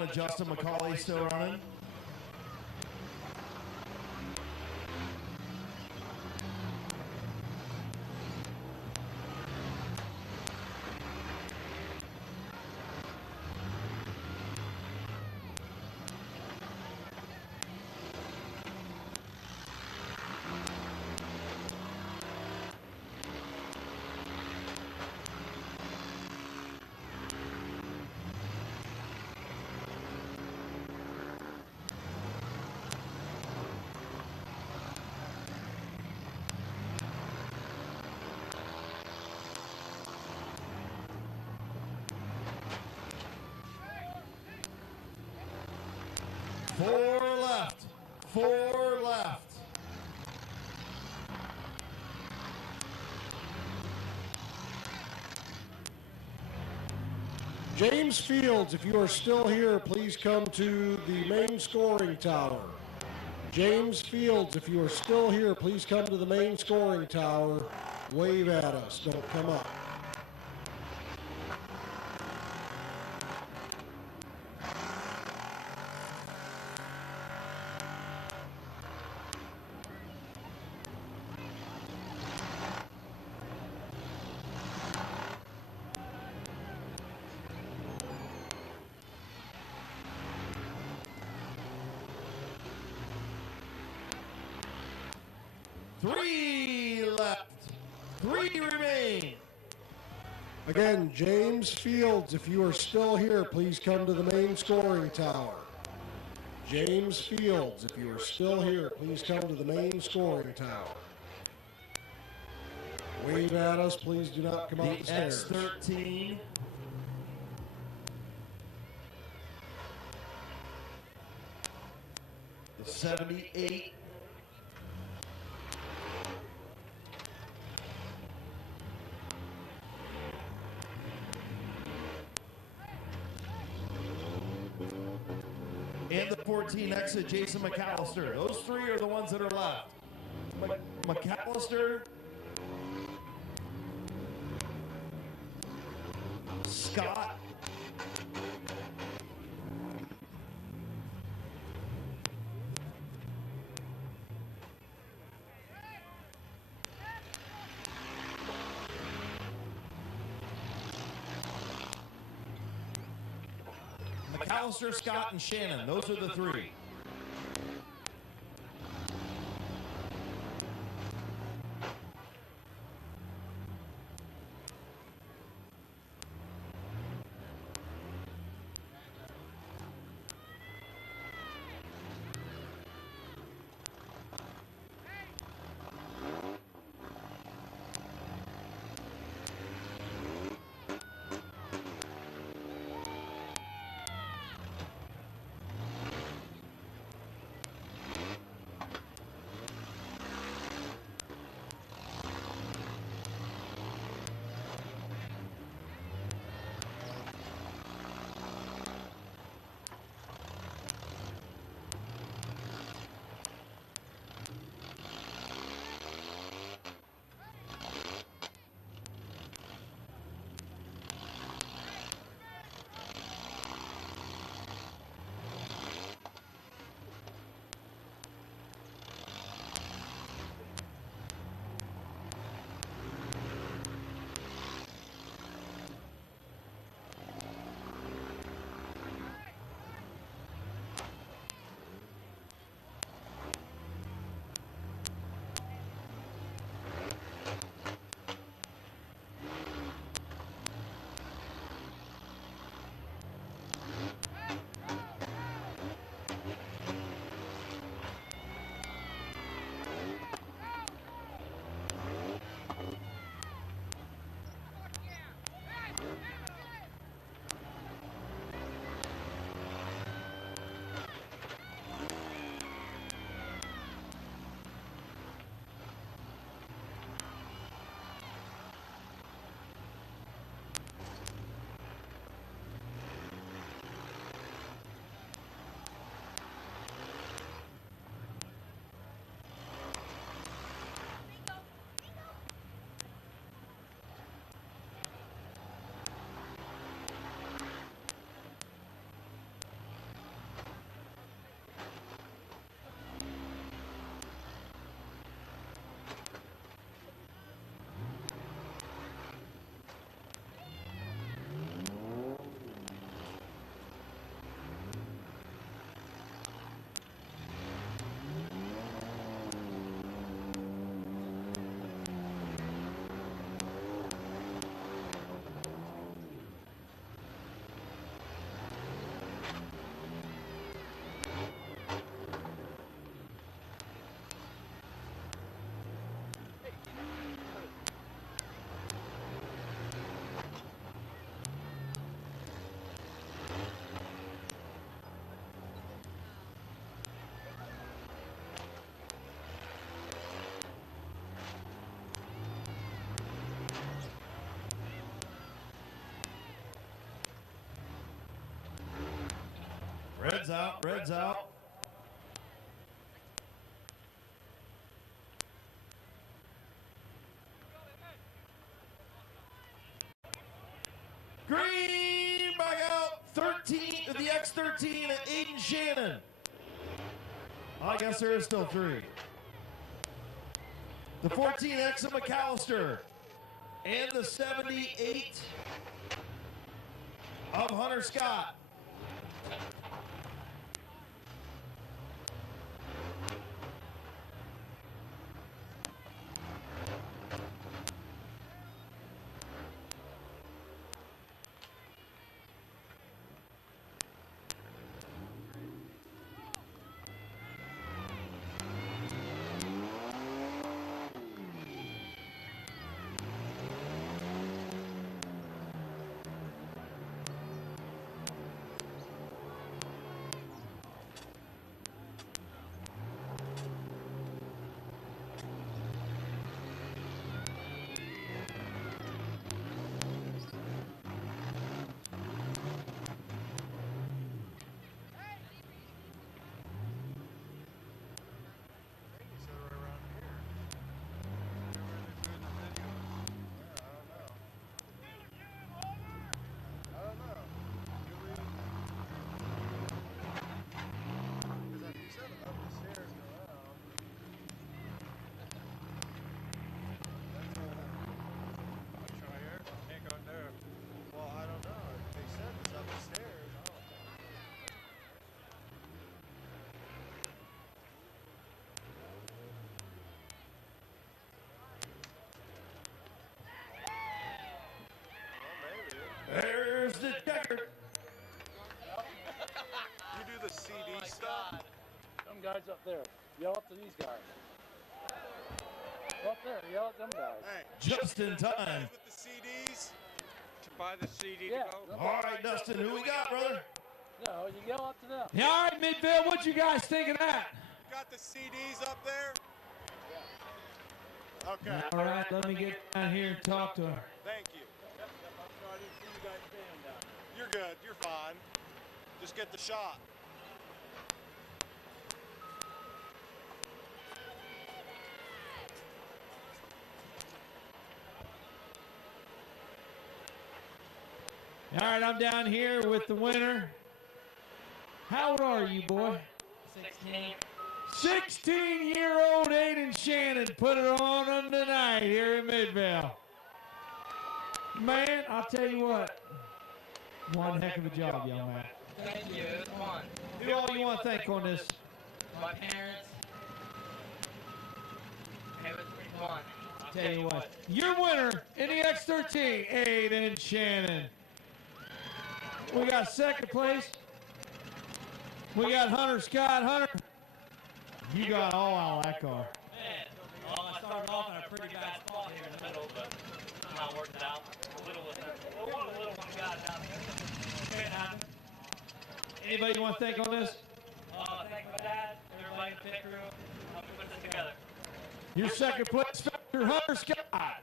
of Justin McCauley still running. Four left. James Fields, if you are still here, please come to the main scoring tower. James Fields, if you are still here, please come to the main scoring tower. Wave at us. Don't come up. Three left. Three remain. Again, James Fields, if you are still here, please come to the main scoring tower. James Fields, if you are still here, please come to the main scoring tower. Wave at us, please do not come up the stairs. X13. The 78. And the 14 exit, Jason McAllister. Those three are the ones that are left. McAllister, Scott, McAllister, Scott, and Shannon. Those are the three. Red's out. Red's out. Green back out. 13, the X13, Aiden Shannon. I guess there is still 3. The 14X of McAllister. And the 78 of Hunter Scott. There's the checker. You do the CD stuff? Them guys up there. Yell up to these guys. Up there, yell at them guys. Hey, just in time. With the CDs? To buy the CD Yeah. to go? All right, Dustin, who we got, brother? No, you yell up to them. Yeah, all right, Mid-Vid, what you guys think of that? Got the CDs up there? Okay. All right, let me get down here and talk to her. Thank you. I didn't see you guys standing down there. You're good. You're fine. Just get the shot. All right, I'm down here with the winner. How old are you, boy? 16. 16-year-old Aiden Shannon put it on him tonight here in Midvale. Man, I'll tell you what. One heck of a job, young man. Thank you. It was fun. Who all you want to thank on this? My parents. It was pretty fun. I'll tell you what. Your winner in the X13, Aiden Shannon. We got second place. We got Hunter Scott. Hunter, you got all out of that car. Man, well, I started off in a pretty bad spot here in the middle, but somehow worked it out. A little one got it down here. It happened. Anybody you want to thank on this? Thank my dad, everybody in the pit crew, helping put this together. Your second place finisher, Hunter Scott. Sorry,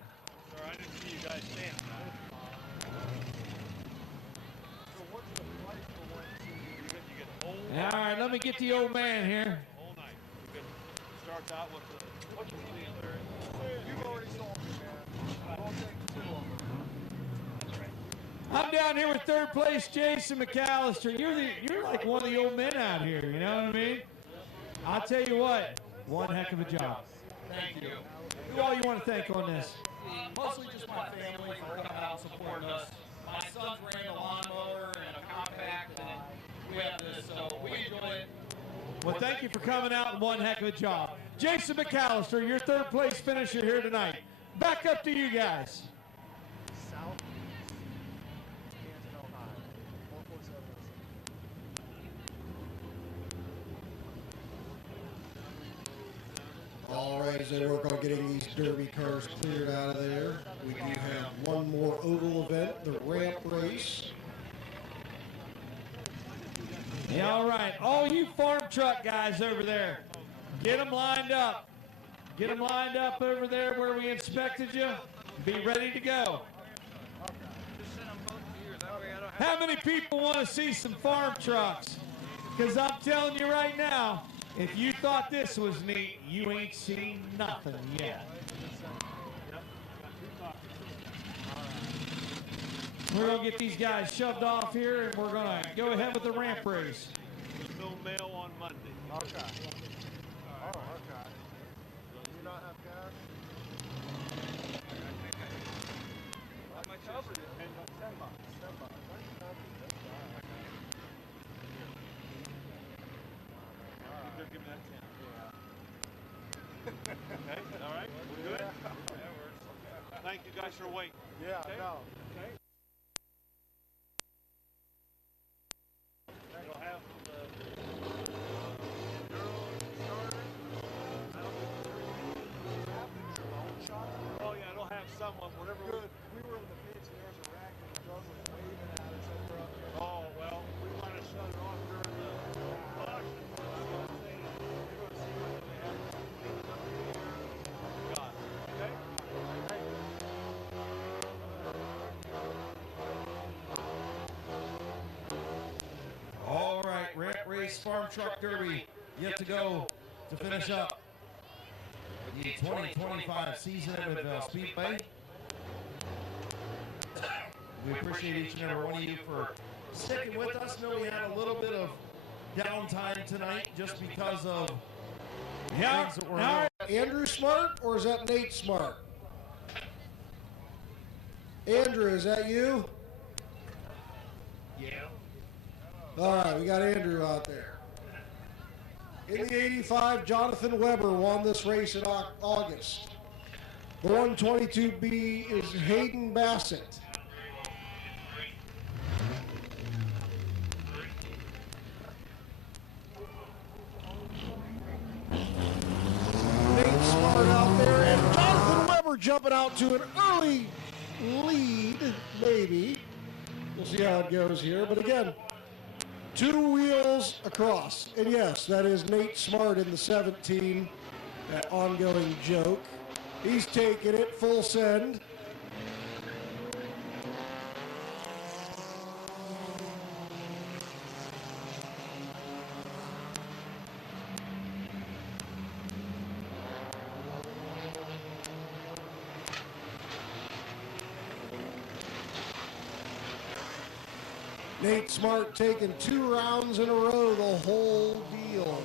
I didn't see you guys stand. All right, let me get the old man here. Whole night. You could start out with the, what you see, Larry? You've already sold me, man. I'll take 2 of them. I'm down here with third place Jason McAllister. You're like one of the old men out here, you know what I mean? I'll tell you what, one heck of a job. Thank you. Who all you want to thank on this? Mostly just my family for coming out and supporting us. My son's ran a lawnmower and a compact, and we have this, so we enjoy it. Well, thank you for coming out and one heck of a job. Jason McAllister, your third place finisher here tonight. Back up to you guys. All right, as they work on getting these derby cars cleared out of there, we do have one more oval event, the ramp race. Yeah, all right. All you farm truck guys over there, get them lined up. Get them lined up over there where we inspected you. Be ready to go. How many people want to see some farm trucks? Because I'm telling you right now, if you thought this was neat, you ain't seen nothing yet. We're going to get these guys shoved off here, and we're going to go ahead with the ramp race. No mail on Monday. Okay. Oh, okay. Do you not have cash? My cover is $10. $10. Just give me that 10. Okay, all right, we're good? Thank you guys for waiting. Yeah, Okay? no. Okay. We'll have oh yeah, it'll have someone, whatever. Good. We were in the pits and there's a rack and the dog was waving at us over up here. Oh, well, we want to shut it off during the auction. That's what I'm saying. We're going to see what they have. Got it. Okay? Thank you. All right, Ramp Race Farm Truck Derby yet to go to finish up the 2025 season at Mid-Vid Speedway. We appreciate each and every one of you for sticking with us. Know we had a little bit of downtime tonight just because of things that were on. Andrew Smart, or is that Nate Smart? Andrew, is that you? Yeah. All right, we got Andrew out there. In the 85, Jonathan Weber won this race in August. The 122B is Hayden Bassett. Nate Smart out there, and Jonathan Weber jumping out to an early lead, maybe. We'll see how it goes here, but again, 2 wheels across. And yes, that is Nate Smart in the 17, that ongoing joke. He's taking it full send. Nate Smart taking 2 rounds in a row, the whole deal.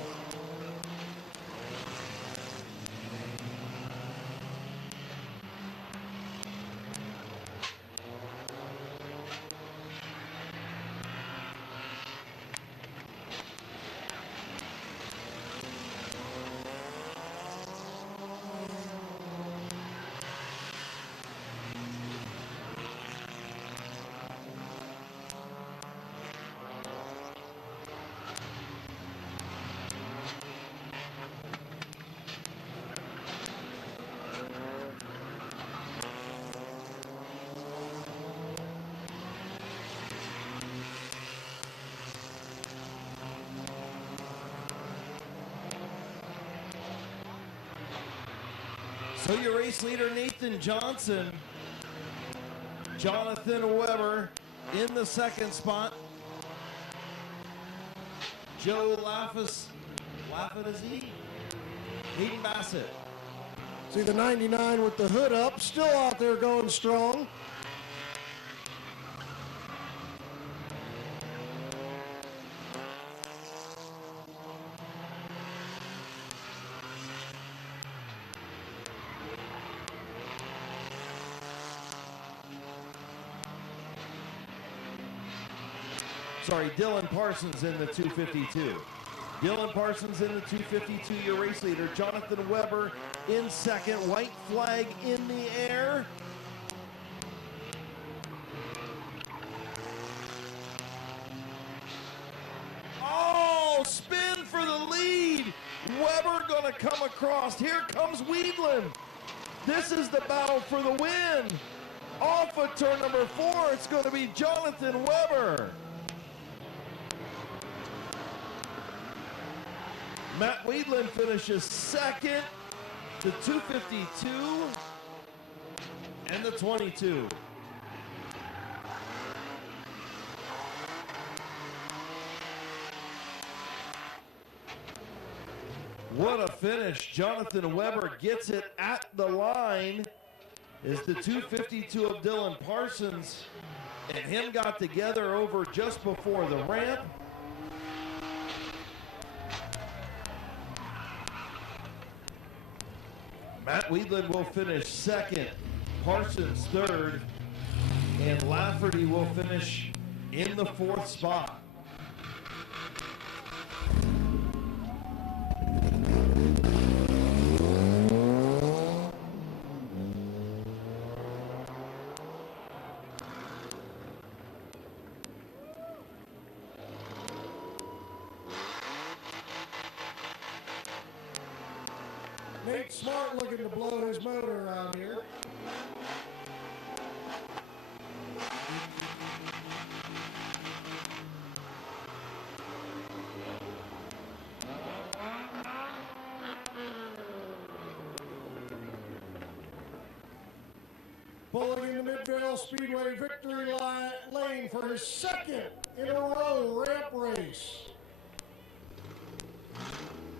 So your race leader, Nathan Johnson, Jonathan Weber in the second spot. Joe Laffadazzi, Hayden Bassett. See the 99 with the hood up, still out there going strong. Sorry, Dylan Parsons in the 252. Dylan Parsons in the 252, your race leader. Jonathan Weber in second. White flag in the air. Oh, spin for the lead. Weber gonna come across. Here comes Weedland. This is the battle for the win. Off of turn number 4, it's gonna be Jonathan Weber. Matt Weedland finishes second, the 252 and the 22. What a finish. Jonathan Weber gets it at the line as the 252 of Dylan Parsons and him got together over just before the ramp. Matt Wheatland will finish second, Parsons third, and Lafferty will finish in the fourth spot. Nate Smart looking to blow his motor around here. Pulling in the Midvale Speedway victory lane for his second in a row ramp race.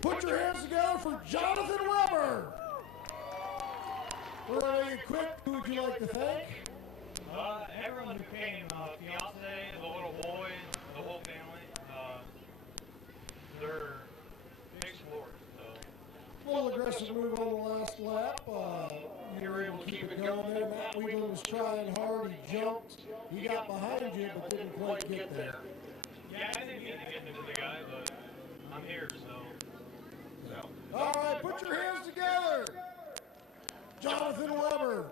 Put your hands together for Jonathan Weber. We're ready to quit. Who would you like to thank? Everyone who came, fiance, the little boy, the whole family. They're big sports, so. A little aggressive move on the last lap. You were able to keep it going there. Matt Wheatland was trying hard. He jumped. He got behind you, but didn't quite get there. Yeah, I didn't get to get into the guy, but I'm here, so. All right, put your hands together. Jonathan Weber.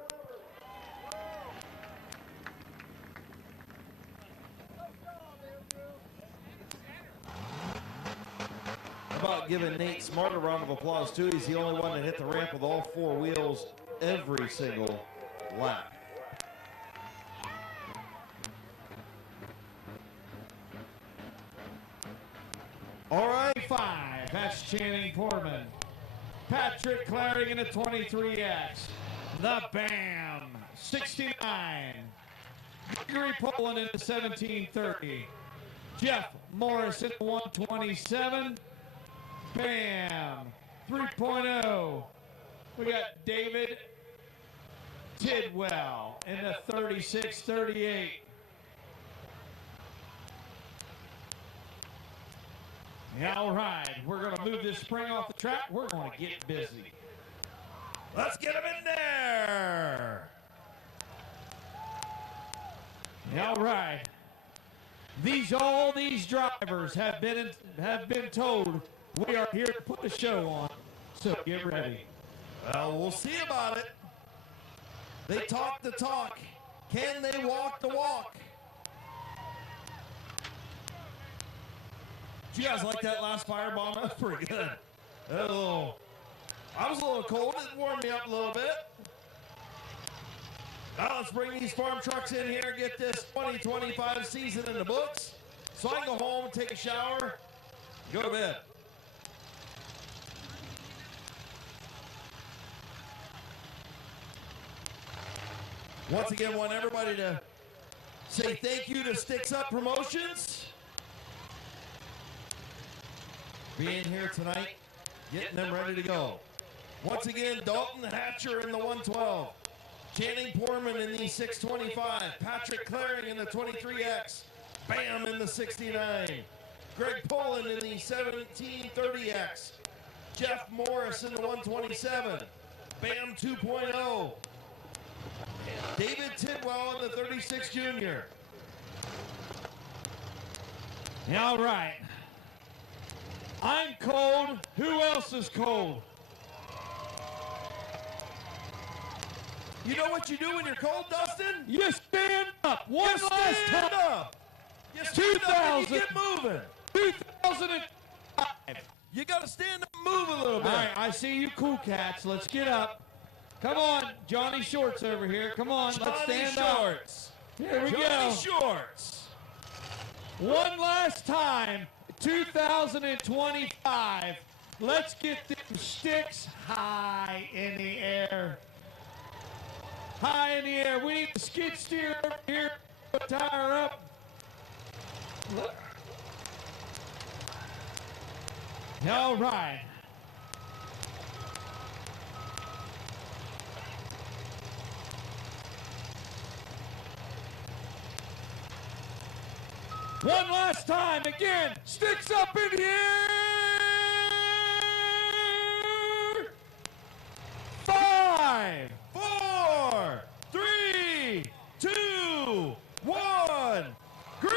How about giving Nate Smart a round of applause too? He's the only one that hit the ramp with all four wheels every single lap. All right, 5. That's Channing Portman. Patrick Claring in the 23X. The BAM, 69. Gregory Poland in the 1730. Jeff Morris in the 127. BAM, 3.0. We got David Tidwell in the 3638. Yeah, all right, we're going to move this spring off the track. We're going to get busy. Let's get him in there. Yeah, all right. All these drivers have been told we are here to put the show on. So get ready. Well, we'll see about it. They talk the talk. Can they walk the walk? Did you guys like that last firebomb? That was pretty good. I was a little cold. It warmed me up a little bit. Now let's bring these farm trucks in here, get this 2025 season in the books, so I can go home, take a shower, go to bed. Once again, want everybody to say thank you to Sticks Up Promotions. Being here tonight, getting them ready to go. Once again, Dalton Hatcher in the 112. Channing Portman in the 625. Patrick Claring in the 23X. BAM in the 69. Greg Poland in the 1730X. Jeff Morris in the 127. BAM 2.0. David Tidwell in the 36 Junior. Yeah, all right. I'm cold. Who else is cold? You know what you do when you're cold, Dustin? You stand up. One last time. Up. You stand up and you get moving. 2005. You got to stand up and move a little bit. All right, I see you cool cats. Let's get up. Come on, Johnny Shorts over here. Come on, let's stand Shorts. up. Here we Johnny go. Shorts. One last time, 2025. Let's get them sticks high in the air. High in the air. We need the skid steer over here. Tire up. All right. One last time, again, sticks up in the air. 5, 4, 3, 2, 1, green!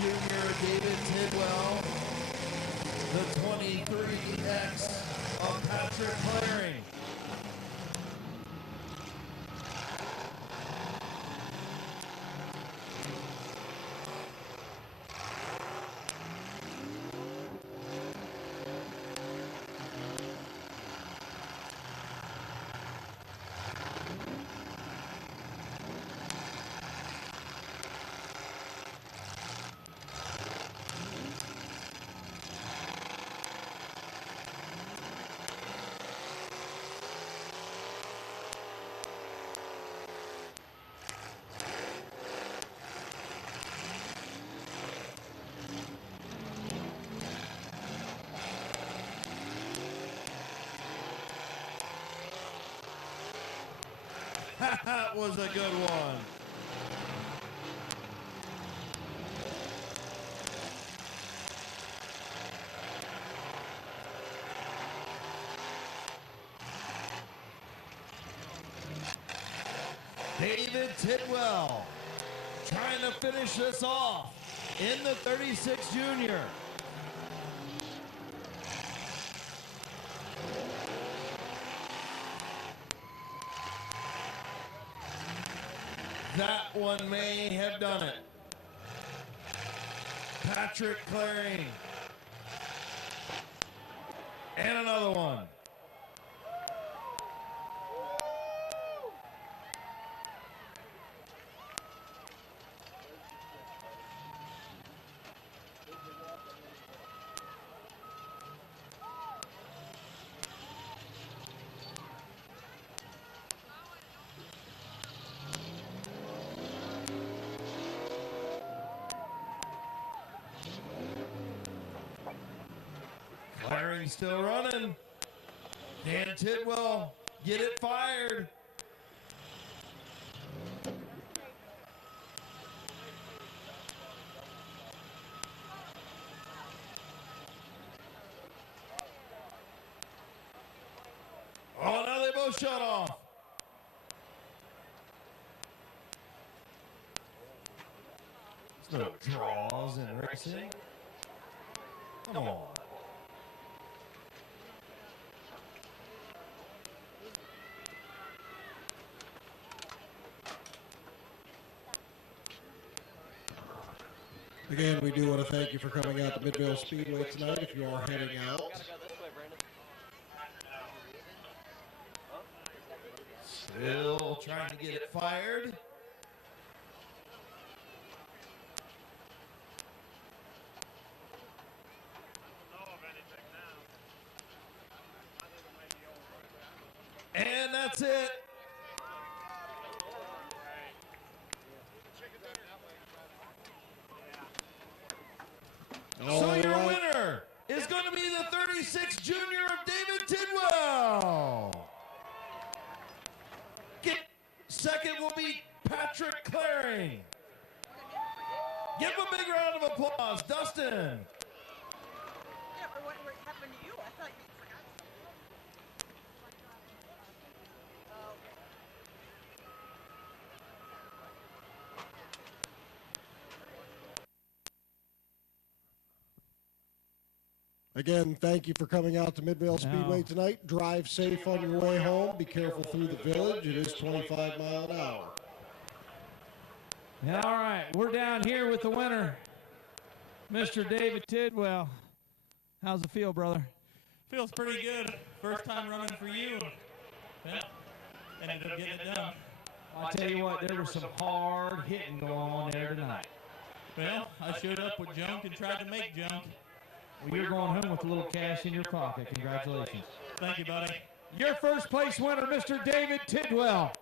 Junior David Tidwell, the 23X of Patrick Clary. That was a good one. David Tidwell trying to finish this off in the 36 junior. That one may have done it. Patrick Claring. And another one. Claring still running. Can Tidwell get it fired? Oh, now they both shut off. There's no draws in racing. Come on. Again, we do want to thank you for coming out to Midvale Speedway tonight if you are heading out. Still trying to get it fired. And that's it. So your winner is going to be the 36 junior of David Tidwell. Second will be Patrick Claring. Give him a big round of applause, Dustin. Yeah, or what happened to you? I thought you forgot. Again, thank you for coming out to Midvale Speedway tonight. Drive safe on your way home. Be careful through the village. It is 25 miles an hour. All right, we're down here with the winner, Mr. David Tidwell. How's it feel, brother? Feels pretty good. First time running for you. Yeah. Ended up getting it done. I'll tell you what, there was some hard hitting going on there tonight. Well, I showed up with junk and tried to make junk. Well, you're going home with a little cash in your pocket. Congratulations. Thank you, buddy. Your first place winner, Mr. David Tidwell.